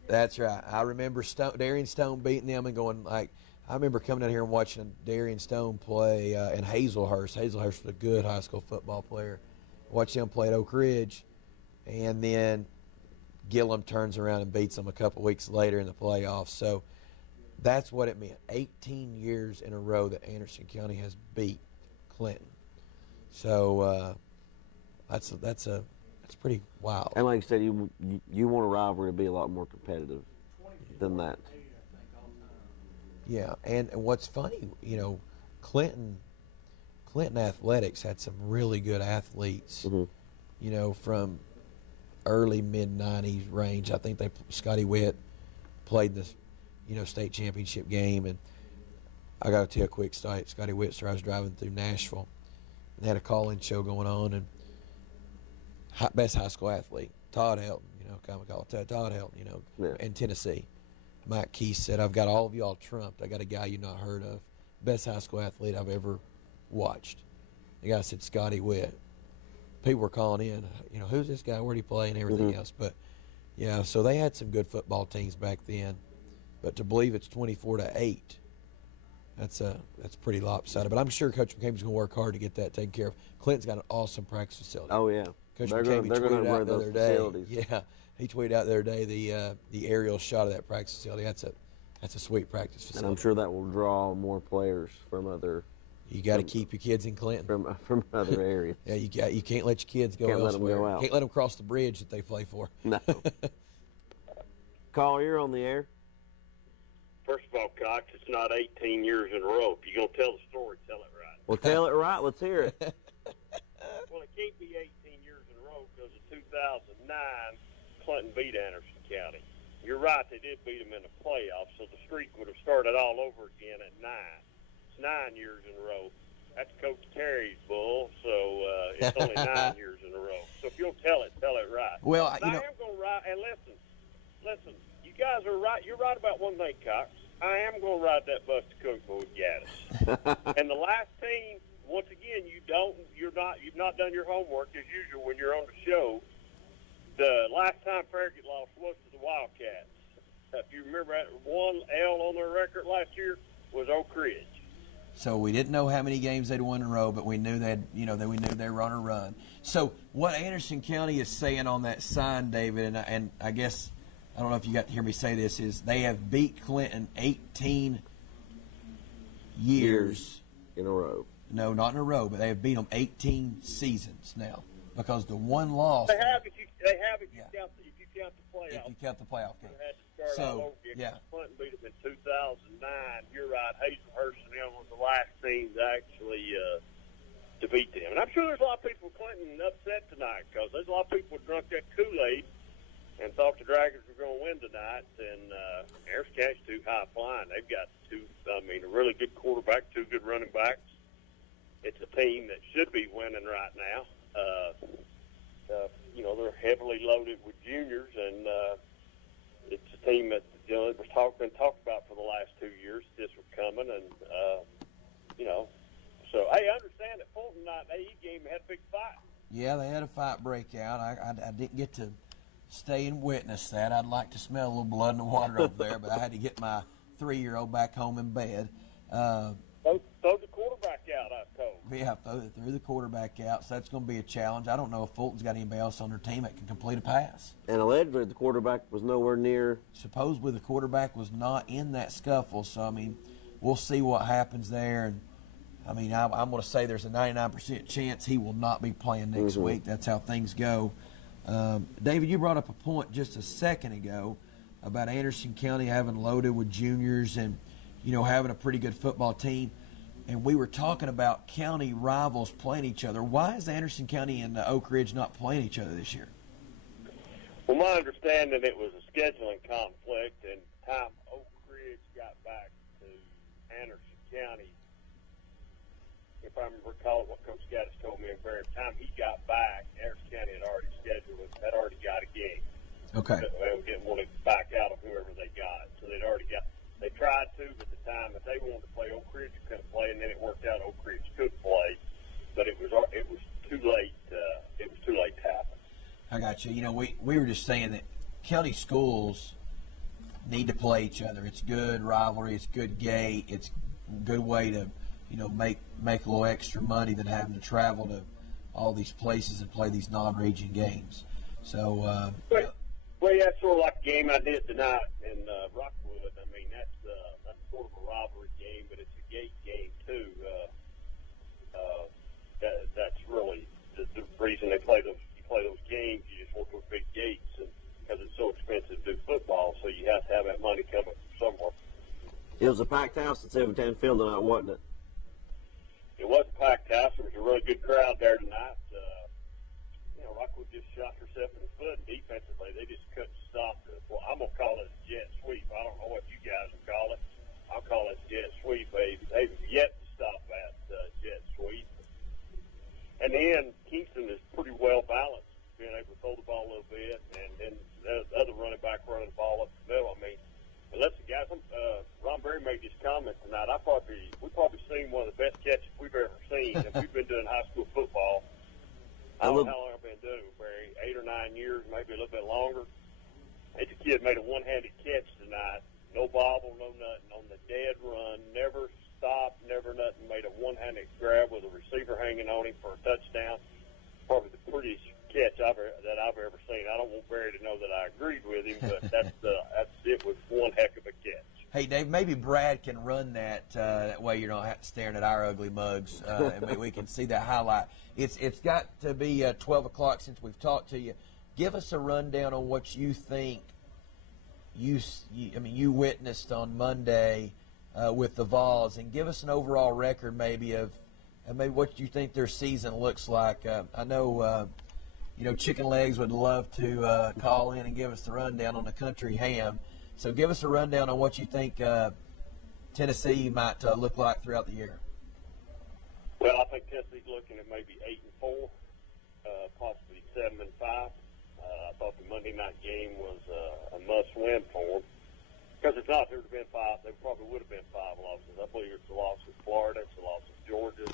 That's right. I remember Darian Stone beating them and going like, I remember coming down here and watching Darian Stone play in Hazelhurst. Hazelhurst was a good high school football player. Watched him play at Oak Ridge, and then Gillum turns around and beats them a couple weeks later in the playoffs. So that's what it meant. 18 years in a row that Anderson County has beat Clinton. So that's pretty wild. And like you said, you want a rivalry to be a lot more competitive than that. Yeah, and what's funny, Clinton Athletics had some really good athletes, from early mid-90s range. I think Scotty Witt played the, state championship game, and I got to tell a quick story. Scotty Witt, so I was driving through Nashville, and they had a call-in show going on, and best high school athlete, Todd Helton, kind of call it Todd Helton, in Tennessee. Mike Keith said, I've got all of y'all trumped. I got a guy you've not heard of. Best high school athlete I've ever watched. The guy said Scotty Witt. People were calling in, who's this guy? Where'd he play? And everything else. But, yeah, so they had some good football teams back then. But to believe it's 24-8, that's pretty lopsided. But I'm sure Coach McCabe's going to work hard to get that taken care of. Clinton's got an awesome practice facility. Oh, yeah. Coach they're McCabe tweeted out the other day. Facilities. Yeah. He tweeted out the other day the aerial shot of that practice facility. That's a sweet practice facility. And I'm sure that will draw more players from other. You got to keep your kids in Clinton from other areas. Yeah, you can't let your kids go elsewhere. Let them go out. Can't let them cross the bridge that they play for. No. Caller, you're on the air. First of all, Cox, it's not 18 years in a row. If you're gonna tell the story, tell it right. Well, tell it right. Let's hear it. Well, it can't be 18 years in a row because in 2009. Clinton beat Anderson County. You're right, they did beat them in the playoffs, so the streak would have started all over again at 9. It's 9 years in a row. That's Coach Terry's bull, so it's only 9 years in a row. So if you'll tell it right. Well, I am going to ride, and listen, you guys are right. You're right about one thing, Cox. I am going to ride that bus to Cookville with Gaddis. And the last team, once again, you've not done your homework as usual when you're on the show. The last time Farragut lost was to the Wildcats. If you remember, that one L on their record last year was Oak Ridge. So we didn't know how many games they'd won in a row, but we knew they were on a run. So what Anderson County is saying on that sign, David, and I guess I don't know if you got to hear me say this, is they have beat Clinton 18 years in a row. No, not in a row, but they have beat them 18 seasons now because the one loss. They have if you count the playoff. If you count the playoff game. Had to start all over again. Clinton beat them in 2009. You're right. Hazelhurst and them was the last team to actually defeat them. And I'm sure there's a lot of people in Clinton upset tonight because there's a lot of people who drunk that Kool-Aid and thought the Dragons were going to win tonight. And Harrison County's too high flying. They've got a really good quarterback, two good running backs. It's a team that should be winning right now. They're heavily loaded with juniors, and it's a team that it was been talked about for the last 2 years. This was coming, and So hey, I understand that Fulton night AE game had a big fight. Yeah, they had a fight break out. I didn't get to stay and witness that. I'd like to smell a little blood in the water over there, but I had to get my 3-year-old back home in bed. Throw the quarterback out, I was told. Yeah, threw the quarterback out, so that's going to be a challenge. I don't know if Fulton's got anybody else on their team that can complete a pass. And allegedly the quarterback was nowhere near. Supposedly the quarterback was not in that scuffle, so, I mean, we'll see what happens there. And I mean, I'm going to say there's a 99% chance he will not be playing next week. That's how things go. David, you brought up a point just a second ago about Anderson County having loaded with juniors and, having a pretty good football team. And we were talking about county rivals playing each other. Why is Anderson County and Oak Ridge not playing each other this year? Well, my understanding, it was a scheduling conflict, and time Oak Ridge got back to Anderson County, if I recall what Coach Gaddis told me, by the time he got back, Anderson County had already scheduled it, had already got a game. Okay. They didn't want to back out of whoever they got, so they'd already got. They tried to, but the time that they wanted to play, Oak Ridge couldn't play, and then it worked out Oak Ridge could play, but it was too late. It was too late to happen. I got you. We were just saying that county schools need to play each other. It's good rivalry. It's good gate. It's a good way to, make a little extra money than having to travel to all these places and play these non-region games. So, well, yeah, it's sort of like a game I did tonight in Rockwood. I mean, that's sort of a rivalry game, but it's a gate game too. That's really the reason they play those. You play those games. You just want those big gates, and because it's so expensive to do football, so you have to have that money coming from somewhere. It was a packed house at 710 Field tonight, wasn't it? It was a packed house. There was a really good crowd there tonight. Rockwood just shot herself in the foot defensively. They just couldn't stop it. Well, I'm going to call it a jet sweep. I don't know what you guys would call it. I'll call it jet sweep. They've yet to stop that jet sweep. And then Kingston is pretty well balanced, being able to throw the ball a little bit, and then the other running back running the ball up the middle. I mean, listen, guys, Ron Berry made this comment tonight. We've probably seen one of the best catches we've ever seen, and we've been doing high school football. I don't know how long I've been doing it, Barry, 8 or 9 years, maybe a little bit longer. This kid made a one-handed catch tonight. No bobble, no nothing. On the dead run, never stopped, never nothing. Made a one-handed grab with a receiver hanging on him for a touchdown. Probably the prettiest catch that I've ever seen. I don't want Barry to know that I agreed with him, but it was one heck of a catch. Hey, Dave, maybe Brad can run that. That way you're not staring at our ugly mugs, and maybe we can see that highlight. It's got to be 12 o'clock since we've talked to you. Give us a rundown on what you think you witnessed on Monday with the Vols, and give us an overall record maybe of maybe what you think their season looks like. I know Chicken Legs would love to call in and give us the rundown on the country ham. So give us a rundown on what you think Tennessee might look like throughout the year. Well, I think Tennessee's looking at maybe 8-4, possibly 7-5. I thought the Monday night game was a must-win for them. Because if not, there would have been 5. There probably would have been 5 losses. I believe it's a loss of Florida, it's a loss of Georgia,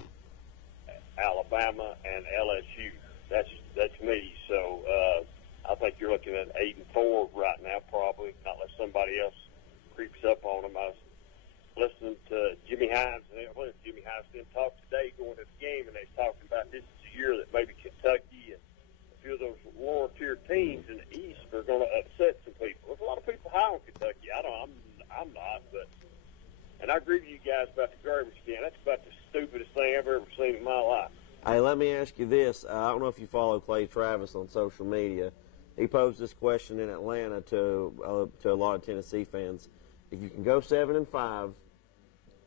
Alabama, and LSU. That's me. So I think you're looking at 8-4 right now, probably, not unless somebody else creeps up on them. I was listening to Jimmy Hines, and Jimmy Hines didn't talk today going to the game, and they was talking about this is a year that maybe Kentucky and a few of those lower-tier teams in the East are going to upset some people. There's a lot of people high on Kentucky. I'm not, but and I agree with you guys about the garbage can. That's about the stupidest thing I've ever seen in my life. Hey, let me ask you this. I don't know if you follow Clay Travis on social media. He posed this question in Atlanta to a lot of Tennessee fans. If you can go 7-5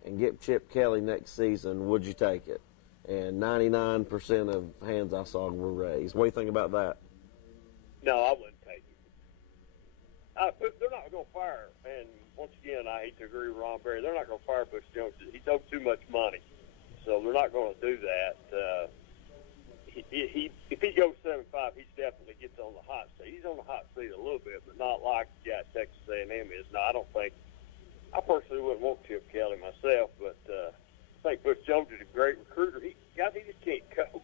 and get Chip Kelly next season, would you take it? And 99% of hands I saw were raised. What do you think about that? No, I wouldn't take it. They're not going to fire. And once again, I hate to agree with Ron Berry. They're not going to fire Butch Jones. He's owed too much money. So they're not going to do that. If he goes 7-5, he definitely gets on the hot seat. He's on the hot seat a little bit, but not like Texas A&M is. No, I don't think. I personally wouldn't want Chip Kelly myself, but I think Butch Jones is a great recruiter. He just can't coach.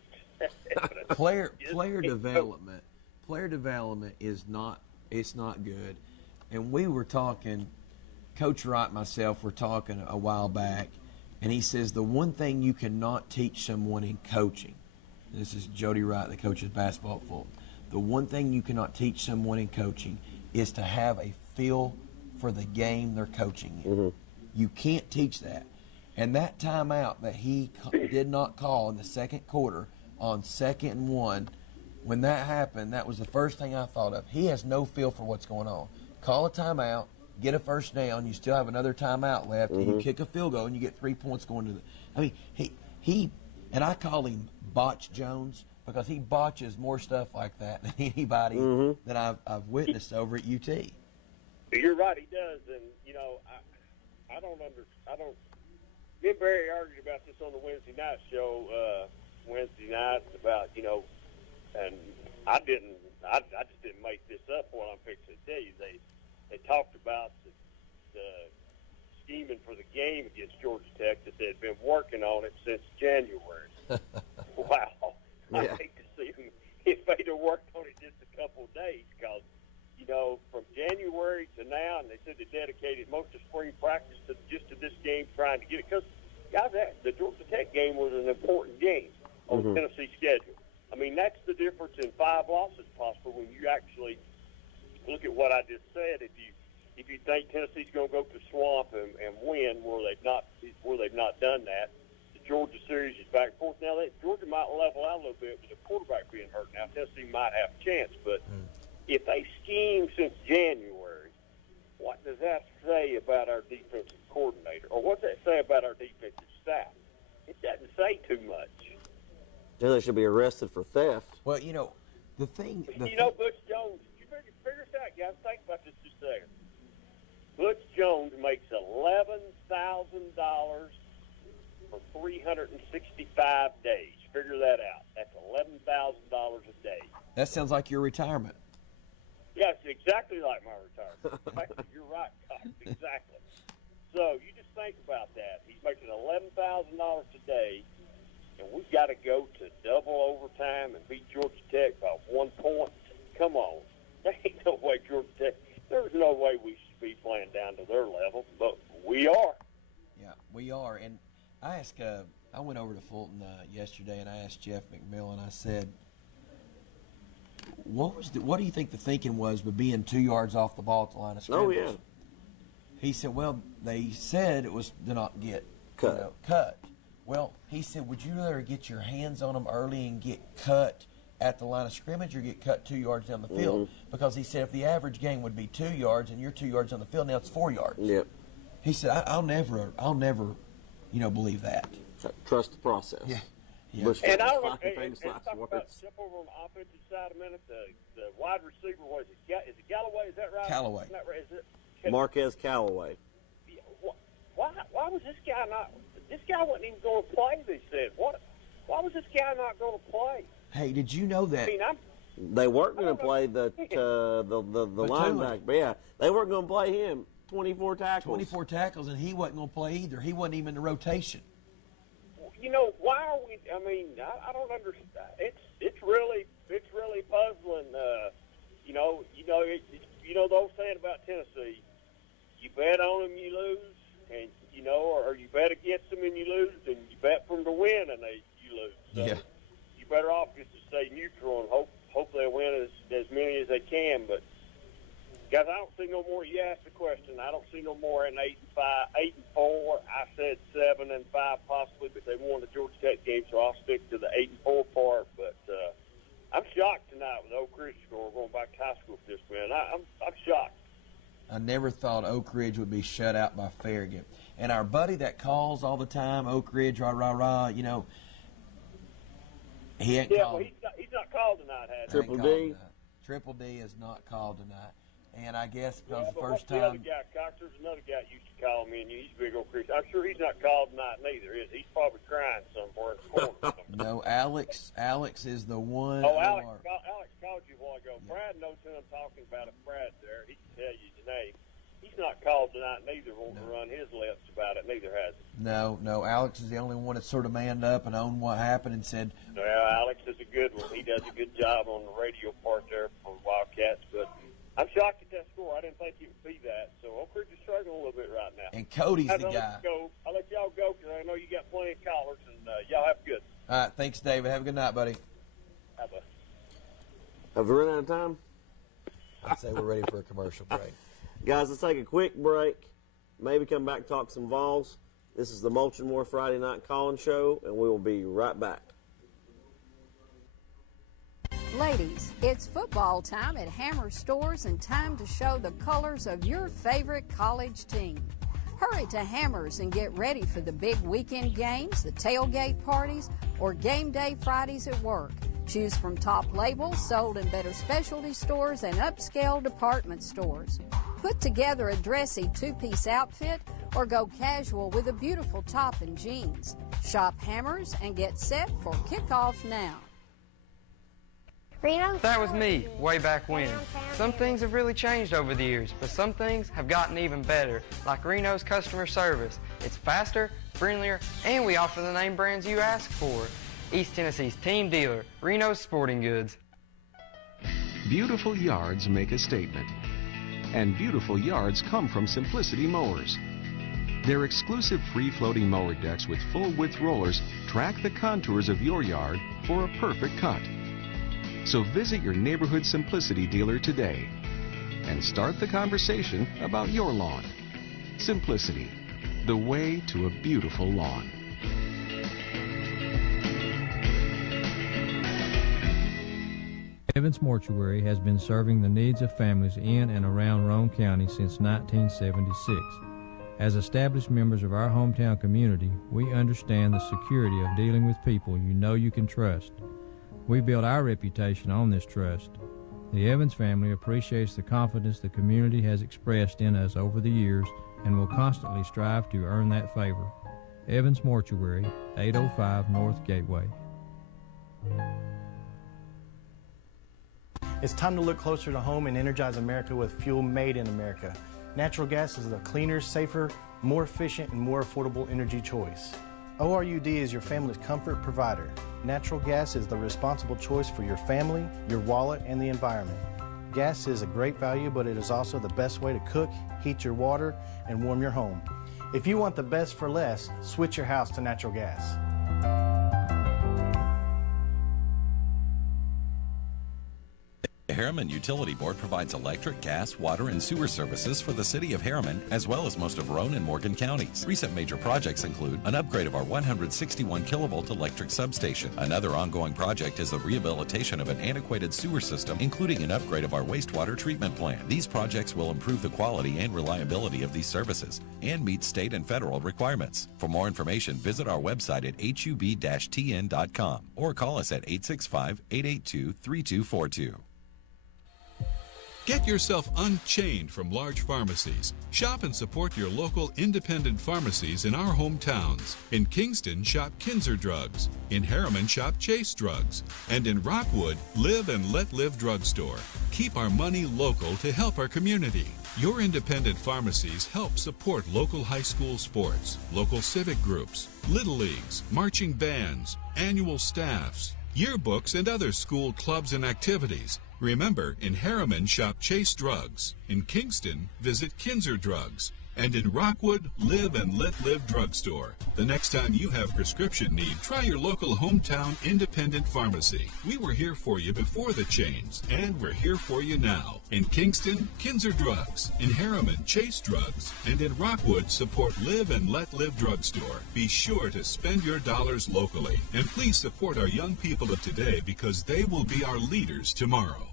Player development is not. It's not good. And we were talking. Coach Wright and myself were talking a while back, and he says the one thing you cannot teach someone in coaching. This is Jody Wright that coaches basketball at Fulton. The one thing you cannot teach someone in coaching is to have a feel for the game they're coaching in. Mm-hmm. You can't teach that. And that timeout that he did not call in the second quarter on 2nd and 1, when that happened, that was the first thing I thought of. He has no feel for what's going on. Call a timeout, get a first down, you still have another timeout left, and you kick a field goal, and you get 3 points going to the – I mean, he and I call him Botch Jones because he botches more stuff like that than anybody that I've witnessed over at UT. You're right, he does, and, me and Barry argued about this on the Wednesday night show, Wednesday night about, and I just didn't make this up what I'm fixing to tell you. They talked about the scheming for the game against Georgia Tech, that they had been working on it since January. Wow. I hate to see them if they'd have worked on it just a couple of days, because, from January to now, and they said they dedicated most of spring practice to this game, trying to get it. Because, guys, the Georgia Tech game was an important game on the Tennessee schedule. I mean, that's the difference in 5 losses possible when you actually look at what I just said. If you think Tennessee's going to go to Swamp and win where they've not done that, the Georgia series is back and forth. Now, Georgia might level out a little bit with the quarterback being hurt. Now, Tennessee might have a chance, but if they scheme since January, what does that say about our defensive coordinator? Or what does that say about our defensive staff? It doesn't say too much. They should be arrested for theft. Well, the thing... Butch Jones, you figure this out, guys. Think about this just a second. Butch Jones makes $11,000 for 365 days. Figure that out. That's $11,000 a day. That sounds like your retirement. Yeah, it's exactly like my retirement. You're right, Cox. Exactly. So you just think about that. He's making $11,000 a day, and we've got to go to double overtime and beat Georgia Tech by 1 point. Come on. There ain't no way Georgia Tech – there's no way we should be playing down to their level, but we are. Yeah, we are. And I asked I went over to Fulton yesterday, and I asked Jeff McMillan, I said, what do you think the thinking was with being 2 yards off the ball at the line of scrimmage? Oh, yeah. He said, well, they said it was to not get cut. Well, he said, would you rather get your hands on them early and get cut at the line of scrimmage or get cut 2 yards down the field? Because he said if the average gain would be 2 yards and you're 2 yards on the field, now it's 4 yards. Yep. He said, I'll never, believe that. Trust the process. Yeah. And I don't know, talk about step over on the offensive side a minute. The wide receiver, what is it? Is it Galloway? Is that right? Callaway. Isn't that right? Is it Marquez Callaway? Why was this guy not? This guy wasn't even going to play. They said, why was this guy not going to play? Hey, did you know that? I mean, they weren't going to play the linebacker. But yeah, they weren't going to play him. 24 tackles. 24 tackles, and he wasn't going to play either. He wasn't even in the rotation. Why are we? I mean, I don't understand. It's really puzzling. The old saying about Tennessee: you bet on them, you lose, and or you bet against them and you lose, and you bet for them to win and you lose. So you're better off just to stay neutral and hope they win as many as they can. But guys, I don't see no more. You asked the question. I don't see no more in 8 and 4. I said 7 and 5 possibly, but they won the Georgia Tech game, so I'll stick to the 8 and 4 part. But I'm shocked tonight with Oak Ridge score going back to high school for this man. I'm shocked. I never thought Oak Ridge would be shut out by Farragut. And our buddy that calls all the time, Oak Ridge, rah, rah, rah, he ain't called. Well, he's not called tonight, has he? Triple D? Triple D is not called tonight. And I guess because the but first what's the other time. guy, Cox? There's another guy that used to call me, and he's a big old Christian. I'm sure he's not called tonight neither, is he? He's probably crying somewhere in the corner. No, Alex is the one. Oh, Alex called you a while ago. Yeah. Brad knows who I'm talking about. If Brad's there, he can tell you the name. He's not called tonight neither, won't run his lips about it, neither has he. No, Alex is the only one that sort of manned up and owned what happened and said. Well, Alex is a good one. He does a good job on the radio part there for Wildcats, but I'm shocked at that score. I didn't think it would be that. So Oak Ridge is struggling a little bit right now. And Cody's the guy. I'll let y'all go because I know you got plenty of callers, and y'all have good. All right, thanks, David. Have a good night, buddy. Bye-bye. Have we run out of time? I'd say we're ready for a commercial break. Guys, let's take a quick break. maybe come back, talk some Vols. This is the Mulch and More Friday Night Call-In Show, and we will be right back. Ladies, it's football time at Hammer Stores and time to show the colors of your favorite college team. Hurry to Hammers and get ready for the big weekend games, the tailgate parties, or game day Fridays at work. Choose from top labels sold in better specialty stores and upscale department stores. Put together a dressy two-piece outfit or go casual with a beautiful top and jeans. Shop Hammers and get set for kickoff now. That was me, way back when. Some things have really changed over the years, but some things have gotten even better, like Reno's customer service. It's faster, friendlier, and we offer the name brands you ask for. East Tennessee's team dealer, Reno's Sporting Goods. Beautiful yards make a statement. And beautiful yards come from Simplicity Mowers. Their exclusive free-floating mower decks with full-width rollers track the contours of your yard for a perfect cut. So visit your neighborhood Simplicity dealer today and start the conversation about your lawn. Simplicity, the way to a beautiful lawn. Evans Mortuary has been serving the needs of families in and around Roane County since 1976. As established members of our hometown community, we understand the security of dealing with people you know you can trust. We build our reputation on this trust. The Evans family appreciates the confidence the community has expressed in us over the years and will constantly strive to earn that favor. Evans Mortuary, 805 North Gateway. It's time to look closer to home and energize America with fuel made in America. Natural gas is a cleaner, safer, more efficient, and more affordable energy choice. ORUD is your family's comfort provider. Natural gas is the responsible choice for your family, your wallet, and the environment. Gas is a great value, but it is also the best way to cook, heat your water, and warm your home. If you want the best for less, switch your house to natural gas. The Harriman Utility Board provides electric, gas, water, and sewer services for the city of Harriman, as well as most of Roane and Morgan counties. Recent major projects include an upgrade of our 161 kilovolt electric substation. Another ongoing project is the rehabilitation of an antiquated sewer system, including an upgrade of our wastewater treatment plant. These projects will improve the quality and reliability of these services and meet state and federal requirements. For more information, visit our website at hub-tn.com or call us at 865-882-3242. Get yourself unchained from large pharmacies. Shop and support your local independent pharmacies in our hometowns. In Kingston, shop Kinzer Drugs. In Harriman, shop Chase Drugs. And in Rockwood, Live and Let Live Drugstore. Keep our money local to help our community. Your independent pharmacies help support local high school sports, local civic groups, little leagues, marching bands, annual staffs, yearbooks, and other school clubs and activities. Remember, in Harriman, shop Chase Drugs. In Kingston, visit Kinzer Drugs. And in Rockwood, Live and Let Live Drugstore. The next time you have prescription need, try your local hometown independent pharmacy. We were here for you before the chains, and we're here for you now. In Kingston, Kinzer Drugs. In Harriman, Chase Drugs. And in Rockwood, support Live and Let Live Drugstore. Be sure to spend your dollars locally. And please support our young people of today because they will be our leaders tomorrow.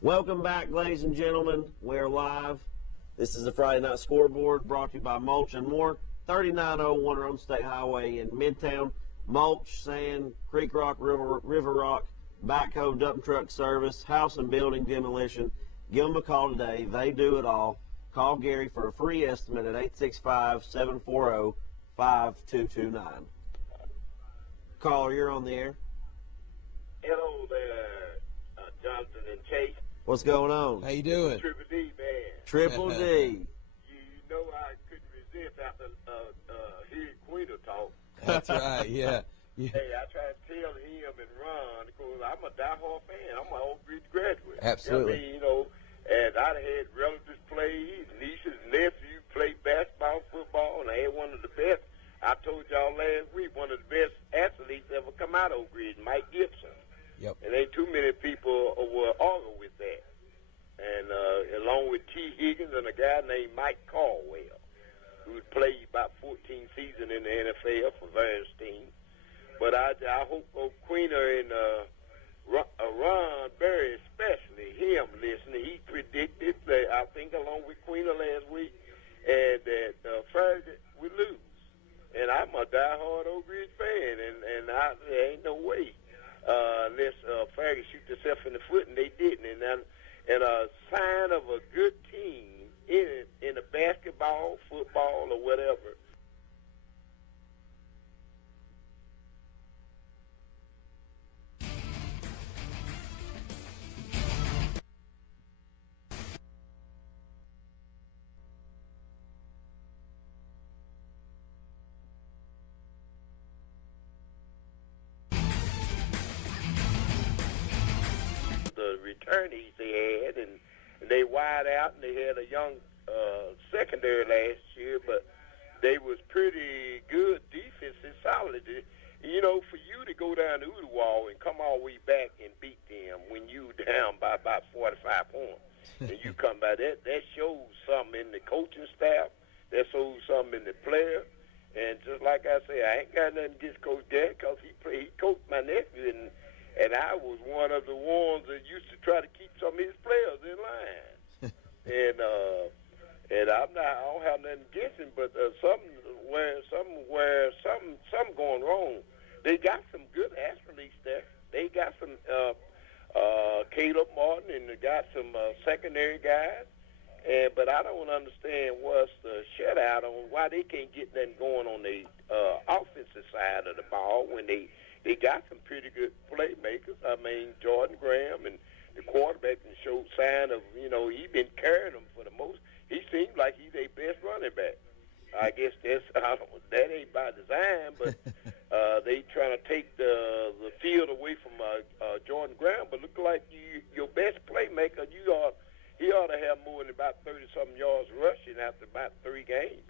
Welcome back, ladies and gentlemen. We're live. This is the Friday Night Scoreboard brought to you by Mulch and More, 3901 Roane State Highway in Midtown. Mulch, sand, creek rock, river rock, backhoe, dump truck service, house and building demolition. Give them a call today. They do it all. Call Gary for a free estimate at 865-740-5229. Caller, you're on the air. Hello there, Jonathan and Chase. What's going on? How you doing? Triple D, man. Triple D. You know I couldn't resist after hearing Quinto talk. That's right, yeah. Hey, I tried to tell him and Ron, because I'm a diehard fan. I'm an Oak Ridge graduate. Absolutely. You know, and I had relatives play, nieces, nephews play basketball, football, and I had one of the best. I told y'all last week, one of the best athletes ever come out of Oak Ridge, Mike Gibson. Yep. And ain't too many people will argue with that. and along with T. Higgins and a guy named Mike Caldwell, who played about 14 seasons in the NFL for various teams. But I hope Queener and Ron Berry, especially him, listening. He predicted that, I think, along with Queener last week, and that Farragut would lose. And I'm a diehard Oak Ridge fan, and there ain't no way unless Farragut shoot themselves in the foot, and they didn't. And a sign of a good team in a basketball, football, or whatever. The returnees they had, and they wide out, and they had a young secondary last year, but they was pretty good defense and solid. You know, for you to go down to Ooltewah and come all the way back and beat them when you down by about 45 points, and you come by that shows something in the coaching staff, that shows something in the player. And just like I say, I ain't got nothing against Coach Dad, because he coached my nephew, and I was one of the ones that used to try to keep some of his players in line. And I don't have nothing against him, but something going wrong. They got some good athletes there. They got some Caleb Martin, and they got some secondary guys. But I don't understand what's the shutout on why they can't get nothing going on the offensive side of the ball when they got some pretty good playmakers. I mean, Jordan Graham and the quarterback can show sign of, he's been carrying them for the most. He seems like he's their best running back. I guess that ain't by design, but they trying to take the field away from Jordan Graham. But look like your best playmaker, he ought to have more than about 30-something yards rushing after about 3 games.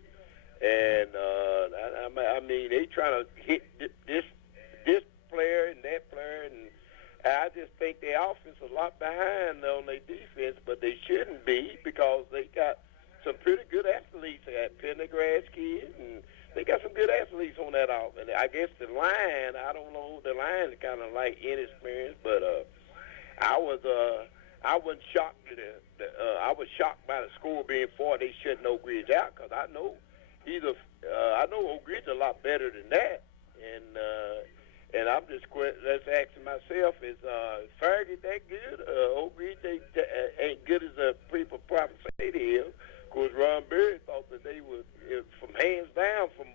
And I mean, they trying to hit this player and that player, and I just think their offense is a lot behind on their defense, but they shouldn't be, because they got some pretty good athletes at Pendergrass kids, and they got some good athletes on that offense. I guess the line, I don't know, the line is kind of like inexperienced, but I wasn't shocked. I was shocked by the score being 4. They shutting Oak Ridge out, because I know Oak Ridge a lot better than that, and I'm just asking myself, is Farragut that good? Oak Ridge ain't good as the people probably say they is. Of course, Ron Berry thought that they were, from hands down, from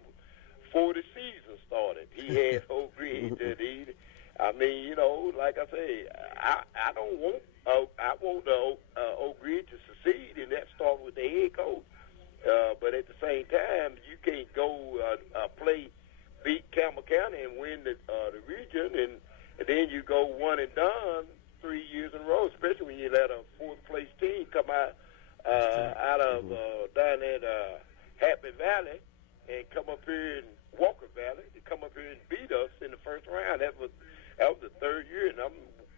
40 seasons started. He had Oak Ridge. I mean, like I say, I don't want. I want Oak Ridge to succeed, and that starts with the head coach. But at the same time, you can't go beat Campbell County and win the region, and then you go one and done 3 years in a row. Especially when you let a 4th place team come out of down at Happy Valley and come up here in Walker Valley to come up here and beat us in the first round. That was the 3rd year, and I'm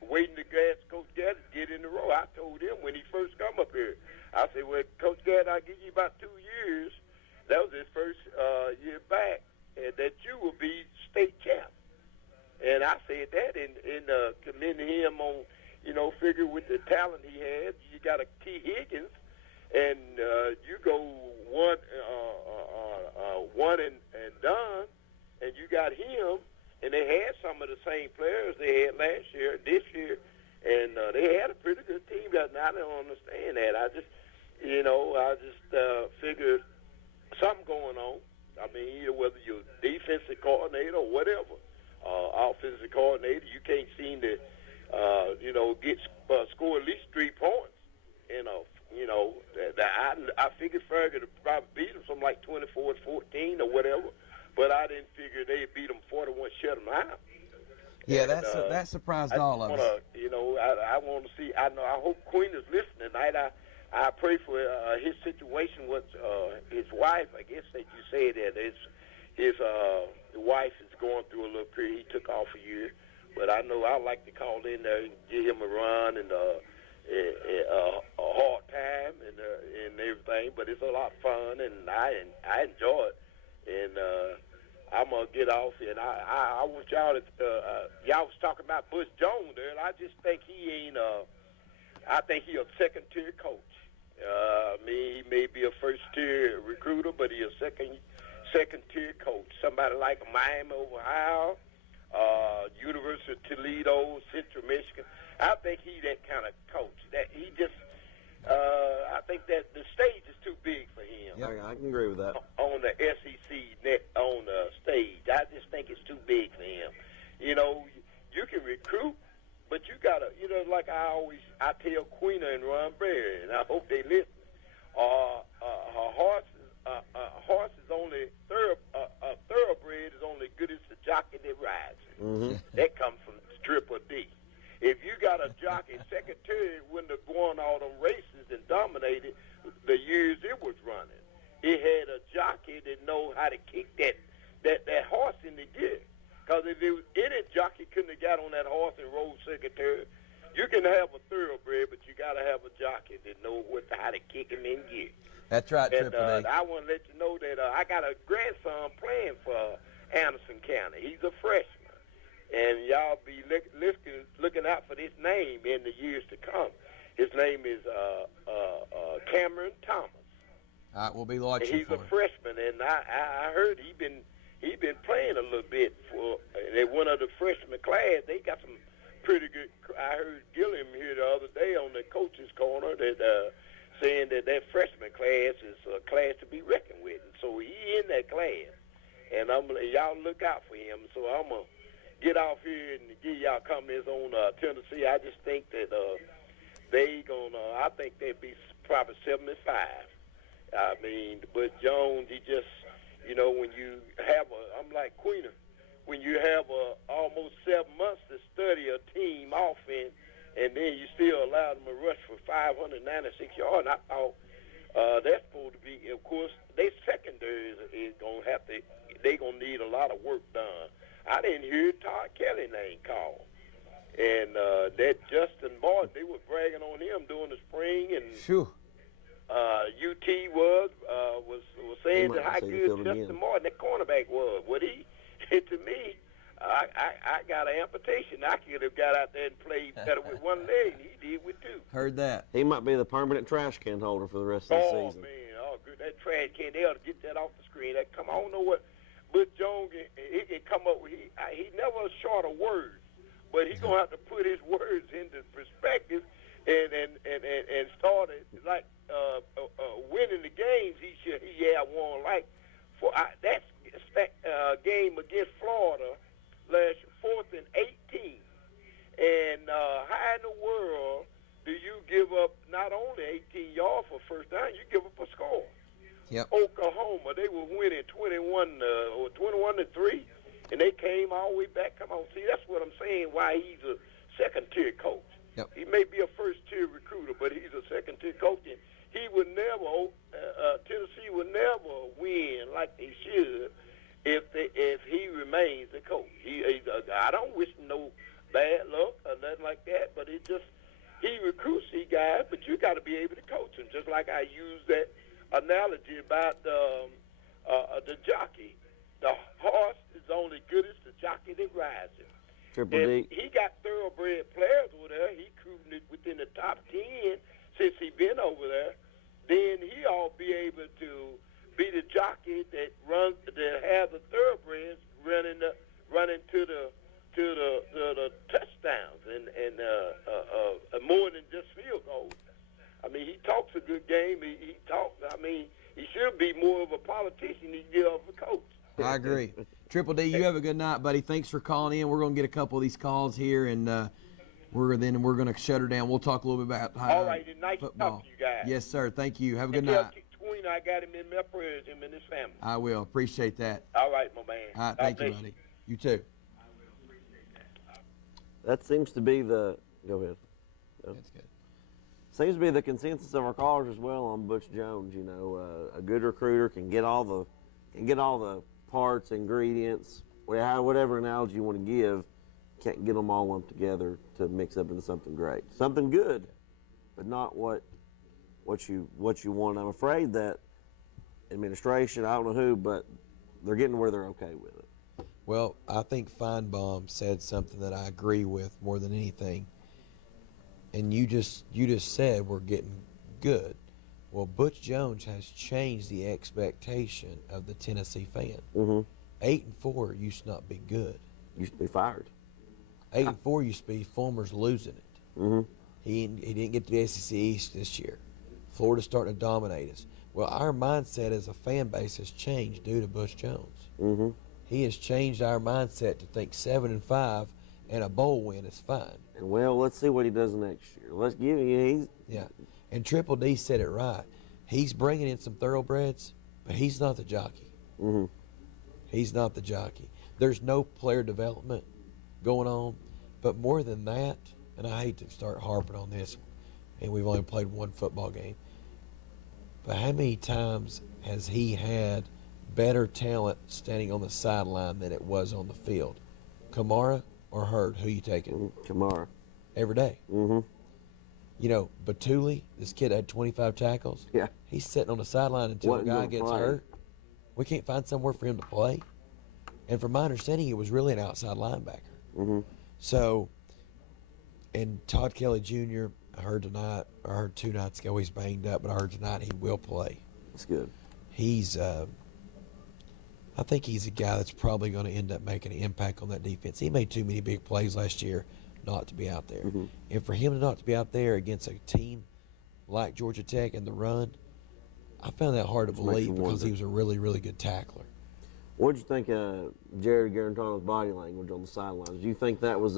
waiting to ask Coach Gadd to get in the row. I told him when he first come up here, I said, well, Coach Gadd, I'll give you about 2 years. That was his first year back, and that you will be state champ. And I said that and commending him on, figure with the talent he had. You got a T. Higgins, and you go one and done, and you got him, and they had some of the same players they had last year, this year, and they had a pretty good team. I don't understand that. I just figured something going on. I mean, whether you're defensive coordinator or whatever, offensive coordinator, you can't seem to, score at least 3 points. I figured Farragut would probably beat them something like 24-14 or whatever, but I didn't figure they'd beat them 41, shut them out. Yeah, that surprised all of us. I want to see. I hope Queen is listening tonight. I pray for his situation with his wife. I guess that you said that his wife is going through a little period. He took off a year, but I know I like to call in there and give him a run and a hard time and everything, but it's a lot of fun, and I enjoy it. And I'm gonna get off, and I want y'all to. Y'all was talking about Butch Jones there, and I just think he ain't. I think he a second-tier coach. He may be a first-tier recruiter, but he a second-tier coach. Somebody like Miami, Ohio, University of Toledo, Central Michigan. I think he that kind of coach. That he just. I think that the stage is too big for him. Yeah, I can agree with that. On the SEC on the stage, I just think it's too big for him. You know, you can recruit, but you gotta, like I tell Queena and Ron Berry, and I hope they listen. A horse is only a thoroughbred is only good as the jockey that rides it. Mm-hmm. That comes from Triple D. If you got a jockey secretary wouldn't have won all them races and dominated the years it was running. It had a jockey that know how to kick that horse in the gear. Because if it was, any jockey couldn't have got on that horse and rode secretary. You can have a thoroughbred, but you got to have a jockey that know how to kick him in gear. That's right, And Triple D. I want to let you know that I got a grandson playing for Anderson County. He's a freshman. And y'all be looking out for this name in the years to come. His name is Cameron Thomas. All right, we'll be watching. He's a freshman, and I heard he been playing a little bit for one of the freshman class. They got some pretty good. I heard Gilliam here the other day on the coach's corner that saying that freshman class is a class to be reckoned with, and so he in that class. And y'all look out for him. So I'm gonna get off here and give y'all comments on Tennessee. I just think that I think they'd be probably 75. I mean, but Jones, he just, when you have I'm like Queener, when you have almost 7 months to study a team offense, and then you still allow them to rush for 596 yards. And I thought that's supposed to be, of course, they secondary is gonna have to. They gonna need a lot of work done. I didn't hear Todd Kelly name called. And that Justin Martin, they were bragging on him during the spring, and UT was saying that how good Justin Martin, that cornerback, was. What he, to me, I got an amputation. I could have got out there and played better with one leg than he did with two. Heard that. He might be the permanent trash can holder for the rest of the season. Oh, man. Good. That trash can, they ought to get that off the screen. I don't know what Butch Jones, he can come up with. He never short of words, but he's going to have to put his words into perspective and start it like winning the games he won. Like that game against Florida last 4th and 18. And how in the world do you give up not only 18 yards for first down, you give up a score? Yep. Oklahoma, they were winning 21-3, and they came all the way back. Come on, see, that's what I'm saying, why he's a second-tier coach. Yep. He may be a first-tier recruiter, but he's a second-tier coach, and he would never, Tennessee would never win like they should if he remains the coach. I don't wish him no bad luck or nothing like that, but it just, he recruits these guys, but you got to be able to coach them, just like I use that analogy about the jockey. The horse is only good as the jockey that rides it. Triple D. He got thoroughbred players over there. He cruising it within the top 10 since he been over there. Then he ought to be able to be the jockey that have the thoroughbreds running to the touchdowns and more than just field goals. I mean, he talks a good game. He should be more of a politician than he of a coach. I agree. Triple D, you have a good night, buddy. Thanks for calling in. We're going to get a couple of these calls here, and we're going to shut her down. We'll talk a little bit about all right, nice football. To talk to you guys. Yes, sir. Thank you. Have a good tell night. Queen, I got him in my prayers, him and his family. I will. Appreciate that. All right, my man. All right, thank you, buddy. You too. That seems to be the – go ahead. That's good. Seems to be the consensus of our callers as well on Butch Jones. A good recruiter can get all the parts, ingredients, whatever analogy you want to give, can't get them all lumped together to mix up into something great, something good. but not what you want. I'm afraid that administration, I don't know who, but they're getting where they're okay with it. Well, I think Feinbaum said something that I agree with more than anything. And you just said we're getting good. Well, Butch Jones has changed the expectation of the Tennessee fan. 8-4 used to not be good. Used to be fired. 8-4 used to be Fulmer's losing it. He didn't get to the SEC East this year. Florida's starting to dominate us. Well, our mindset as a fan base has changed due to Butch Jones. He has changed our mindset to think 7-5 and a bowl win is fine. And well, let's see what he does next year. Let's give him. And Triple D said it right. He's bringing in some thoroughbreds, but he's not the jockey. He's not the jockey. There's no player development going on, but more than that, and I hate to start harping on this, and we've only played one football game, but how many times has he had better talent standing on the sideline than it was on the field? Kamara or Hurd? Who you taking? Kamara. Every day. You know, Batuli, this kid had 25 tackles. Yeah. He's sitting on the sideline until a guy gets hurt. We can't find somewhere for him to play. And from my understanding, he was really an outside linebacker. So, and Todd Kelly Jr., I heard 2 nights ago he's banged up, but I heard tonight he will play. That's good. He's, I think he's a guy that's probably going to end up making an impact on that defense. He made too many big plays last year not to be out there. And for him not to be out there against a team like Georgia Tech in the run, I found that hard to believe because he was a really, really good tackler. What did you think of Jared Garantano's body language on the sidelines? Do you think that was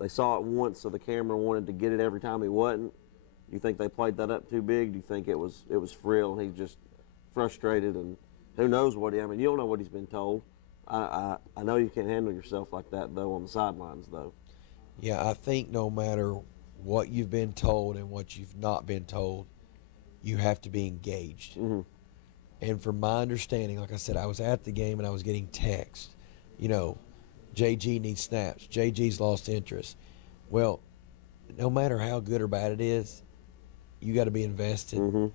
they saw it once, so the camera wanted to get it every time he wasn't? Do you think they played that up too big? Do you think it was for real and he's just frustrated and who knows what I mean, you don't know what he's been told. I know you can't handle yourself like that, though, on the sidelines, though. Yeah, I think no matter what you've been told and what you've not been told, you have to be engaged. And from my understanding, like I said, I was at the game and I was getting texts. You know, JG needs snaps. JG's lost interest. Well, no matter how good or bad it is, you got to be invested and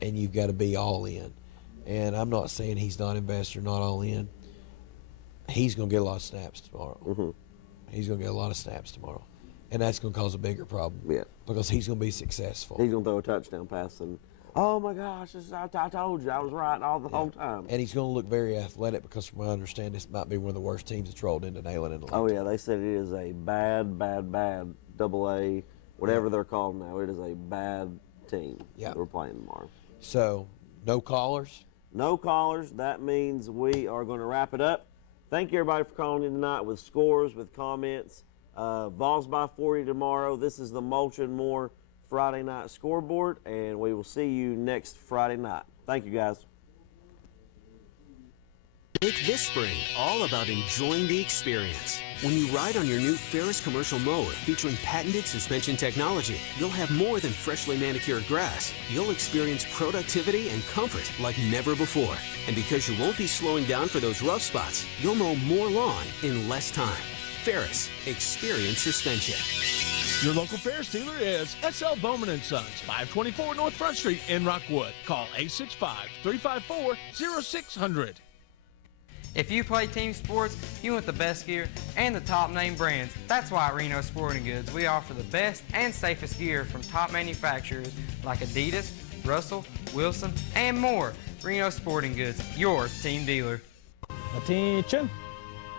you've got to be all in. And I'm not saying he's not invested or not all in. He's going to get a lot of snaps tomorrow. He's going to get a lot of snaps tomorrow. And that's going to cause a bigger problem. Yeah. Because he's going to be successful. He's going to throw a touchdown pass and, oh, my gosh, I told you, I was right all the whole time. And he's going to look very athletic because from what I understand, this might be one of the worst teams that's rolled into Neyland in the league. Oh, yeah, they said it is a bad AA, whatever they're called now. It is a bad team that we're playing tomorrow. So, no callers? No callers. That means we are going to wrap it up. Thank you, everybody, for calling in tonight with scores, with comments. Vols by 40 tomorrow. This is the Mulch and More Friday night scoreboard, and we will see you next Friday night. Thank you, guys. Make this spring all about enjoying the experience. When you ride on your new Ferris commercial mower featuring patented suspension technology, you'll have more than freshly manicured grass. You'll experience productivity and comfort like never before. And because you won't be slowing down for those rough spots, you'll mow more lawn in less time. Ferris, experience suspension. Your local Ferris dealer is S.L. Bowman & Sons, 524 North Front Street in Rockwood. Call 865-354-0600. If you play team sports, you want the best gear and the top name brands. That's why at Reno Sporting Goods, we offer the best and safest gear from top manufacturers like Adidas, Russell, Wilson, and more. Reno Sporting Goods, your team dealer. Attention,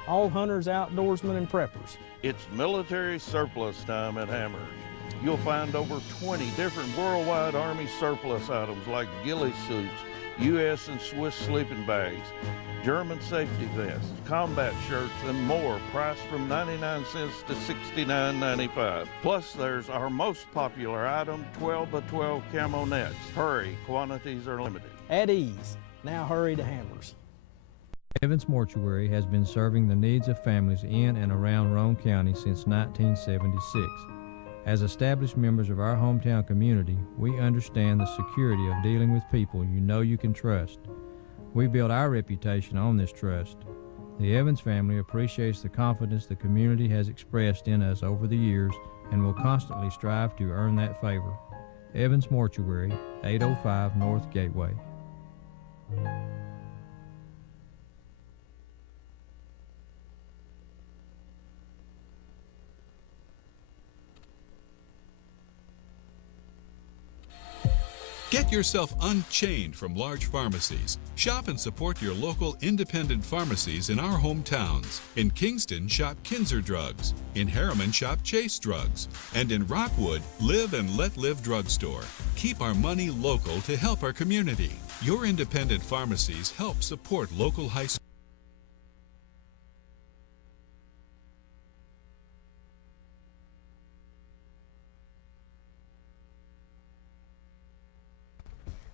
all hunters, outdoorsmen, and preppers. It's military surplus time at Hammers. You'll find over 20 different worldwide Army surplus items like ghillie suits, U.S. and Swiss sleeping bags, German safety vests, combat shirts, and more, priced from 99 cents to $69.95. Plus, there's our most popular item, 12x12 camo nets. Hurry, quantities are limited. At ease. Now hurry to Hammers. Evans Mortuary has been serving the needs of families in and around Roane County since 1976. As established members of our hometown community, we understand the security of dealing with people you know you can trust. We build our reputation on this trust. The Evans family appreciates the confidence the community has expressed in us over the years and will constantly strive to earn that favor. Evans Mortuary, 805 North Gateway. Get yourself unchained from large pharmacies. Shop and support your local independent pharmacies in our hometowns. In Kingston, shop Kinzer Drugs. In Harriman, shop Chase Drugs. And in Rockwood, Live and Let Live Drugstore. Keep our money local to help our community. Your independent pharmacies help support local high schools.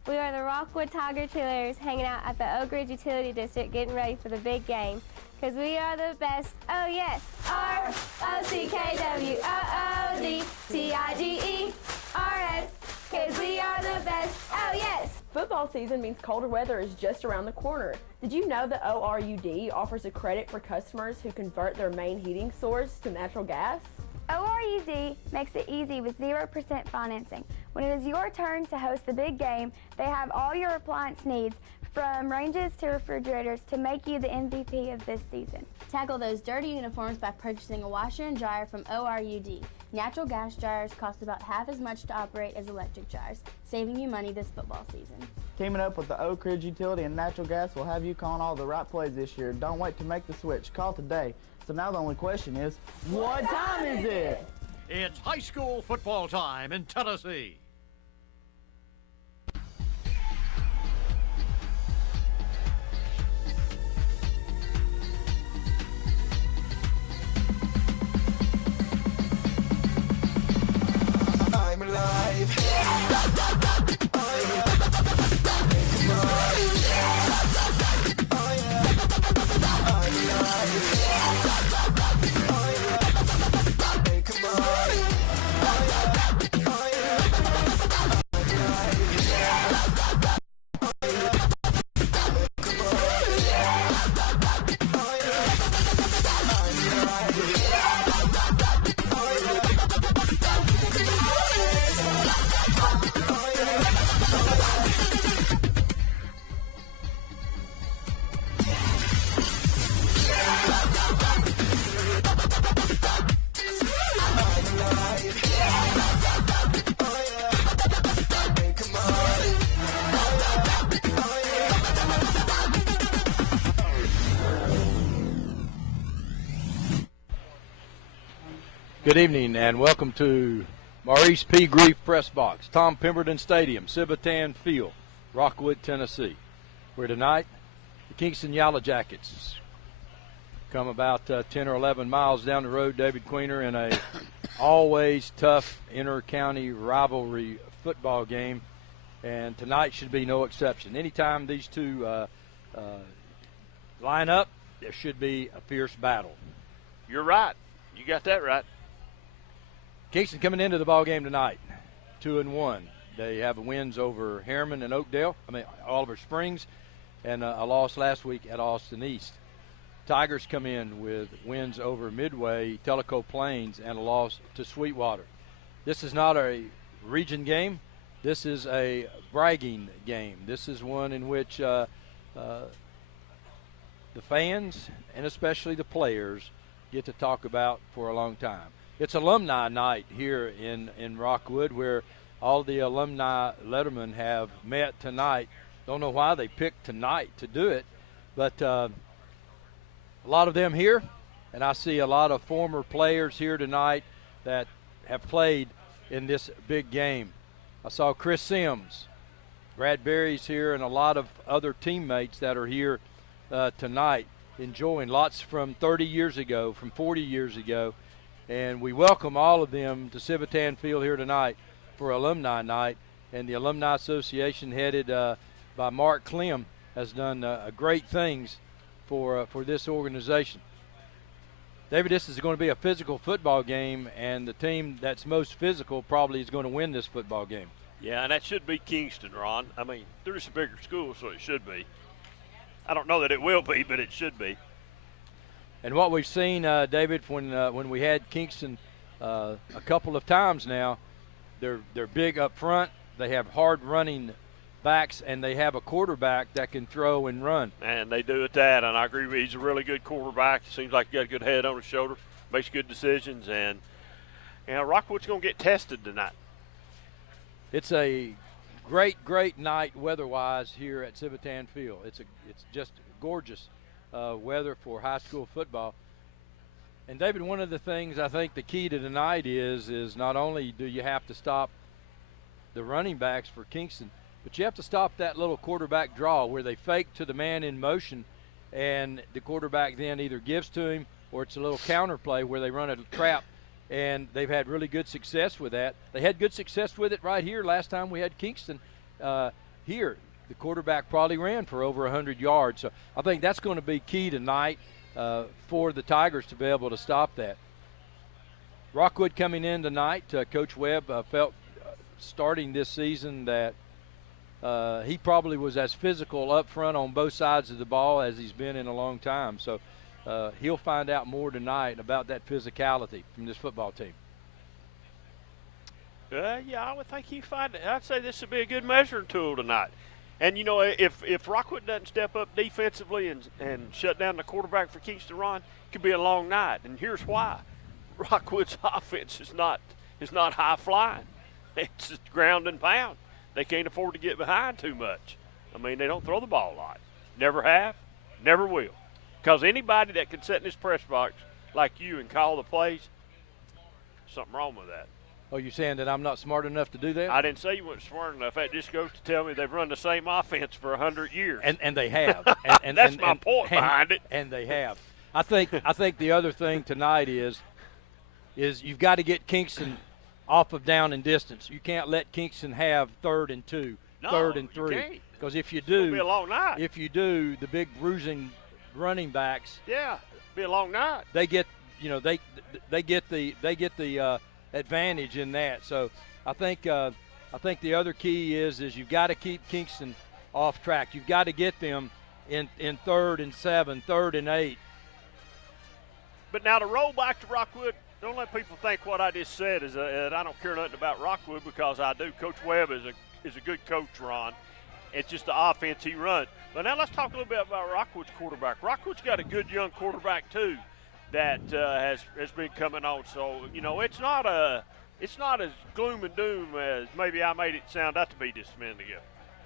We are the Rockwood Tiger Cheerleaders hanging out at the Oak Ridge Utility District getting ready for the big game. Because we are the best. Oh, yes. R-O-C-K-W-O-O-D-T-I-G-E-R-S. Because we are the best. Oh, yes. Football season means colder weather is just around the corner. Did you know that ORUD offers a credit for customers who convert their main heating source to natural gas? ORUD makes it easy with 0% financing. When it is your turn to host the big game, they have all your appliance needs, from ranges to refrigerators, to make you the MVP of this season. Tackle those dirty uniforms by purchasing a washer and dryer from ORUD. Natural gas dryers cost about half as much to operate as electric dryers, saving you money this football season. Teaming up with the Oak Ridge Utility and Natural Gas will have you calling all the right plays this year. Don't wait to make the switch. Call today. So now the only question is, what time is it? It's high school football time in Tennessee. I'm alive. Good evening and welcome to Maurice P. Grief Press Box, Tom Pemberton Stadium, Civitan Field, Rockwood, Tennessee, where tonight the Kingston Yellow Jackets come about 10 or 11 miles down the road, David Queener, in a always tough inter-county rivalry football game, and tonight should be no exception. Anytime these two line up, there should be a fierce battle. You're right. You got that right. Kingston coming into the ball game tonight, 2-1. They have wins over Harriman and Oliver Springs, and a loss last week at Austin East. Tigers come in with wins over Midway, Tellico Plains, and a loss to Sweetwater. This is not a region game. This is a bragging game. This is one in which the fans and especially the players get to talk about for a long time. It's alumni night here in Rockwood, where all the alumni lettermen have met tonight. Don't know why they picked tonight to do it, but a lot of them here, and I see a lot of former players here tonight that have played in this big game. I saw Chris Sims, Brad Berry's here, and a lot of other teammates that are here tonight enjoying, lots from 30 years ago, from 40 years ago. And we welcome all of them to Civitan Field here tonight for Alumni Night. And the Alumni Association, headed by Mark Clem, has done great things for this organization. David, this is going to be a physical football game, and the team that's most physical probably is going to win this football game. Yeah, and that should be Kingston, Ron. I mean, they're just a bigger school, so it should be. I don't know that it will be, but it should be. And what we've seen, David, when we had Kingston a couple of times now. They're big up front. They have hard running backs, and they have a quarterback that can throw and run. And they do at that, and I agree with you. He's a really good quarterback. It seems like he got a good head on his shoulder, makes good decisions, and Rockwood's going to get tested tonight. It's a great night weather-wise here at Civitan Field. It's just gorgeous weather for high school football. And David, one of the things I think the key to tonight is not only do you have to stop the running backs for Kingston, but you have to stop that little quarterback draw where they fake to the man in motion, and the quarterback then either gives to him or it's a little counter play where they run a trap, and they've had really good success with that. They had good success with it right here last time we had Kingston here. The quarterback probably ran for over 100 yards. So I think that's going to be key tonight for the Tigers to be able to stop that. Rockwood coming in tonight, Coach Webb felt starting this season that he probably was as physical up front on both sides of the ball as he's been in a long time. So he'll find out more tonight about that physicality from this football team. Yeah, I would think he'd find it. I'd say this would be a good measuring tool tonight. And, if Rockwood doesn't step up defensively and shut down the quarterback for Kingston Ron, it could be a long night. And here's why. Rockwood's offense is not high flying. It's just ground and pound. They can't afford to get behind too much. I mean, they don't throw the ball a lot. Never have, never will. Because anybody that can sit in this press box like you and call the plays, something wrong with that. Oh, you're saying that I'm not smart enough to do that? I didn't say you weren't smart enough. That just goes to tell me they've run the same offense for 100 years. And they have. And that's my point behind it. And they have. I think the other thing tonight is you've got to get Kingston off of down and distance. You can't let Kingston have 3rd and 2, 3rd and 3. Because if you do, it'll be a long night. If you do, the big bruising running backs, be a long night. They get they get the advantage in that. So I think the other key is you've got to keep Kingston off track. You've got to get them in 3rd and 7, 3rd and 8. But now to roll back to Rockwood, don't let people think what I just said is that I don't care nothing about Rockwood, because I do. Coach Webb is a good coach, Ron. It's just the offense he runs. But now let's talk a little bit about Rockwood's quarterback. Rockwood's got a good young quarterback too that has been coming on. So it's not as gloom and doom as maybe I made it sound out to be just a minute ago.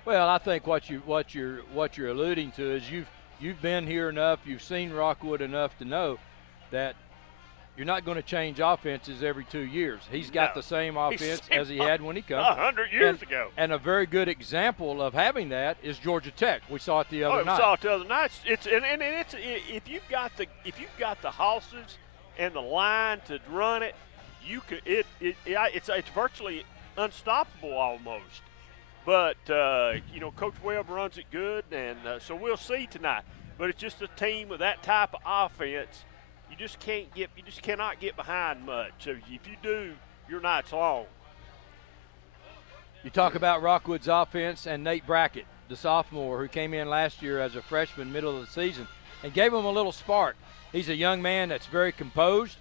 Well, I think what you're alluding to is you've been here enough, you've seen Rockwood enough to know that you're not going to change offenses every 2 years. He's got the same offense as he had when he come 100 years ago. And a very good example of having that is Georgia Tech. We saw it the other night. We saw it the other night. It's if you've got the horses and the line to run it, it's virtually unstoppable almost. But Coach Webb runs it good, and so we'll see tonight. But it's just a team with that type of offense. You just cannot get behind much. So if you do, your night's long. You talk about Rockwood's offense and Nate Brackett, the sophomore who came in last year as a freshman, middle of the season, and gave him a little spark. He's a young man that's very composed.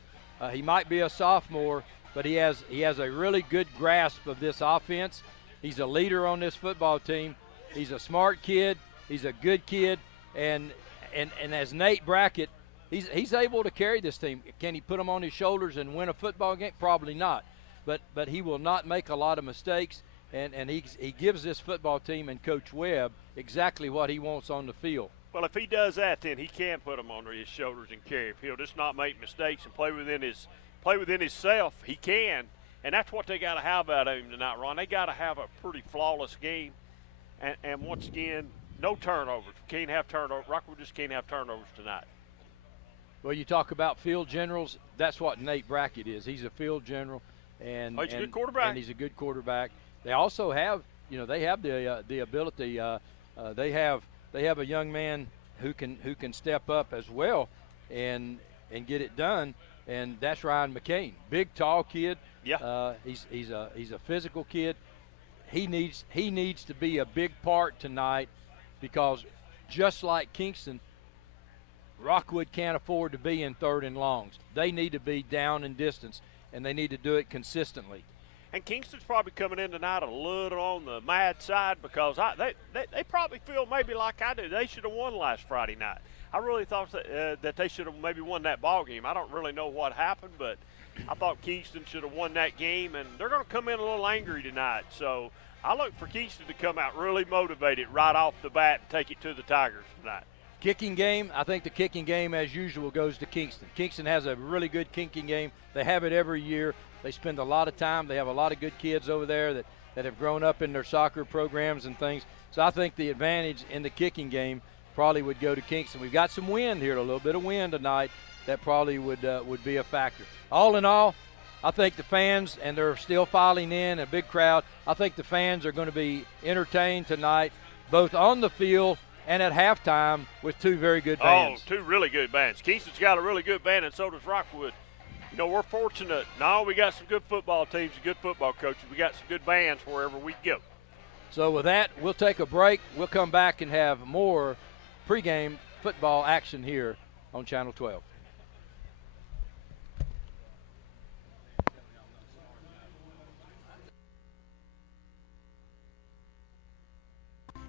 He might be a sophomore, but he has a really good grasp of this offense. He's a leader on this football team. He's a smart kid. He's a good kid, and as Nate Brackett, he's able to carry this team. Can he put them on his shoulders and win a football game? Probably not. But he will not make a lot of mistakes, and he gives this football team and Coach Webb exactly what he wants on the field. Well, if he does that, then he can put them on his shoulders and carry. If he'll just not make mistakes and play within himself, he can. And that's what they got to have out of him tonight, Ron. They got to have a pretty flawless game. And once again, no turnovers. Can't have turnovers. Rockwood just can't have turnovers tonight. Well, you talk about field generals. That's what Nate Brackett is. He's a field general, and he's a good quarterback. And he's a good quarterback. They also have, they have the ability. They have a young man who can step up as well, and get it done. And that's Ryan McCain, big, tall kid. Yeah. He's a physical kid. He needs to be a big part tonight, because just like Kingston, Rockwood can't afford to be in 3rd and longs. They need to be down in distance. and they need to do it consistently. And Kingston's probably coming in tonight a little on the mad side because they probably feel maybe like I do. They should have won last Friday night. I really thought that they should have maybe won that ball game. I don't really know what happened, but I thought Kingston should have won that game, and they're going to come in a little angry tonight. So I look for Kingston to come out really motivated right off the bat and take it to the Tigers tonight. Kicking game, I think the kicking game, as usual, goes to Kingston. Kingston has a really good kicking game. They have it every year. They spend a lot of time. They have a lot of good kids over there that have grown up in their soccer programs and things. So I think the advantage in the kicking game probably would go to Kingston. We've got some wind here, a little bit of wind tonight. That probably would be a factor. All in all, I think the fans, and they're still filing in, a big crowd, I think the fans are going to be entertained tonight, both on the field and at halftime with two very good bands. Oh, two really good bands. Kingston's got a really good band, and so does Rockwood. You know, we're fortunate. Now we got some good football teams and good football coaches. We got some good bands wherever we go. So with that, we'll take a break. We'll come back and have more pregame football action here on Channel 12.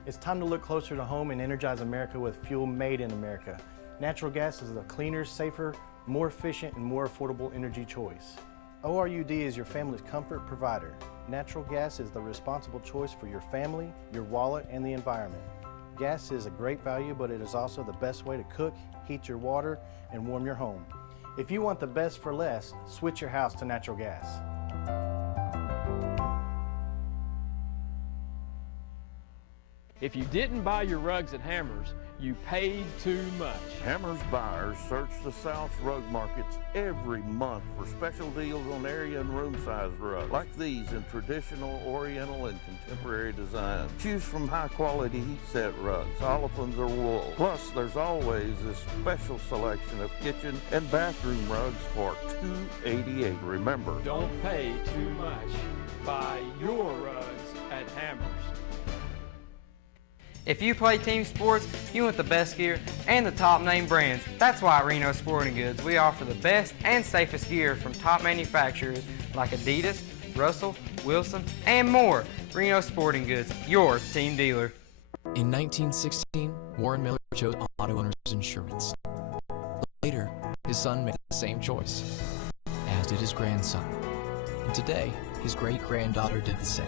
It's time to look closer to home and energize America with fuel made in America. Natural gas is a cleaner, safer, more efficient, and more affordable energy choice. ORUD is your family's comfort provider. Natural gas is the responsible choice for your family, your wallet, and the environment. Gas is a great value, but it is also the best way to cook, heat your water, and warm your home. If you want the best for less, switch your house to natural gas. If you didn't buy your rugs at Hammers, you paid too much. Hammers buyers search the South's rug markets every month for special deals on area and room size rugs, like these in traditional, oriental, and contemporary design. Choose from high quality heat set rugs, olefins or wool. Plus, there's always a special selection of kitchen and bathroom rugs for $288. Remember, Don't pay too much. Buy your rugs at Hammers. If you play team sports, you want the best gear and the top name brands. That's why at Reno Sporting Goods we offer the best and safest gear from top manufacturers like Adidas, Russell, Wilson, and more. Reno Sporting Goods, your team dealer. In 1916, Warren Miller chose Auto Owners Insurance. Later, his son made the same choice, as did his grandson. And today, his great-granddaughter did the same.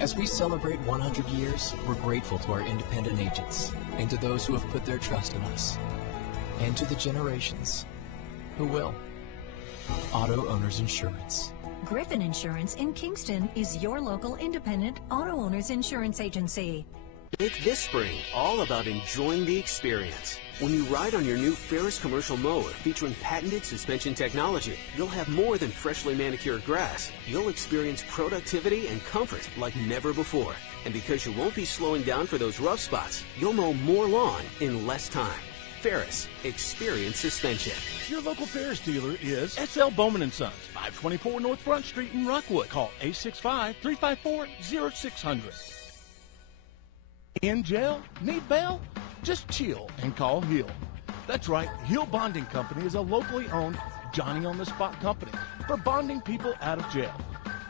As we celebrate 100 years, we're grateful to our independent agents and to those who have put their trust in us, and to the generations who will. Auto Owners Insurance. Griffin Insurance in Kingston is your local independent auto owners insurance agency. Make this spring all about enjoying the experience. When you ride on your new Ferris commercial mower featuring patented suspension technology, you'll have more than freshly manicured grass. You'll experience productivity and comfort like never before. And because you won't be slowing down for those rough spots, you'll mow more lawn in less time. Ferris, experience suspension. Your local Ferris dealer is S.L. Bowman & Sons, 524 North Front Street in Rockwood. Call 865-354-0600. In jail? Need bail? Just chill and call Hill. That's right, Hill Bonding Company is a locally owned Johnny-on-the-spot company for bonding people out of jail.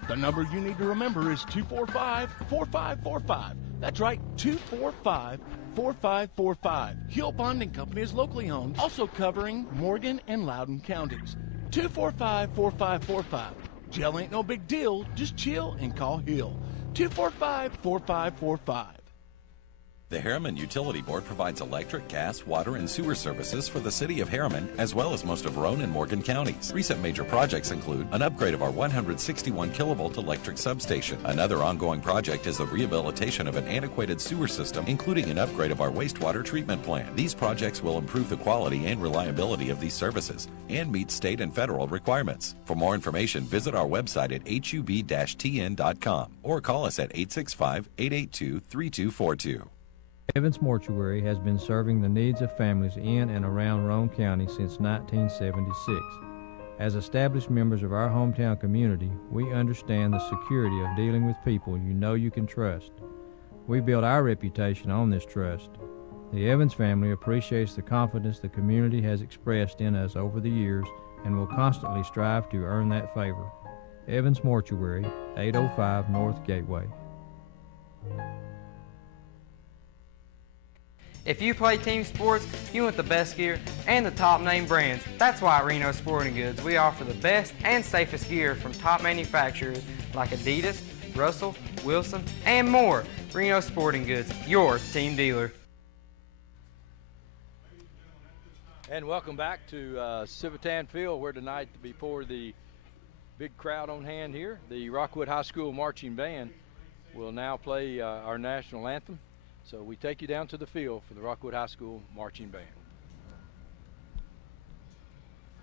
The number you need to remember is 245-4545. That's right, 245-4545. Hill Bonding Company is locally owned, also covering Morgan and Loudoun counties. 245-4545. Jail ain't no big deal, just chill and call Hill. 245-4545. The Harriman Utility Board provides electric, gas, water, and sewer services for the city of Harriman, as well as most of Roane and Morgan counties. Recent major projects include an upgrade of our 161 kilovolt electric substation. Another ongoing project is the rehabilitation of an antiquated sewer system, including an upgrade of our wastewater treatment plant. These projects will improve the quality and reliability of these services and meet state and federal requirements. For more information, visit our website at hub-tn.com or call us at 865-882-3242. Evans Mortuary has been serving the needs of families in and around Roane County since 1976. As established members of our hometown community, we understand the security of dealing with people you know you can trust. We build our reputation on this trust. The Evans family appreciates the confidence the community has expressed in us over the years and will constantly strive to earn that favor. Evans Mortuary, 805 North Gateway. If you play team sports, you want the best gear and the top name brands. That's why at Reno Sporting Goods, we offer the best and safest gear from top manufacturers like Adidas, Russell, Wilson, and more. Reno Sporting Goods, your team dealer. And welcome back to Civitan Field, where tonight, before the big crowd on hand here, the Rockwood High School Marching Band will now play our national anthem. So we take you down to the field for the Rockwood High School Marching Band.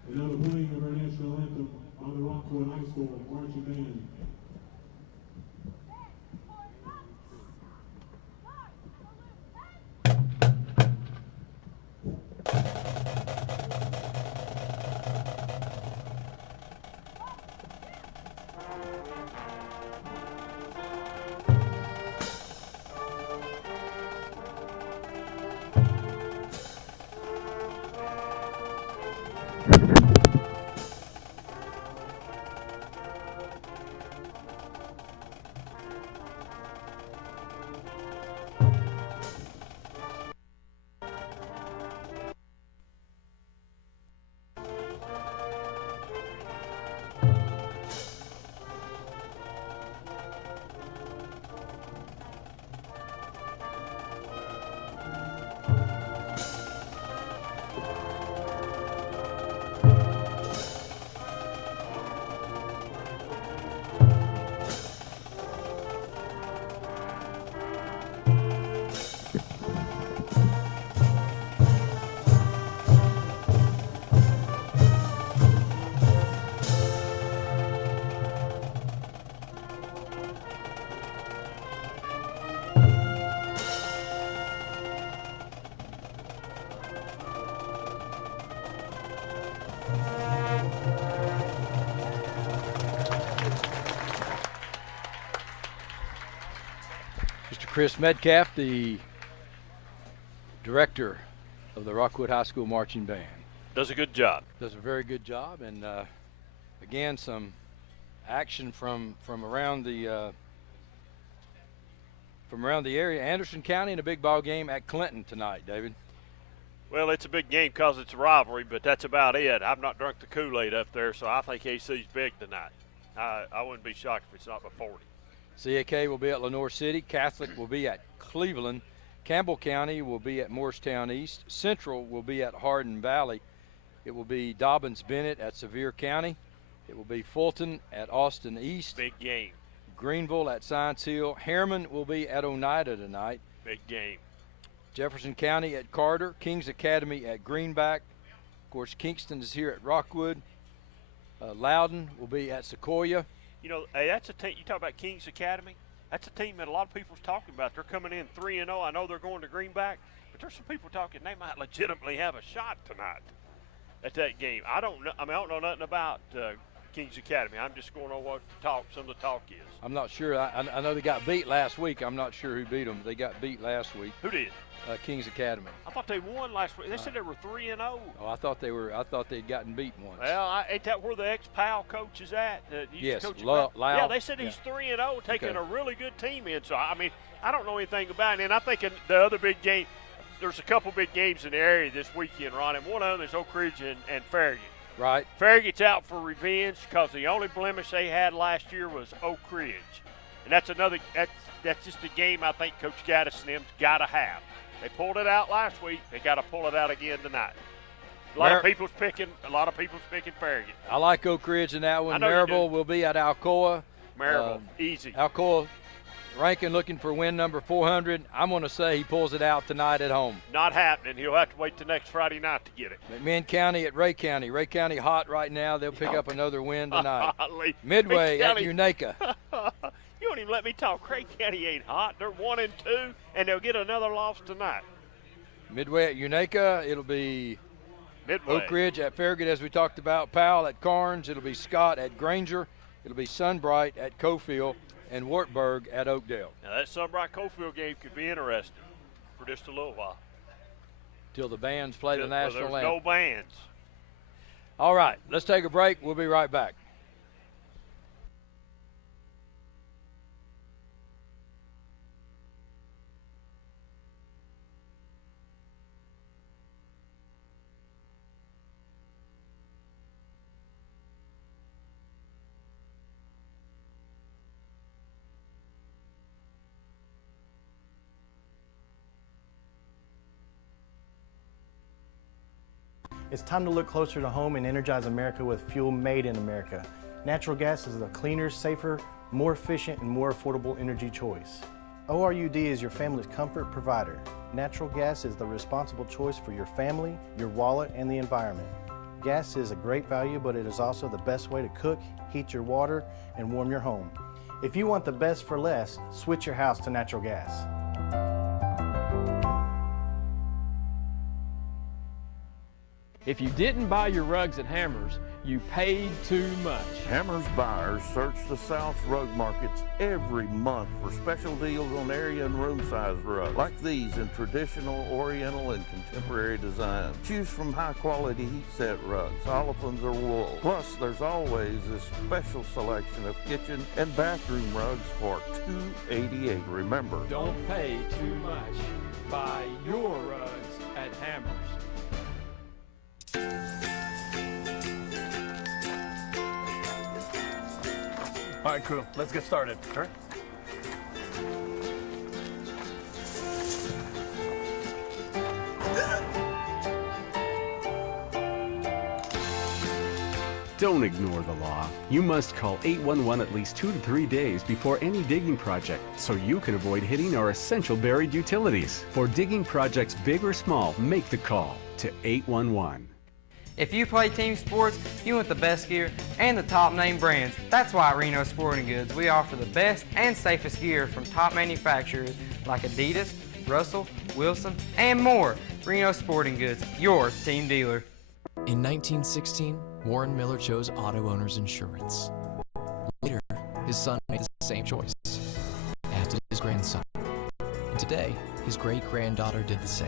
And now the playing of our national anthem by the Rockwood High School Marching Band. Chris Metcalf, the director of the Rockwood High School Marching Band. Does a good job. Does a very good job, and again, some action from around the area. Anderson County in a big ball game at Clinton tonight, David. Well, it's a big game because it's a rivalry, but that's about it. I've not drunk the Kool-Aid up there, so I think AC's big tonight. I wouldn't be shocked if it's not by 40. CAK will be at Lenoir City. Catholic will be at Cleveland. Campbell County will be at Morristown East. Central will be at Hardin Valley. It will be Dobbins-Bennett at Sevier County. It will be Fulton at Austin East. Big game. Greenville at Science Hill. Harriman will be at Oneida tonight. Big game. Jefferson County at Carter. Kings Academy at Greenback. Of course, Kingston is here at Rockwood. Loudon will be at Sequoia. You know, hey, that's a team. You talk about Kings Academy. That's a team that a lot of people's talking about. They're coming in 3-0. I know they're going to Greenback, but there's some people talking they might legitimately have a shot tonight at that game. I don't know. I don't know nothing about Kings Academy. I'm just going on what some of the talk is. I'm not sure. I know they got beat last week. I'm not sure who beat them. They got beat last week. Who did? Kings Academy. I thought they won last week. They said they were 3-0. Oh, I thought they'd gotten beaten once. Well, ain't that where the ex-Pal coach is at? Yes, Loud. Yeah, they said he's 3-0, taking a really good team in. So I mean, I don't know anything about it. And I think in the other big game, there's a couple big games in the area this weekend, Ron. And one of them is Oak Ridge and Farragut. Right. Farragut's out for revenge because the only blemish they had last year was Oak Ridge, and that's just a game I think Coach Gaddis and them's got to have. They pulled it out last week. They got to pull it out again tonight. A lot of people's picking Farragut. I like Oak Ridge in that one. Maryville will be at Alcoa. Maryville, easy. Alcoa, Rankin looking for win number 400. I'm going to say he pulls it out tonight at home. Not happening. He'll have to wait till next Friday night to get it. McMinn County at Ray County. Ray County hot right now. They'll pick up another win tonight. Midway at Unaka. You don't even let me talk. Ray County ain't hot. They're 1-2, and they'll get another loss tonight. Midway at Unaka. It'll be Midway. Oak Ridge at Farragut, as we talked about. Powell at Carnes. It'll be Scott at Granger. It'll be Sunbright at Cofield. And Wartburg at Oakdale. Now that Sunbright-Cofield game could be interesting for just a little while. Till the bands play the national anthem. There's no bands. All right, let's take a break. We'll be right back. It's time to look closer to home and energize America with fuel made in America. Natural gas is a cleaner, safer, more efficient, and more affordable energy choice. ORUD is your family's comfort provider. Natural gas is the responsible choice for your family, your wallet, and the environment. Gas is a great value, but it is also the best way to cook, heat your water, and warm your home. If you want the best for less, switch your house to natural gas. If you didn't buy your rugs at Hammers, you paid too much. Hammers buyers search the South's rug markets every month for special deals on area and room size rugs, like these in traditional, oriental, and contemporary designs. Choose from high quality heat set rugs, olefins or wool. Plus, there's always a special selection of kitchen and bathroom rugs for $288. Remember, Don't pay too much. Buy your rugs at Hammers. All right, crew, let's get started. All right. Don't ignore the law. You must call 811 at least 2 to 3 days before any digging project so you can avoid hitting our essential buried utilities. For digging projects big or small, make the call to 811. If you play team sports, you want the best gear and the top name brands. That's why at Reno Sporting Goods, we offer the best and safest gear from top manufacturers like Adidas, Russell, Wilson, and more. Reno Sporting Goods, your team dealer. In 1916, Warren Miller chose Auto Owners Insurance. Later, his son made the same choice, as did his grandson. And today, his great-granddaughter did the same.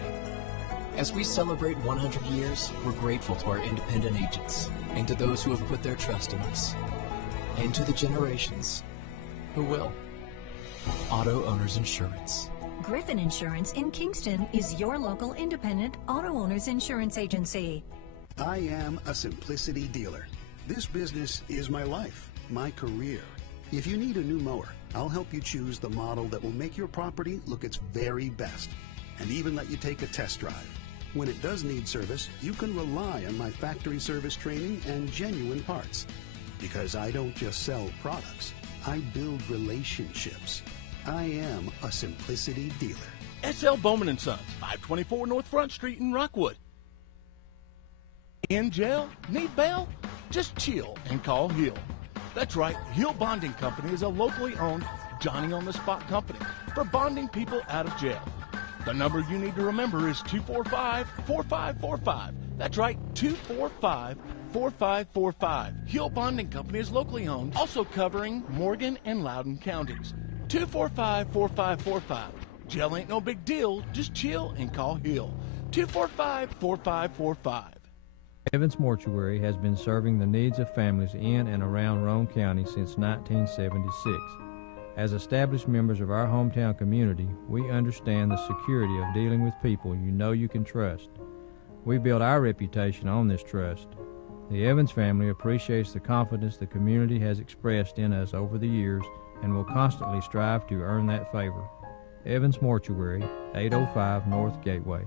As we celebrate 100 years, we're grateful to our independent agents and to those who have put their trust in us, and to the generations who will. Auto Owners Insurance. Griffin Insurance in Kingston is your local independent auto owners insurance agency. I am a Simplicity dealer. This business is my life, my career. If you need a new mower, I'll help you choose the model that will make your property look its very best, and even let you take a test drive. When it does need service, you can rely on my factory service training and genuine parts. Because I don't just sell products, I build relationships. I am a Simplicity dealer. S.L. Bowman & Sons, 524 North Front Street in Rockwood. In jail? Need bail? Just chill and call Hill. That's right, Hill Bonding Company is a locally owned Johnny-on-the-spot company for bonding people out of jail. The number you need to remember is 245-4545. That's right, 245-4545. Hill Bonding Company is locally owned, also covering Morgan and Loudoun counties. 245-4545. Jail ain't no big deal, just chill and call Hill. 245-4545. Evans Mortuary has been serving the needs of families in and around Roane County since 1976. As established members of our hometown community, we understand the security of dealing with people you know you can trust. We build our reputation on this trust. The Evans family appreciates the confidence the community has expressed in us over the years and will constantly strive to earn that favor. Evans Mortuary, 805 North Gateway.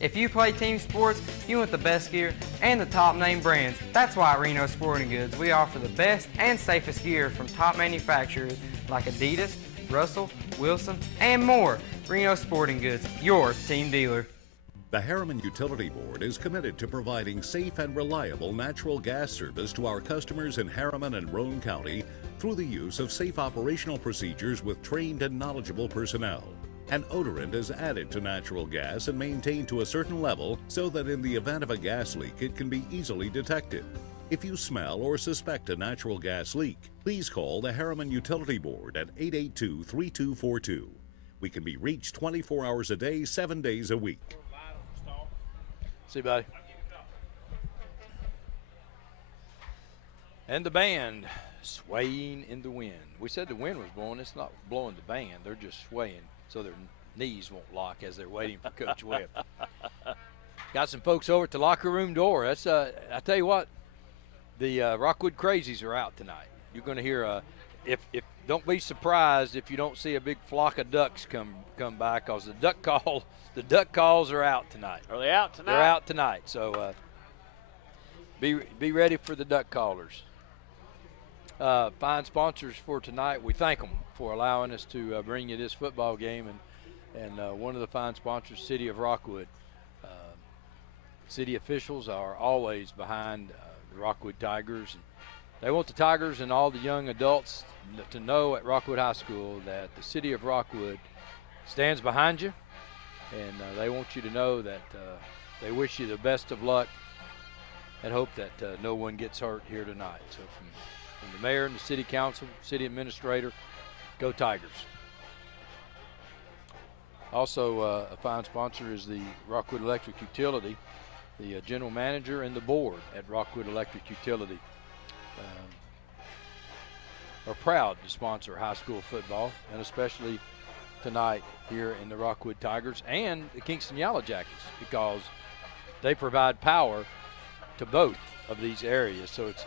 If you play team sports, you want the best gear and the top name brands. That's why at Reno Sporting Goods, we offer the best and safest gear from top manufacturers like Adidas, Russell, Wilson, and more. Reno Sporting Goods, your team dealer. The Harriman Utility Board is committed to providing safe and reliable natural gas service to our customers in Harriman and Roane County through the use of safe operational procedures with trained and knowledgeable personnel. An odorant is added to natural gas and maintained to a certain level so that in the event of a gas leak it can be easily detected. If you smell or suspect a natural gas leak, please call the Harriman Utility Board at 882-3242. We can be reached 24 hours a day, 7 days a week. See you, buddy. And the band swaying in the wind. We said the wind was blowing. It's not blowing the band. They're just swaying so their knees won't lock as they're waiting for Coach Webb. Got some folks over at the locker room door. That's I tell you what, the Rockwood Crazies are out tonight. You're going to hear if don't be surprised if you don't see a big flock of ducks come by, because the duck calls are out tonight. Are they out tonight? They're out tonight. So be ready for the duck callers. Fine sponsors for tonight. We thank them for allowing us to bring you this football game, and one of the fine sponsors, City of Rockwood. City officials are always behind the Rockwood Tigers. And they want the Tigers and all the young adults to know at Rockwood High School that the City of Rockwood stands behind you, and they want you to know that they wish you the best of luck and hope that no one gets hurt here tonight. So from the mayor and the city council, city administrator, go Tigers. Also, a fine sponsor is the Rockwood Electric Utility, the general manager and the board at Rockwood Electric Utility. Are proud to sponsor high school football, and especially tonight here in the Rockwood Tigers and the Kingston Yellow Jackets, because they provide power to both of these areas. So it's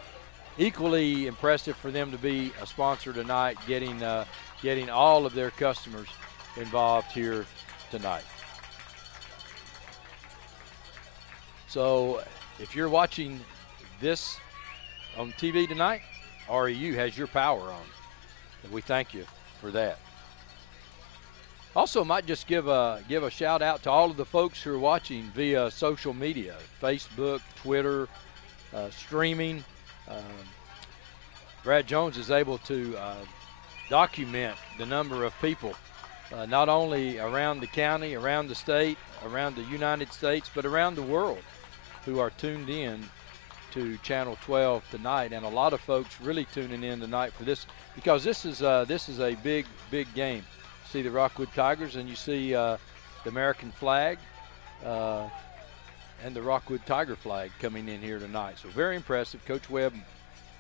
equally impressive for them to be a sponsor tonight, getting all of their customers involved here tonight. So if you're watching this on TV tonight, REU has your power on, and we thank you for that. Also, might just give a shout out to all of the folks who are watching via social media, Facebook, Twitter, streaming. Brad Jones is able to document the number of people, not only around the county, around the state, around the United States, but around the world, who are tuned in to Channel 12 tonight, and a lot of folks really tuning in tonight for this, because this is a big game. See the Rockwood Tigers, and you see the American flag and the Rockwood Tiger flag coming in here tonight. So very impressive. Coach Webb,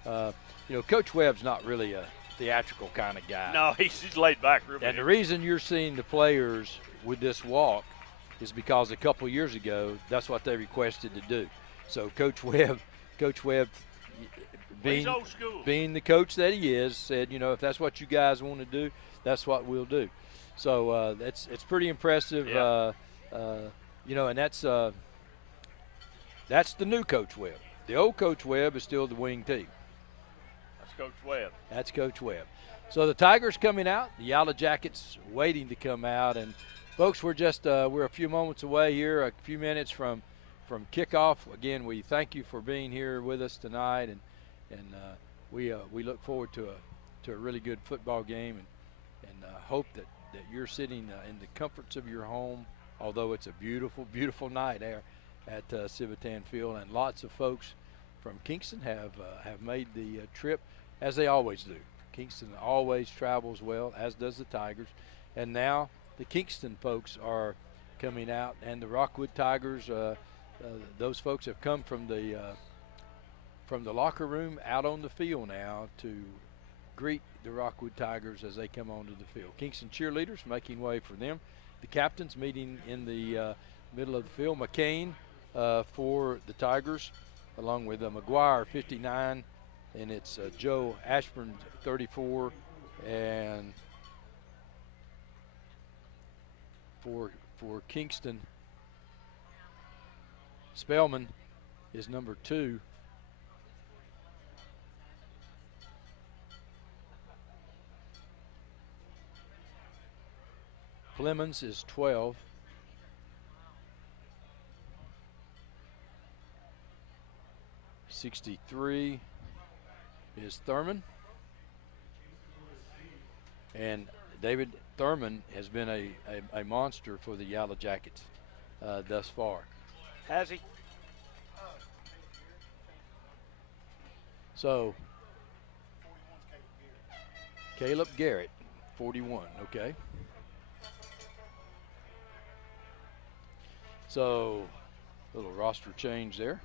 Coach Webb's not really a theatrical kind of guy. No, he's laid back. And the reason you're seeing the players with this walk is because a couple years ago, that's what they requested to do. So Coach Webb, being the coach that he is, said, if that's what you guys want to do, that's what we'll do. So it's pretty impressive. Yeah. And that's the new Coach Webb. The old Coach Webb is still the wing team. That's Coach Webb. So the Tigers coming out, the Yellow Jackets waiting to come out, and folks, we're a few moments away here, a few minutes from kickoff. Again, we thank you for being here with us tonight, and we look forward to a really good football game, and hope that you're sitting in the comforts of your home, although it's a beautiful, beautiful night there at Civitan Field, and lots of folks from Kingston have made the trip, as they always do. Kingston always travels well, as does the Tigers, and now the Kingston folks are coming out, and the Rockwood Tigers. Those folks have come from the locker room out on the field now to greet the Rockwood Tigers as they come onto the field. Kingston cheerleaders making way for them. The captains meeting in the middle of the field. McCain for the Tigers, along with McGuire, 59, and it's Joe Ashburn, 34, and for Kingston, Spellman is number 2. Clemens is 12. '63 is Thurman. And David Thurman has been a monster for the Yellow Jackets thus far. Has he? So, Caleb Garrett, 41, okay. So, Little roster change there.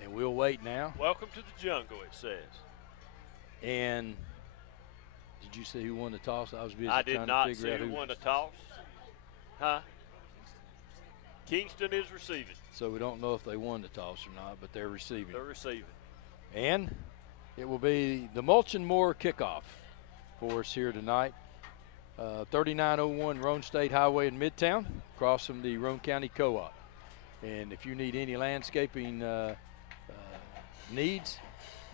And we'll wait now. Welcome to the jungle, it says. And did you see who won the toss? I was busy I did trying not to figure see out who won the toss. Huh? Kingston is receiving. So we don't know if they won the toss or not, but they're receiving. They're receiving. And it will be the Mulch and Moore kickoff for us here tonight. 3901 Roan State Highway in Midtown, across from the Roan County Co-op. And if you need any landscaping needs,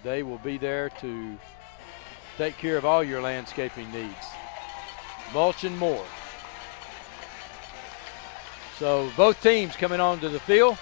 they will be there to take care of all your landscaping needs. Mulch and Moore. So both teams coming onto the field.